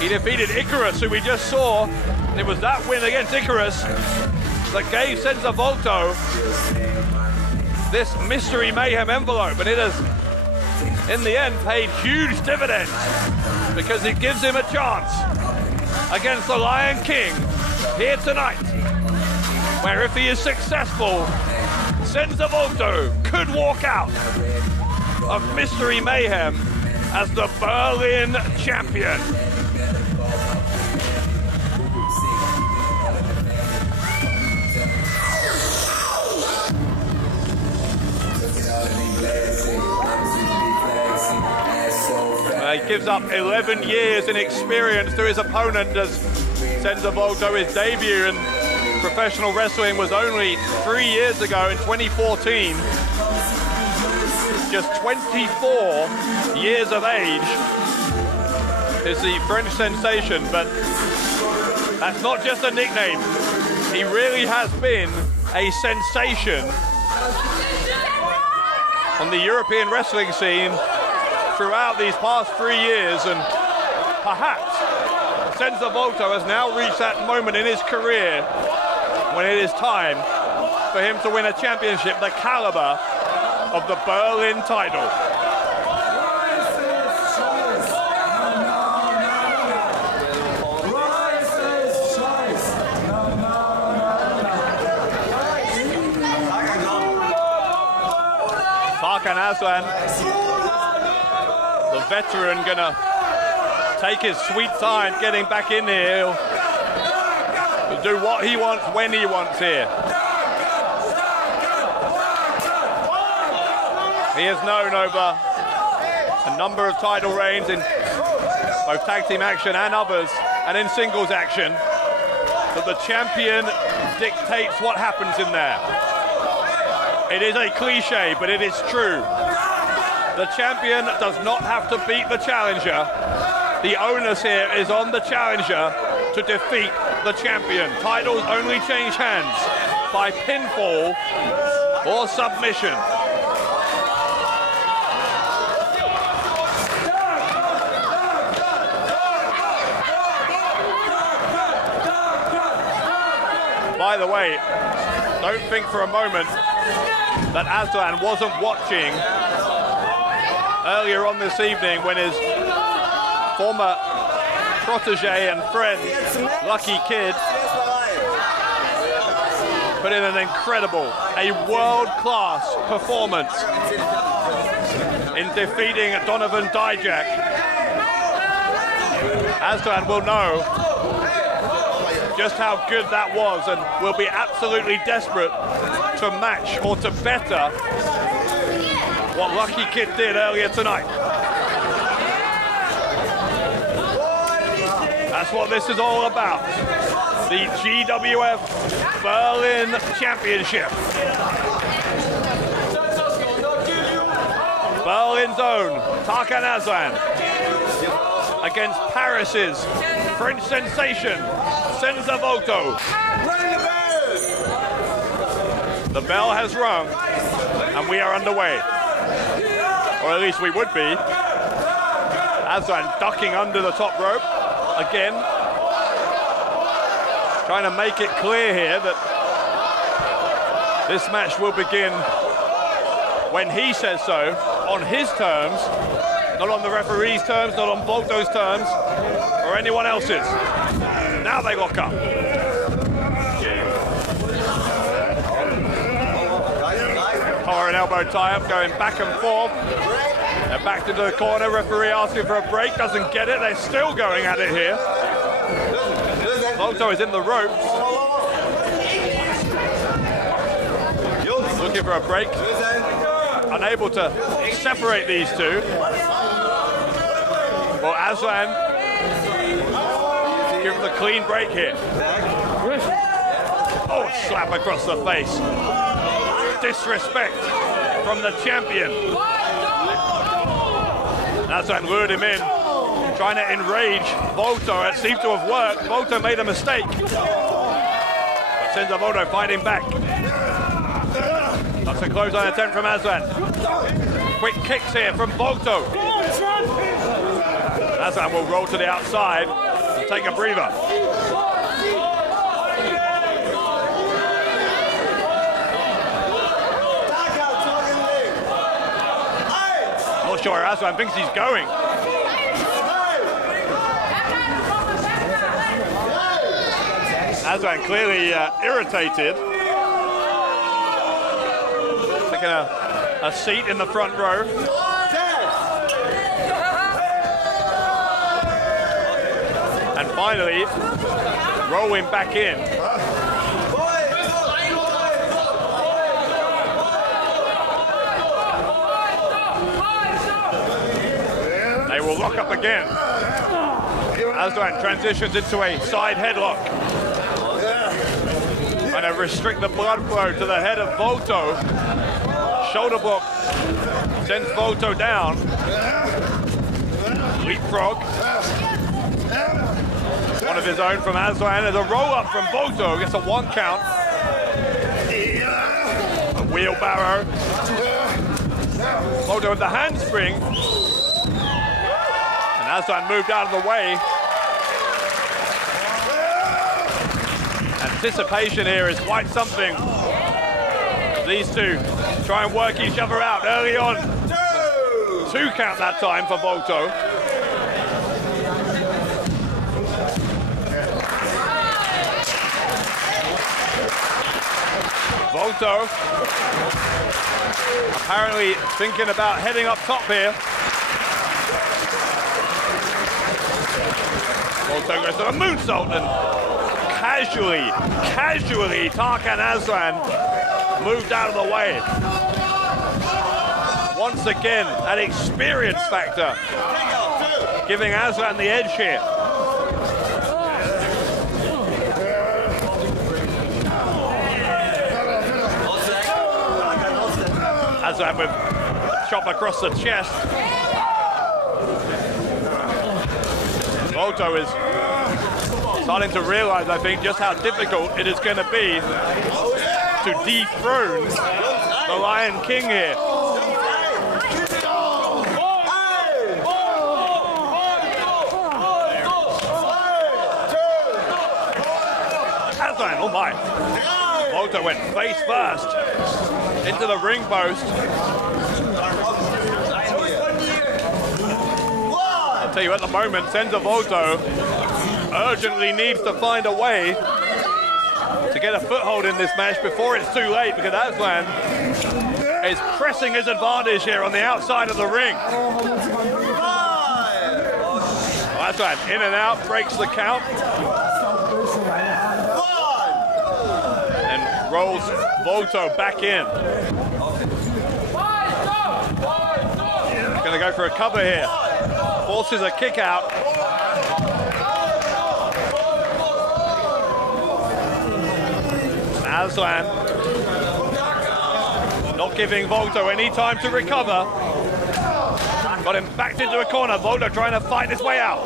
he defeated Icarus, who we just saw. And it was that win against Icarus that gave Senza Volto this mystery Mayhem envelope, and it has, in the end, paid huge dividends because it gives him a chance against the Lion King here tonight, where if he is successful, Senza Volto could walk out of Mystery Mayhem as the Berlin champion. He gives up 11 years in experience to his opponent as Senza Volto. His debut in professional wrestling was only 3 years ago in 2014. Just 24 years of age is the French sensation, but that's not just a nickname. He really has been a sensation on the European wrestling scene throughout these past 3 years, and perhaps Senza Volto has now reached that moment in his career when it is time for him to win a championship the caliber of the Berlin title. Tarkan Aslan, the veteran, gonna take his sweet time getting back in here. He'll do what he wants when he wants here. He has known over a number of title reigns in both tag team action and others, and in singles action, that the champion dictates what happens in there. It is a cliche, but it is true. The champion does not have to beat the challenger. The onus here is on the challenger to defeat the champion. Titles only change hands by pinfall or submission. By the way, don't think for a moment that Aslan wasn't watching earlier on this evening when his former protege and friend, Lucky Kid, put in an incredible, a world-class performance in defeating Donovan Dijak. Aslan will know just how good that was and will be absolutely desperate to match or to better what Lucky Kid did earlier tonight. That's what this is all about. The GWF Berlin Championship. Berlin's own Tarkan Aslan against Paris's French sensation, Senza Volto. The bell has rung and we are underway. Or at least we would be. Aslan ducking under the top rope again. Trying to make it clear here that this match will begin when he says so, on his terms, not on the referee's terms, not on Volto's terms, or anyone else's. Now they lock up. Collar and elbow tie-up going back and forth. They're back to the corner, referee asking for a break, doesn't get it, they're still going at it here. Volto is in the ropes. Looking for a break. Unable to separate these two. Well, Aslan gives a clean break here. Oh, slap across the face. Disrespect from the champion. Aslan lured him in, trying to enrage Volto. It seemed to have worked. Volto made a mistake. But Senza Volto fighting back. That's a clothesline attempt from Aslan. Quick kicks here from Volto. Aslan will roll to the outside and take a breather. Not sure where Aslan thinks he's going. Aslan clearly irritated. Taking a seat in the front row. And finally, rolling back in. They will lock up again. Aslan transitions into a side headlock. And to restrict the blood flow to the head of Volto. Shoulder block sends Volto down. Leapfrog. One of his own from Aslan. There's a roll up from Volto. Gets a 1 count. A wheelbarrow. Volto with the handspring. And Aslan moved out of the way. Anticipation here is quite something. These two try and work each other out early on. 2 count that time for Volto. Volto apparently thinking about heading up top here. Volto goes to a moonsault and casually Tarkan Aslan moved out of the way. Once again, that experience factor giving Aslan the edge here. Aslan with a chop across the chest. Volto is starting to realize, I think, just how difficult it is going to be to dethrone the Lion King here. Aslan, oh my. Volto went face first into the ring post. tell you, at the moment, Senza Volto urgently needs to find a way to get a foothold in this match before it's too late, because Aslan is pressing his advantage here on the outside of the ring. Aslan in and out, breaks the count. And rolls Volto back in. Gonna go for a cover here. Forces a kick out. Aslan not giving Volto any time to recover. Got him backed into a corner. Volto trying to fight his way out.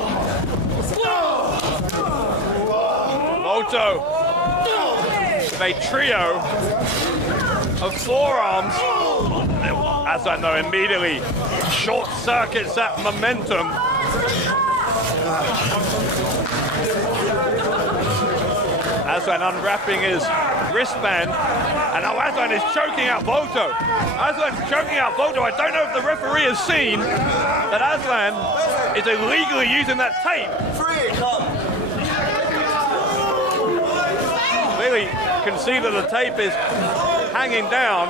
Volto with a trio of forearms. Aslan though immediately short circuits that momentum. Aslan unwrapping his wristband, and now Aslan is choking out Volto. Aslan's choking out Volto. I don't know if the referee has seen that Aslan is illegally using that tape. Clearly can see that the tape is hanging down.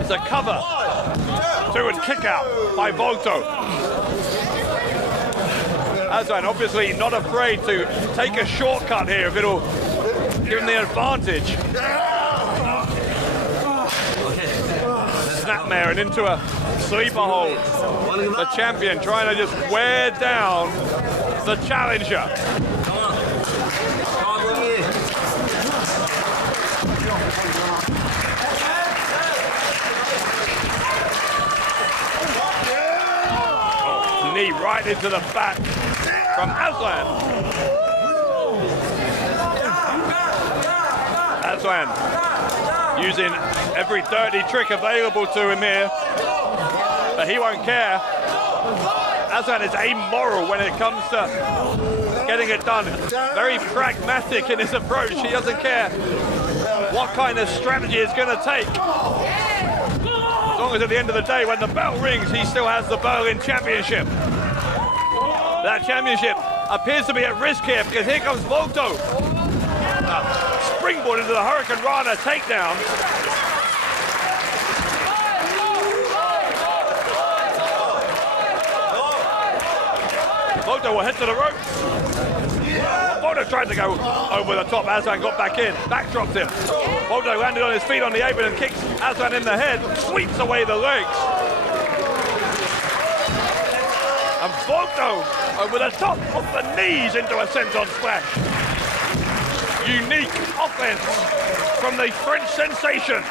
It's a cover to a kick out by Volto. Aslan obviously not afraid to take a shortcut here if it'll give him the advantage. Snapmare and into a sleeper hold. The champion trying to just wear down the challenger. Knee right into the back from Aslan. Aslan using every dirty trick available to him here, but he won't care. Aslan is amoral when it comes to getting it done. Very pragmatic in his approach. He doesn't care what kind of strategy it's going to take. As long as at the end of the day, when the bell rings, he still has the Berlin Championship. That championship appears to be at risk here, because here comes Volto. Springboard into the Hurricane Rana takedown. Volto will head to the ropes. Volto tried to go over the top. Aslan got back in. Backdropped him. Volto landed on his feet on the apron and kicks Aslan in the head. Sweeps away the legs. And Volto over the top of the knees into a senton splash. Unique offense from the French sensation.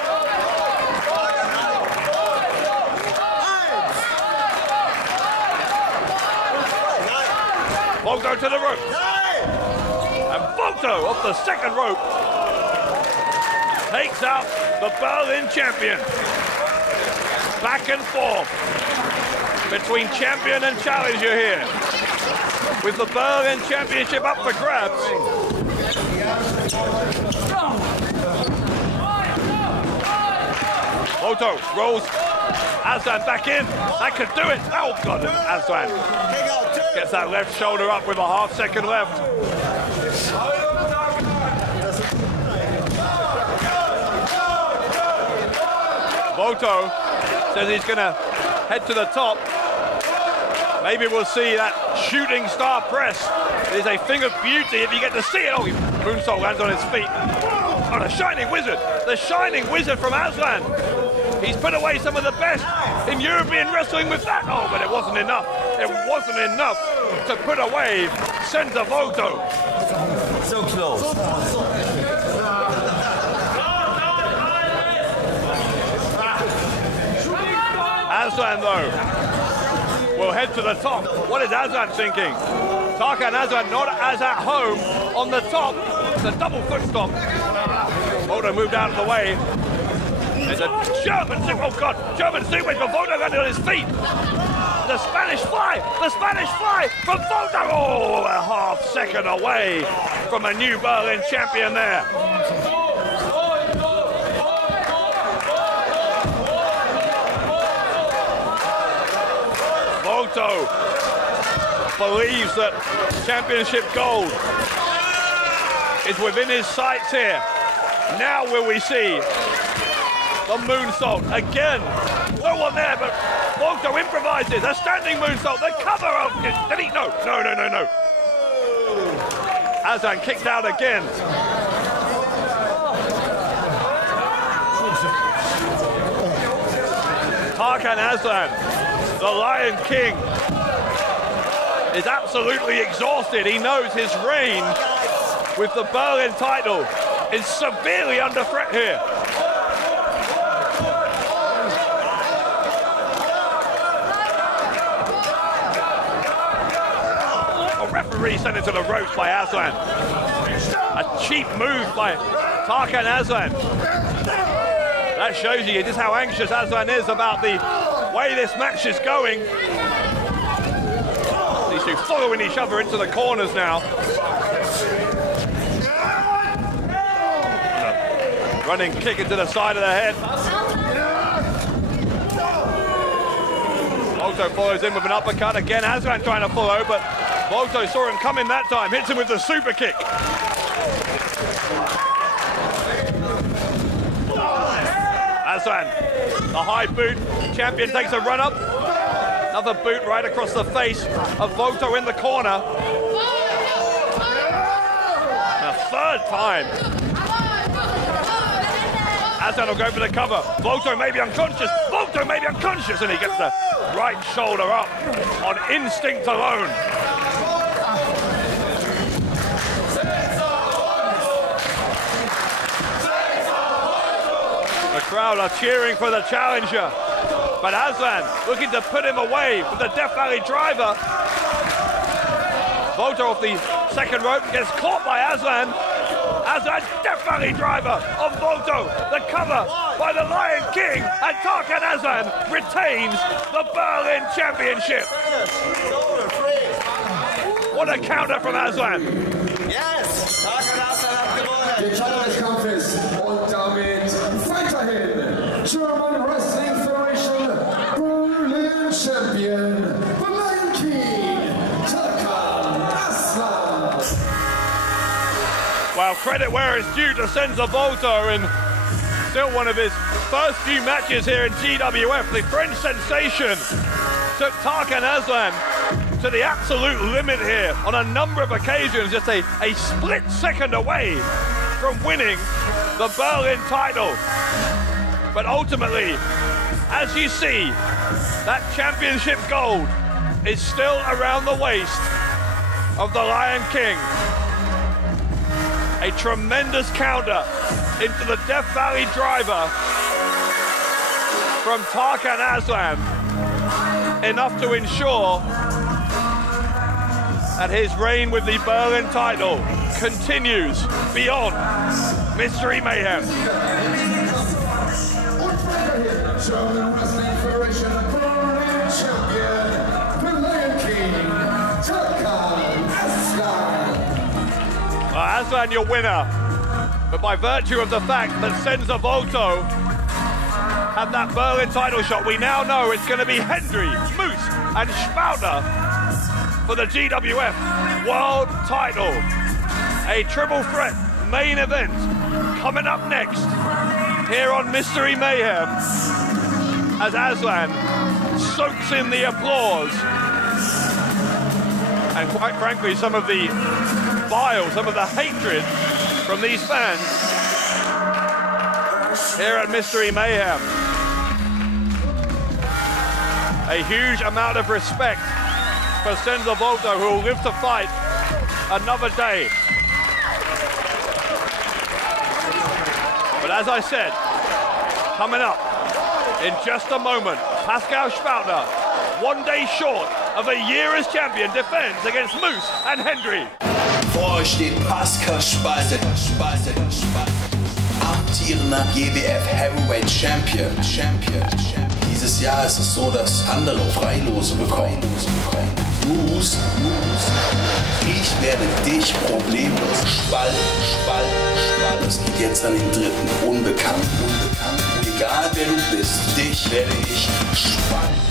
Volto to the ropes. And Volto off the second rope takes out the Berlin champion. Back and forth between champion and challenger here, with the Berlin Championship up for grabs. Volto rolls Aslan back in. That could do it. Oh God, and Aslan gets that left shoulder up with a half-second left. Volto says he's going to head to the top. Maybe we'll see that shooting star press. It is a thing of beauty if you get to see it. Oh, moonsault lands on his feet. Oh, the Shining Wizard. The Shining Wizard from Aslan. He's put away some of the best in European wrestling with that. Oh, but it wasn't enough. It wasn't enough to put away Senza Volto. So close. Aslan, though, will head to the top. What is Aslan thinking? Tarkan Aslan not as at home on the top. It's a double foot stomp. Volto moved out of the way. There's a German suplex. Oh God, German suplex, but Volto landed on his feet. The Spanish fly from Volto. Oh, a half second away from a new Berlin champion there. Volto believes that championship gold is within his sights here. Now will we see the moonsault again? No one there, but Volto improvises a standing moonsault. The cover of did he? No. Aslan kicked out again. Tarkan Aslan, the Lion King, is absolutely exhausted. He knows his reign with the Berlin title is severely under threat here. A referee sent it to the ropes by Aslan. A cheap move by Tarkan Aslan. That shows you just how anxious Aslan is about the way this match is going. These two following each other into the corners now. Running kick into the side of the head. Volto follows in with an uppercut. Again, Aslan trying to follow, but Volto saw him coming that time. Hits him with the super kick. Aslan, the high boot. Champion takes a run up. Another boot right across the face of Volto in the corner. A third time. Aslan will go for the cover. Volto may be unconscious. Volto may be unconscious, and he gets the right shoulder up on instinct alone. The crowd are cheering for the challenger, but Aslan looking to put him away with the Death Valley driver. Volto off the second rope gets caught by Aslan. Aslan Death Valley driver on Volto. The cover by the Lion King, and Tarkan Aslan retains the Berlin Championship. What a counter from Aslan. Yes, Tarkan Aslan hat gewonnen. Der Titel des Kampfes und damit weiterhin German Wrestling Federation Berlin Champion, the Lion King, Tarkan Aslan. Well, credit where it's due to Senza Volto, and still one of his first few matches here in GWF. The French sensation took Tarkan Aslan to the absolute limit here on a number of occasions, just a split second away from winning the Berlin title. But ultimately, as you see, that championship gold is still around the waist of the Lion King. A tremendous counter into the Death Valley driver from Tarkan Aslan, enough to ensure that his reign with the Berlin title continues beyond Mystery Mayhem. German Wrestling Federation Berlin Champion, the Lion King, Tarkan Aslan. Aslan, your winner, but by virtue of the fact that Senza Volto had that Berlin title shot, we now know it's going to be Hendry, Moose, and Spouter for the GWF World title. A triple threat main event coming up next here on Mystery Mayhem, as Aslan soaks in the applause and, quite frankly, some of the bile, some of the hatred from these fans here at Mystery Mayhem. A huge amount of respect for Senza Volto, who will live to fight another day. But as I said, coming up in just a moment, Pascal Spouter, 1 day short of a year as champion, defends against Moose and Hendry. Vor euch steht Pascal Spouter, amtierender GWF Heavyweight Champion. Dieses Jahr ist es so, dass andere Freilose bekommen. Moose, ich werde dich problemlos spalten. Das geht jetzt an den dritten Unbekannten. Egal wer du bist, dich werde ich spalten.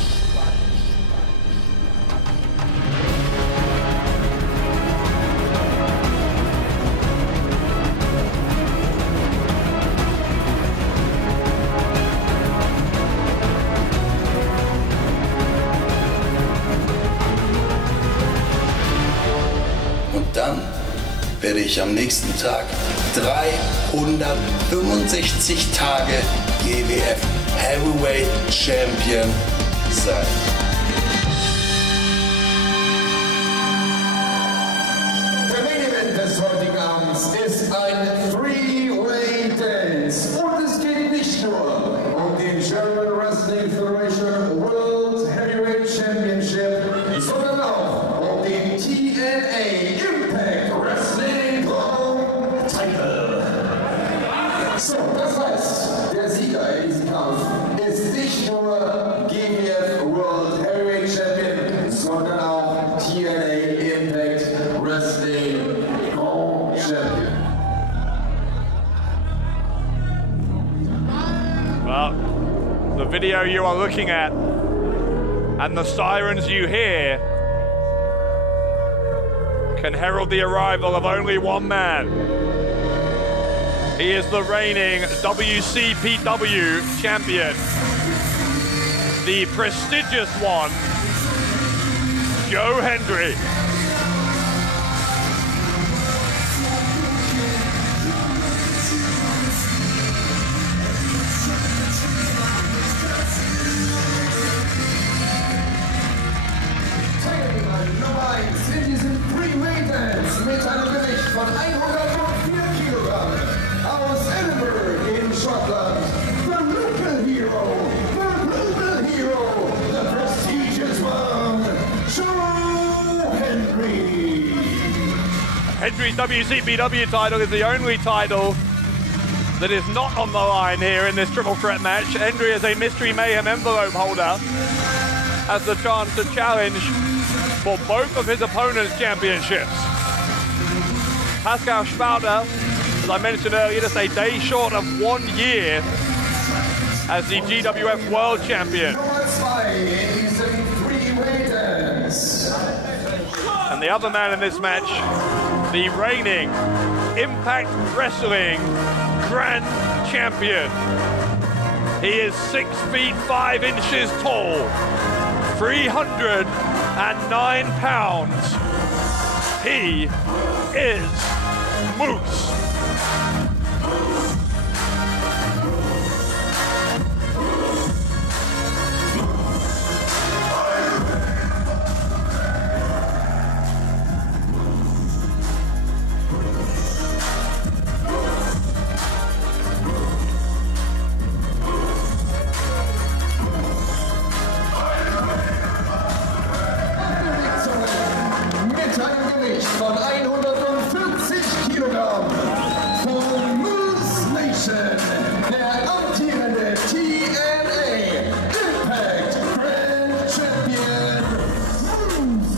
werde ich am nächsten Tag 365 Tage GWF Heavyweight Champion sein. Der Main Event des heutigen Abends ist ein Three-Way Dance und es geht nicht nur um den German Wrestling Federation World Heavyweight Championship, sondern auch um den TNA Impact Wrestling World Title. So, das heißt, der Sieger in diesem Kampf ist nicht nur GWF World Heavyweight Champion, sondern auch TNA Impact Wrestling World Champion. Well, the video you are looking at and the sirens you hear can herald the arrival of only one man. He is the reigning WCPW champion, the prestigious one, Joe Hendry. Nummer 1 in diesem Three-Way Dance mit einem Gewicht von 104 Kilogramm aus Edinburgh in Schottland. The local hero, the global hero, the prestigious one, Joe Hendry. Hendry's WCPW title is the only title that is not on the line here in this triple threat match. Hendry is a Mystery Mayhem envelope holder, has the chance to challenge for both of his opponents' championships. Pascal Spauter, as I mentioned earlier, just a day short of 1 year as the GWF World Champion. And the other man in this match, the reigning Impact Wrestling Grand Champion. He is 6 feet 5 inches tall, 309 pounds. He is Moose. Von 140 Kilogramm von Moose Nation, der amtierende TNA Impact Grand Champion Moose.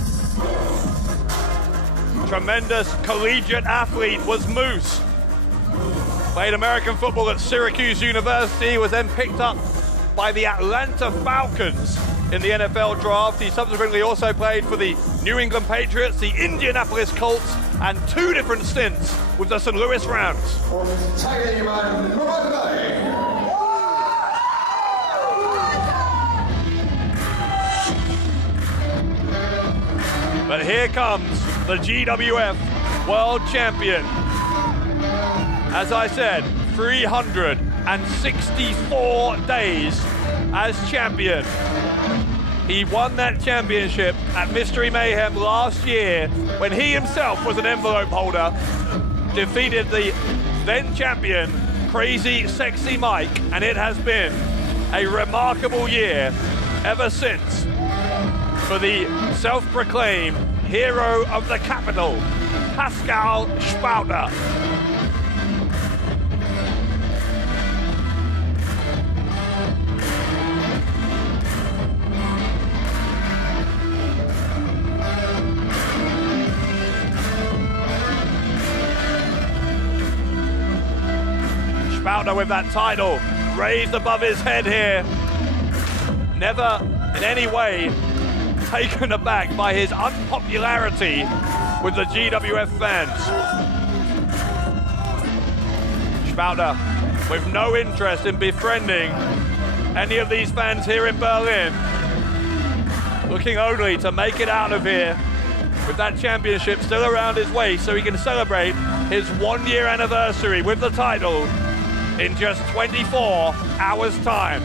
Tremendous collegiate athlete was Moose. Played American football at Syracuse University, was then picked up by the Atlanta Falcons in the NFL draft. He subsequently also played for the New England Patriots, the Indianapolis Colts, and 2 different stints with the St. Louis Rams. Und Teilnehmer Nummer 3. But here comes the GWF World Champion. As I said, 364 days as champion. He won that championship at Mystery Mayhem last year when he himself was an envelope holder, defeated the then champion, Crazy Sexy Mike, and it has been a remarkable year ever since for the self-proclaimed hero of the capital, Pascal Spauter. Spauter with that title raised above his head here. Never in any way taken aback by his unpopularity with the GWF fans. Spauter with no interest in befriending any of these fans here in Berlin, looking only to make it out of here with that championship still around his waist so he can celebrate his 1-year anniversary with the title in just 24 hours' time.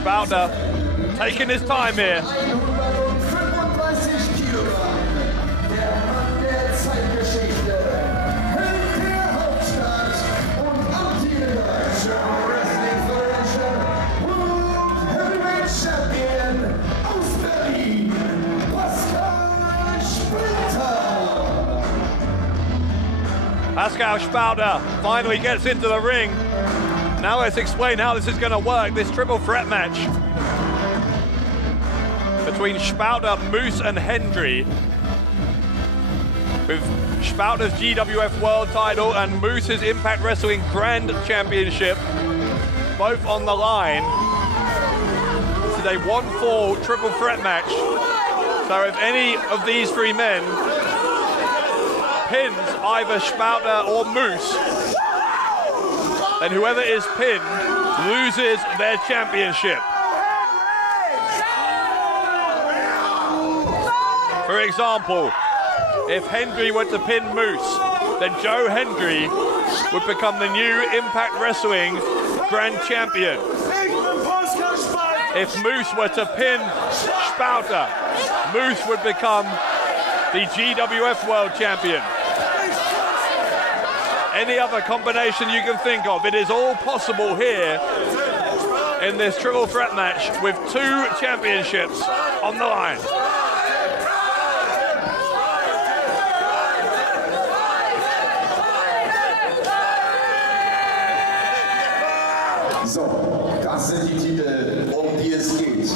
Spouter taking his time here. Pascal Spouter finally gets into the ring. Now let's explain how this is going to work, this triple threat match between Spouter, Moose and Hendry, with Spouter's GWF World Title and Moose's Impact Wrestling Grand Championship both on the line. This is a 1-fall triple threat match. So if any of these three men pins either Spouter or Moose, then whoever is pinned loses their championship. For example, if Hendry were to pin Moose, then Joe Hendry would become the new Impact Wrestling Grand Champion. If Moose were to pin Spouter, Moose would become the GWF World Champion. Any other combination you can think of, it is all possible here in this triple threat match with 2 championships on the line. So, das sind die Titel, die es geht.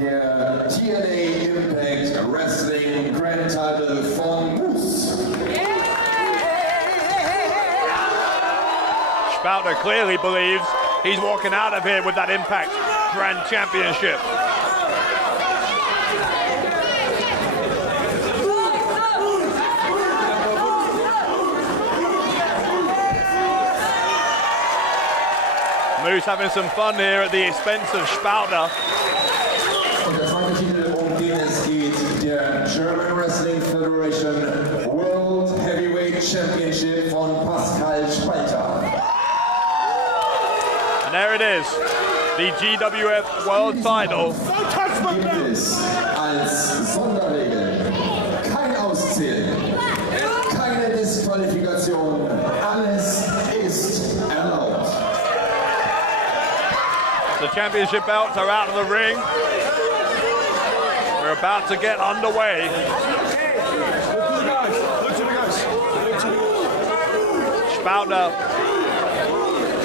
Der TNA Impact Wrestling Grand Title von Moose. Spouter clearly believes he's walking out of here with that Impact Grand Championship. Moose having some fun here at the expense of Spouter. Und der zweite Titel, den es geht, der German Wrestling Federation World Heavyweight Championship von Pascal Spalter. And there it is, the GWF World Title. Gibt es als Sonderregel kein Auszählen, keine Disqualifikation, alles ist erlaubt. The championship belts are out of the ring. We're about to get underway. Spouter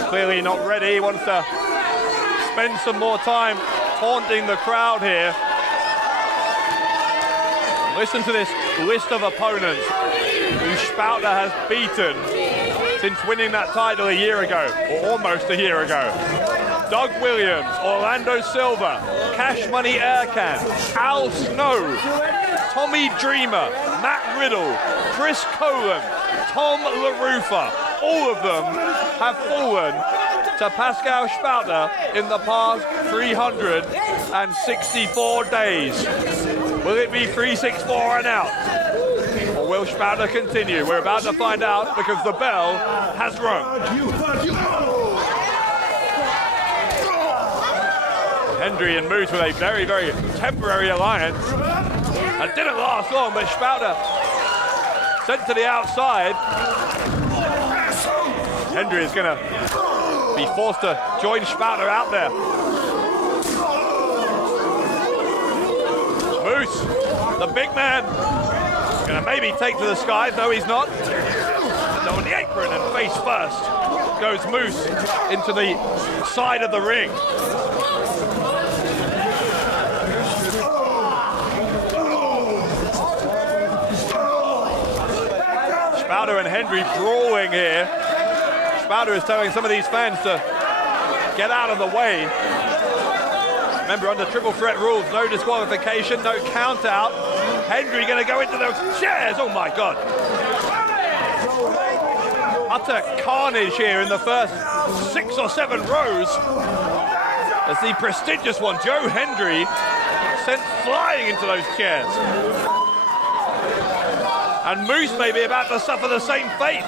clearly not ready. He wants to spend some more time taunting the crowd here. Listen to this list of opponents who Spouter has beaten since winning that title a year ago, or almost a year ago. Doug Williams, Orlando Silva, Cash Money Aircan, Al Snow, Tommy Dreamer, Matt Riddle, Chris Colen, Tom LaRufa. All of them have fallen to Pascal Spouter in the past 364 days. Will it be 364 and out? Or will Spouter continue? We're about to find out because the bell has rung. Hendry and Moose with a very, very temporary alliance. It didn't last long, but Spouter sent to the outside. Hendry is going to be forced to join Spouter out there. Moose, the big man, going to maybe take to the skies. No, he's not. So on the apron and face first goes Moose into the side of the ring. Spouter and Hendry brawling here. Spouter is telling some of these fans to get out of the way. Remember, under triple threat rules, no disqualification, no count out. Hendry going to go into those chairs. Oh my God. Utter carnage here in the first 6 or 7 rows. As the prestigious one, Joe Hendry, sent flying into those chairs. And Moose may be about to suffer the same fate.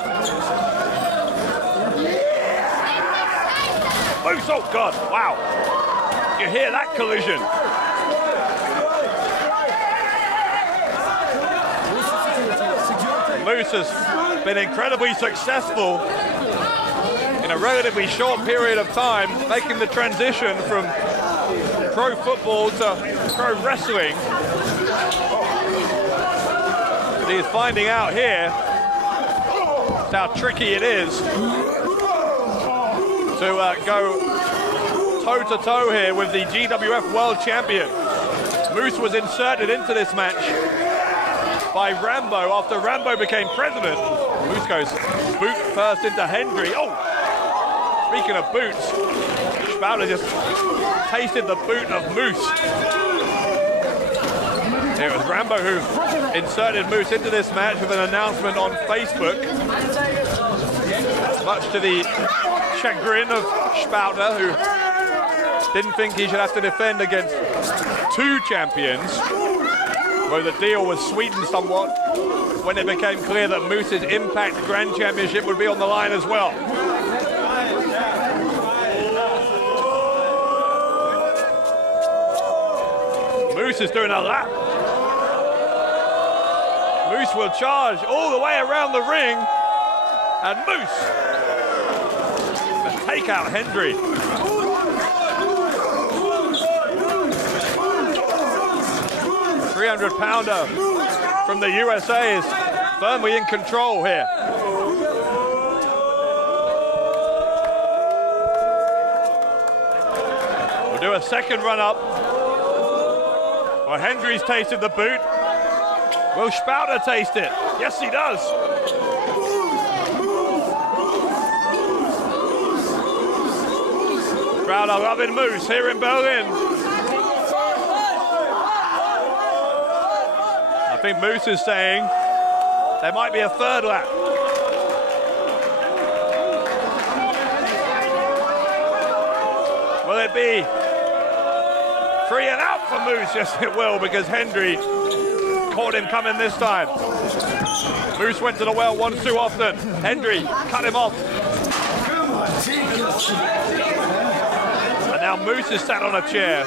Moose, oh God, wow. You hear that collision. Moose has been incredibly successful in a relatively short period of time, making the transition from pro football to pro wrestling. But he is finding out here how tricky it is to go toe-to-toe here with the GWF World Champion. Moose was inserted into this match by Rambo after Rambo became president. Moose goes boot first into Hendry. Oh, speaking of boots, Spouter just tasted the boot of Moose. It was Rambo who inserted Moose into this match with an announcement on Facebook, much to the chagrin of Spouter, who didn't think he should have to defend against 2 champions, where the deal was sweetened somewhat when it became clear that Moose's Impact Grand Championship would be on the line as well. Moose is doing a lap. Moose will charge all the way around the ring, and Moose will take out Hendry. 300-pounder from the USA is firmly in control here. We'll do a second run-up. Well, Hendry's tasted the boot. Will Spouter taste it? Yes, he does. Crowd are loving Moose here in Berlin. I think Moose is saying there might be a third lap. Will it be 3 and out for Moose? Yes, it will, because Hendry caught him coming this time. Moose went to the well once too often. Hendry cut him off. And now Moose is sat on a chair.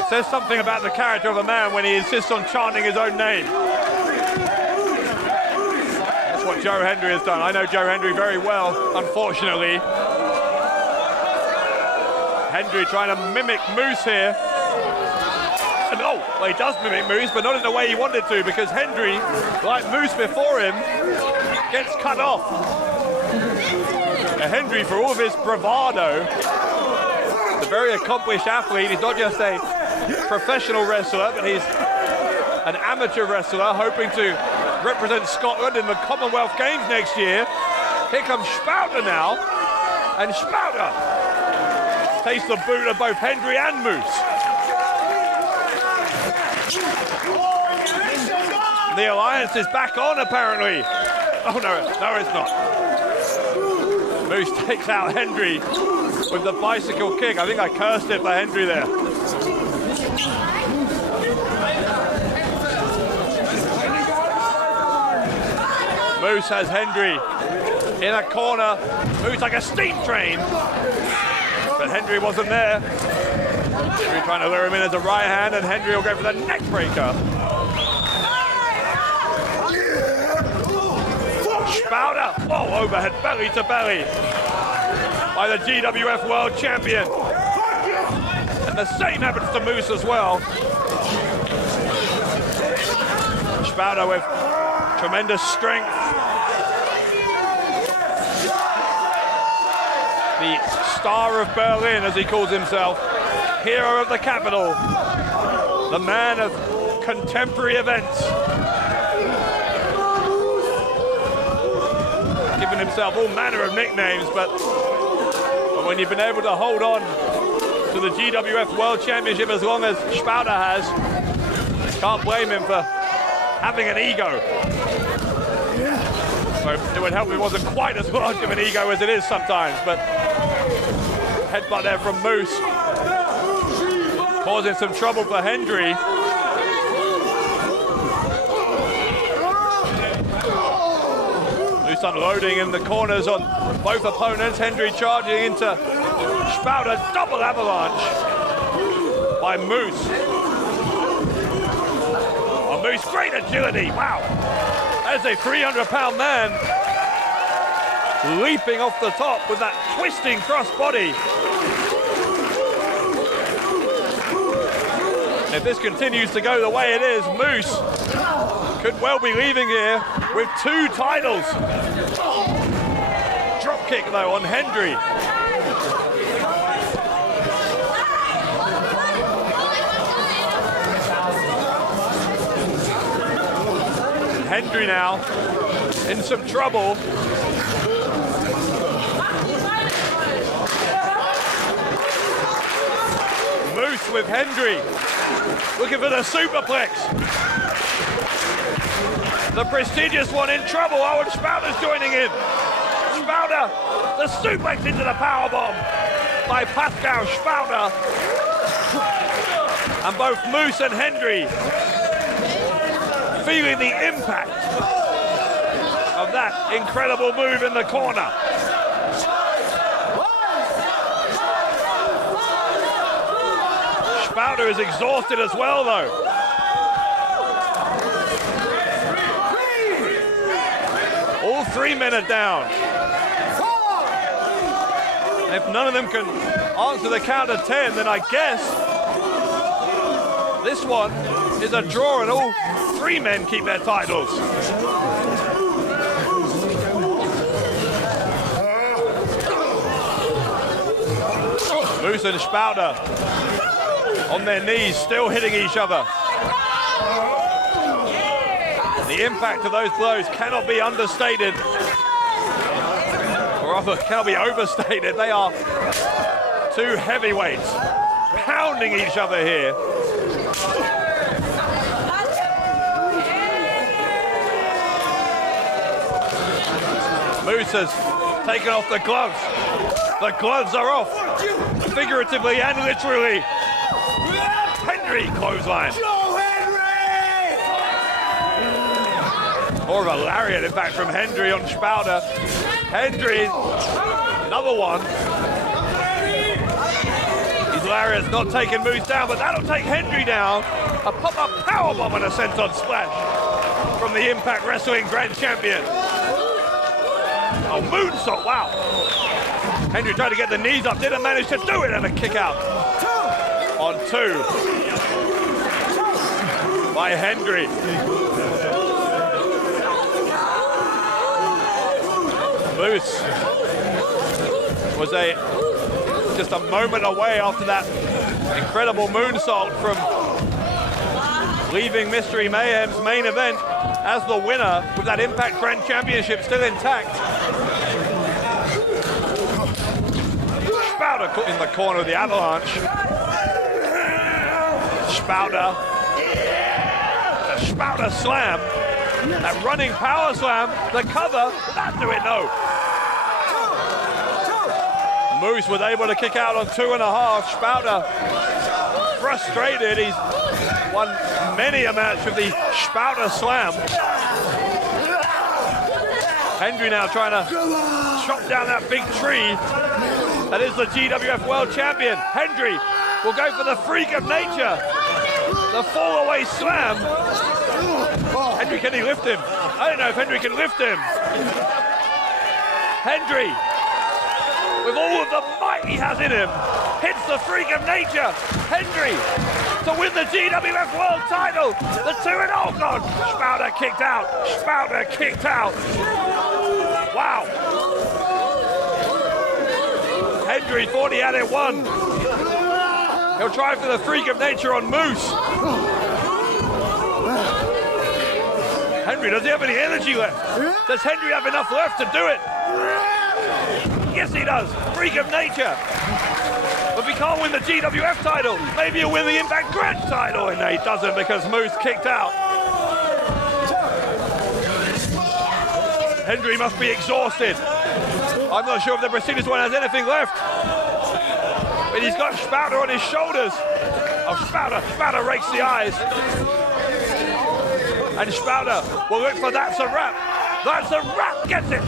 It says something about the character of a man when he insists on chanting his own name. That's what Joe Hendry has done. I know Joe Hendry very well, unfortunately. Hendry trying to mimic Moose here. And oh, well, he does mimic Moose, but not in the way he wanted to, because Hendry, like Moose before him, gets cut off. Hendry, for all of his bravado, a very accomplished athlete. He's not just a professional wrestler, but he's an amateur wrestler hoping to represent Scotland in the Commonwealth Games next year. Here comes Spouter now, and Spouter takes the boot of both Hendry and Moose. The alliance is back on, apparently. Oh no, it's not. Moose takes out Hendry with the bicycle kick. I think I cursed it for Hendry there. Moose has Hendry in a corner. Moves like a steam train. But Hendry wasn't there. Hendry trying to lure him in as a right hand, and Hendry will go for the neck breaker. Spouter, whoa, overhead belly to belly by the GWF World Champion. And the same happens to Moose as well. Spouter with tremendous strength. The star of Berlin, as he calls himself, hero of the capital, the man of contemporary events. Given himself all manner of nicknames, but when you've been able to hold on to the GWF World Championship as long as Spauder has, can't blame him for having an ego. So it would help if it wasn't quite as large of an ego as it is sometimes, but headbutt there from Moose, causing some trouble for Hendry. Moose unloading in the corners on both opponents. Hendry charging into Spauder, double avalanche by Moose. Oh, Moose, great agility, wow. That's a 300-pound man leaping off the top with that twisting crossbody. If this continues to go the way it is, Moose could well be leaving here with 2 titles. Drop kick though on Hendry. Hendry now in some trouble. Moose with Hendry, looking for the superplex. The prestigious one in trouble. Oh, and Spauder's joining in. Spauder, the suplex into the powerbomb by Pascal Spauder. And both Moose and Hendry feeling the impact of that incredible move in the corner. Spauder is exhausted as well, though. All 3 men are down. If none of them can answer the count of 10, then I guess this one is a draw and all 3 men keep their titles. Moose and Spauder on their knees, still hitting each other. The impact of those blows cannot be understated, or rather cannot be overstated. They are 2 heavyweights pounding each other here. Moose has taken off the gloves. The gloves are off, figuratively and literally. Hendry clothesline. More of a lariat, in fact, from Hendry on Spauder. Hendry, another one. His lariat's not taking Moose down, but that'll take Hendry down. A pop-up powerbomb and a senton splash from the Impact Wrestling Grand Champion. Oh, moonsault, wow. Hendry tried to get the knees up, didn't manage to do it, and a kick out on 2 by Hendry. Moose was just a moment away after that incredible moonsault from leaving Mystery Mayhem's main event as the winner with that Impact Grand Championship still intact. Spauder caught in the corner of the avalanche. Spauder, the Spauder slam, that running power slam, the cover, will that do it? No. Moose was able to kick out on 2.5. Spauder frustrated. He's won many a match with the Spauder slam. Hendry now trying to chop down that big tree that is the GWF World Champion. Hendry will go for the freak of nature. The fall-away slam. Hendry, can he lift him? I don't know if Hendry can lift him. Hendry, with all of the might he has in him, hits the freak of nature. Hendry to win the GWF World Title. The 2-0, oh God, Spauder kicked out. Spauder kicked out. Wow. Hendry thought he had it won. He'll try for the freak of nature on Moose. Hendry, does he have any energy left? Does Hendry have enough left to do it? Yes, he does. Freak of nature. But if he can't win the GWF title, maybe he'll win the Impact Grand title. And no, he doesn't because Moose kicked out. Hendry must be exhausted. I'm not sure if the Presidente one has anything left. But he's got Spouter on his shoulders. Oh, Spouter rakes the eyes. And Spouter will look for That's a Wrap. That's a Wrap, gets it.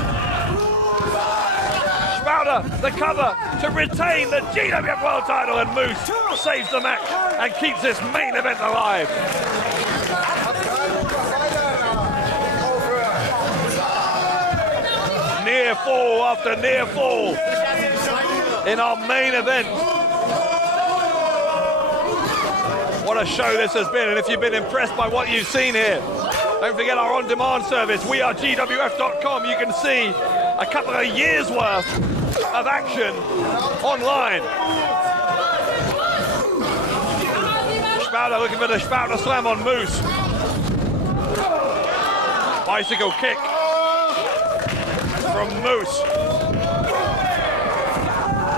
Spouter, the cover to retain the GWF World title, and Moose saves the match and keeps this main event alive. Near fall after near fall in our main event. What a show this has been, and if you've been impressed by what you've seen here, don't forget our on-demand service, wearegwf.com. You can see a couple of years' worth of action online. Spouter looking for the Spouter slam on Moose. Bicycle kick from Moose.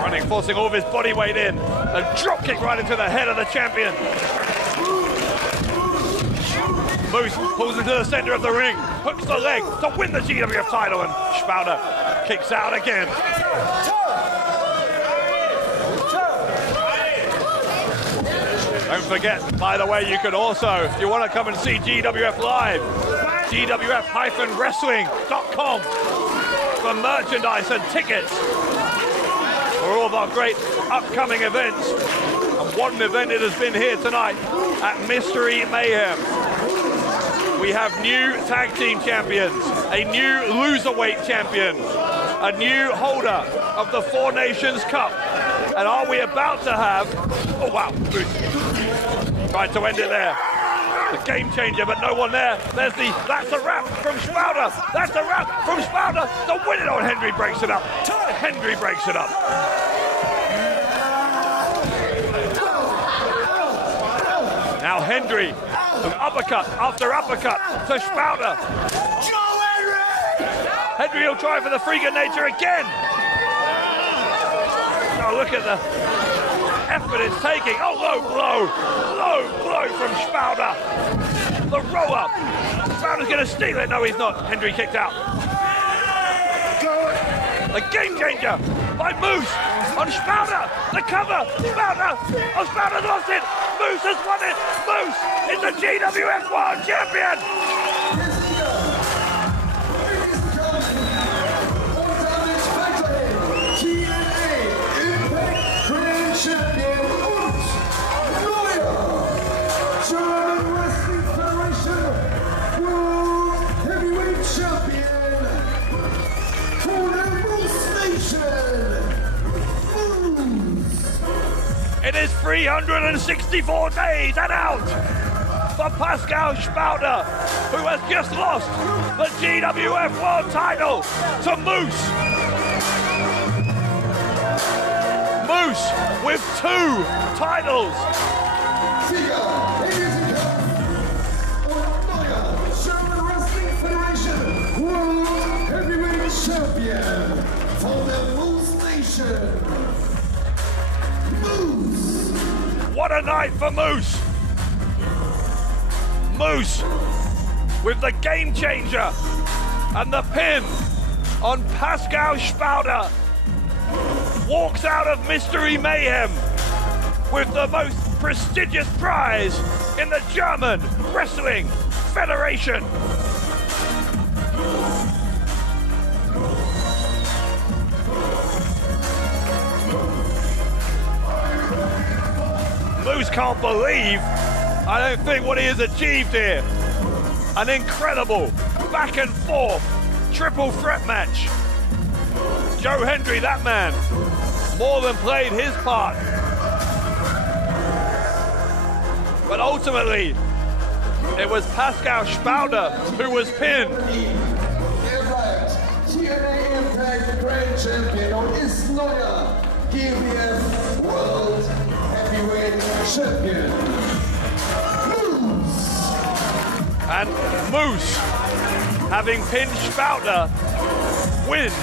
Running, forcing all of his body weight in. A drop kick right into the head of the champion. Moose pulls into the center of the ring, hooks the leg to win the GWF title, and Spouter kicks out again. Don't forget, by the way, you can also, if you want to come and see GWF live, GWF-wrestling.com for merchandise and tickets for all of our great upcoming events. And what an event it has been here tonight at Mystery Mayhem. We have new tag team champions, a new Loserweight champion, a new holder of the Four Nations Cup. And are we about to have, oh wow, tried to end it there. The game changer, but no one there. There's the, that's a wrap from Spouter. That's a wrap from Spouter. The win it on Hendry breaks it up. Hendry breaks it up. Now Hendry, an uppercut after uppercut to Spouter. Hendry will try for the freak of nature again. Oh, look at the effort it's taking. Oh, low blow from Spouter. The roll up. Spouter's going to steal it. No, he's not. Hendry kicked out. The game changer by Moose on Spouter. The cover. Spouter. Oh, Spouter's lost it. Moose has won it. Moose is the GWF World Champion. It is 364 days and out for Pascal Spouter, who has just lost the GWF World title to Moose. Moose with 2 titles. German Wrestling Federation World Heavyweight Champion for the Moose Nation. What a night for Moose! Moose with the game changer and the pin on Pascal Spouter walks out of Mystery Mayhem with the most prestigious prize in the German Wrestling Federation. Moose can't believe, I don't think, what he has achieved here. An incredible back and forth triple threat match. Joe Hendry, that man, more than played his part. But ultimately, it was Pascal Spouter who was pinned. TNA Impact Grand Champion und ist neuer GWF World Heavyweight Champion. Moose. And Moose, having pinned Spouter, wins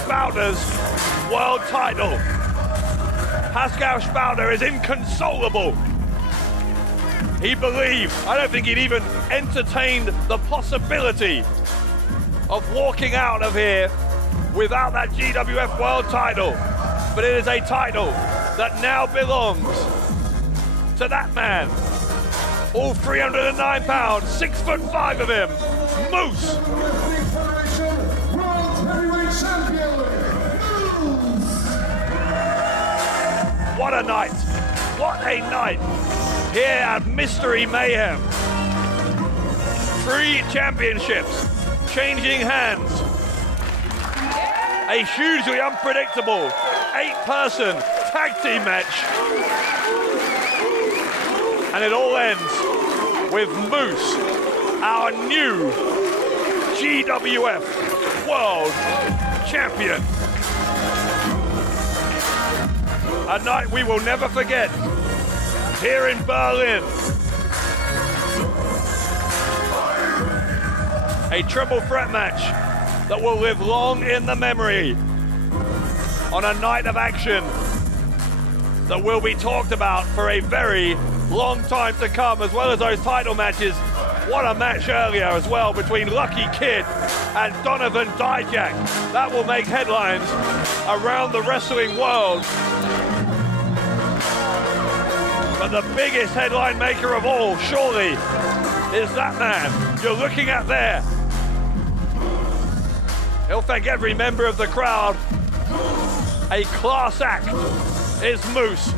Spauter's world title. Pascal Spauter is inconsolable. He believed, I don't think he'd even entertained the possibility of walking out of here without that GWF World title. But it is a title that now belongs to that man. All 309 pounds, 6'5" of him, Moose. What a night, what a night here at Mystery Mayhem. 3 championships changing hands. A hugely unpredictable 8-person tag team match. And it all ends with Moose, our new GWF World Champion. A night we will never forget here in Berlin. A triple threat match that will live long in the memory on a night of action that will be talked about for a very long time to come, as well as those title matches. What a match earlier as well between Lucky Kid and Donovan Dijak. That will make headlines around the wrestling world. But the biggest headline maker of all, surely, is that man you're looking at there. He'll thank every member of the crowd. A class act is Moose.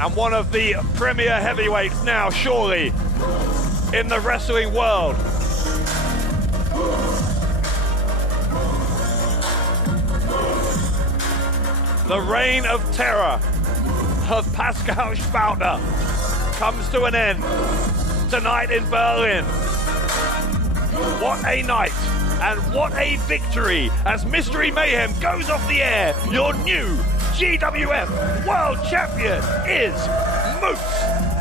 And one of the premier heavyweights now, surely, in the wrestling world. The reign of terror of Pascal Spauter comes to an end tonight in Berlin. What a night and what a victory as Mystery Mayhem goes off the air. Your new GWF World Champion is Moose.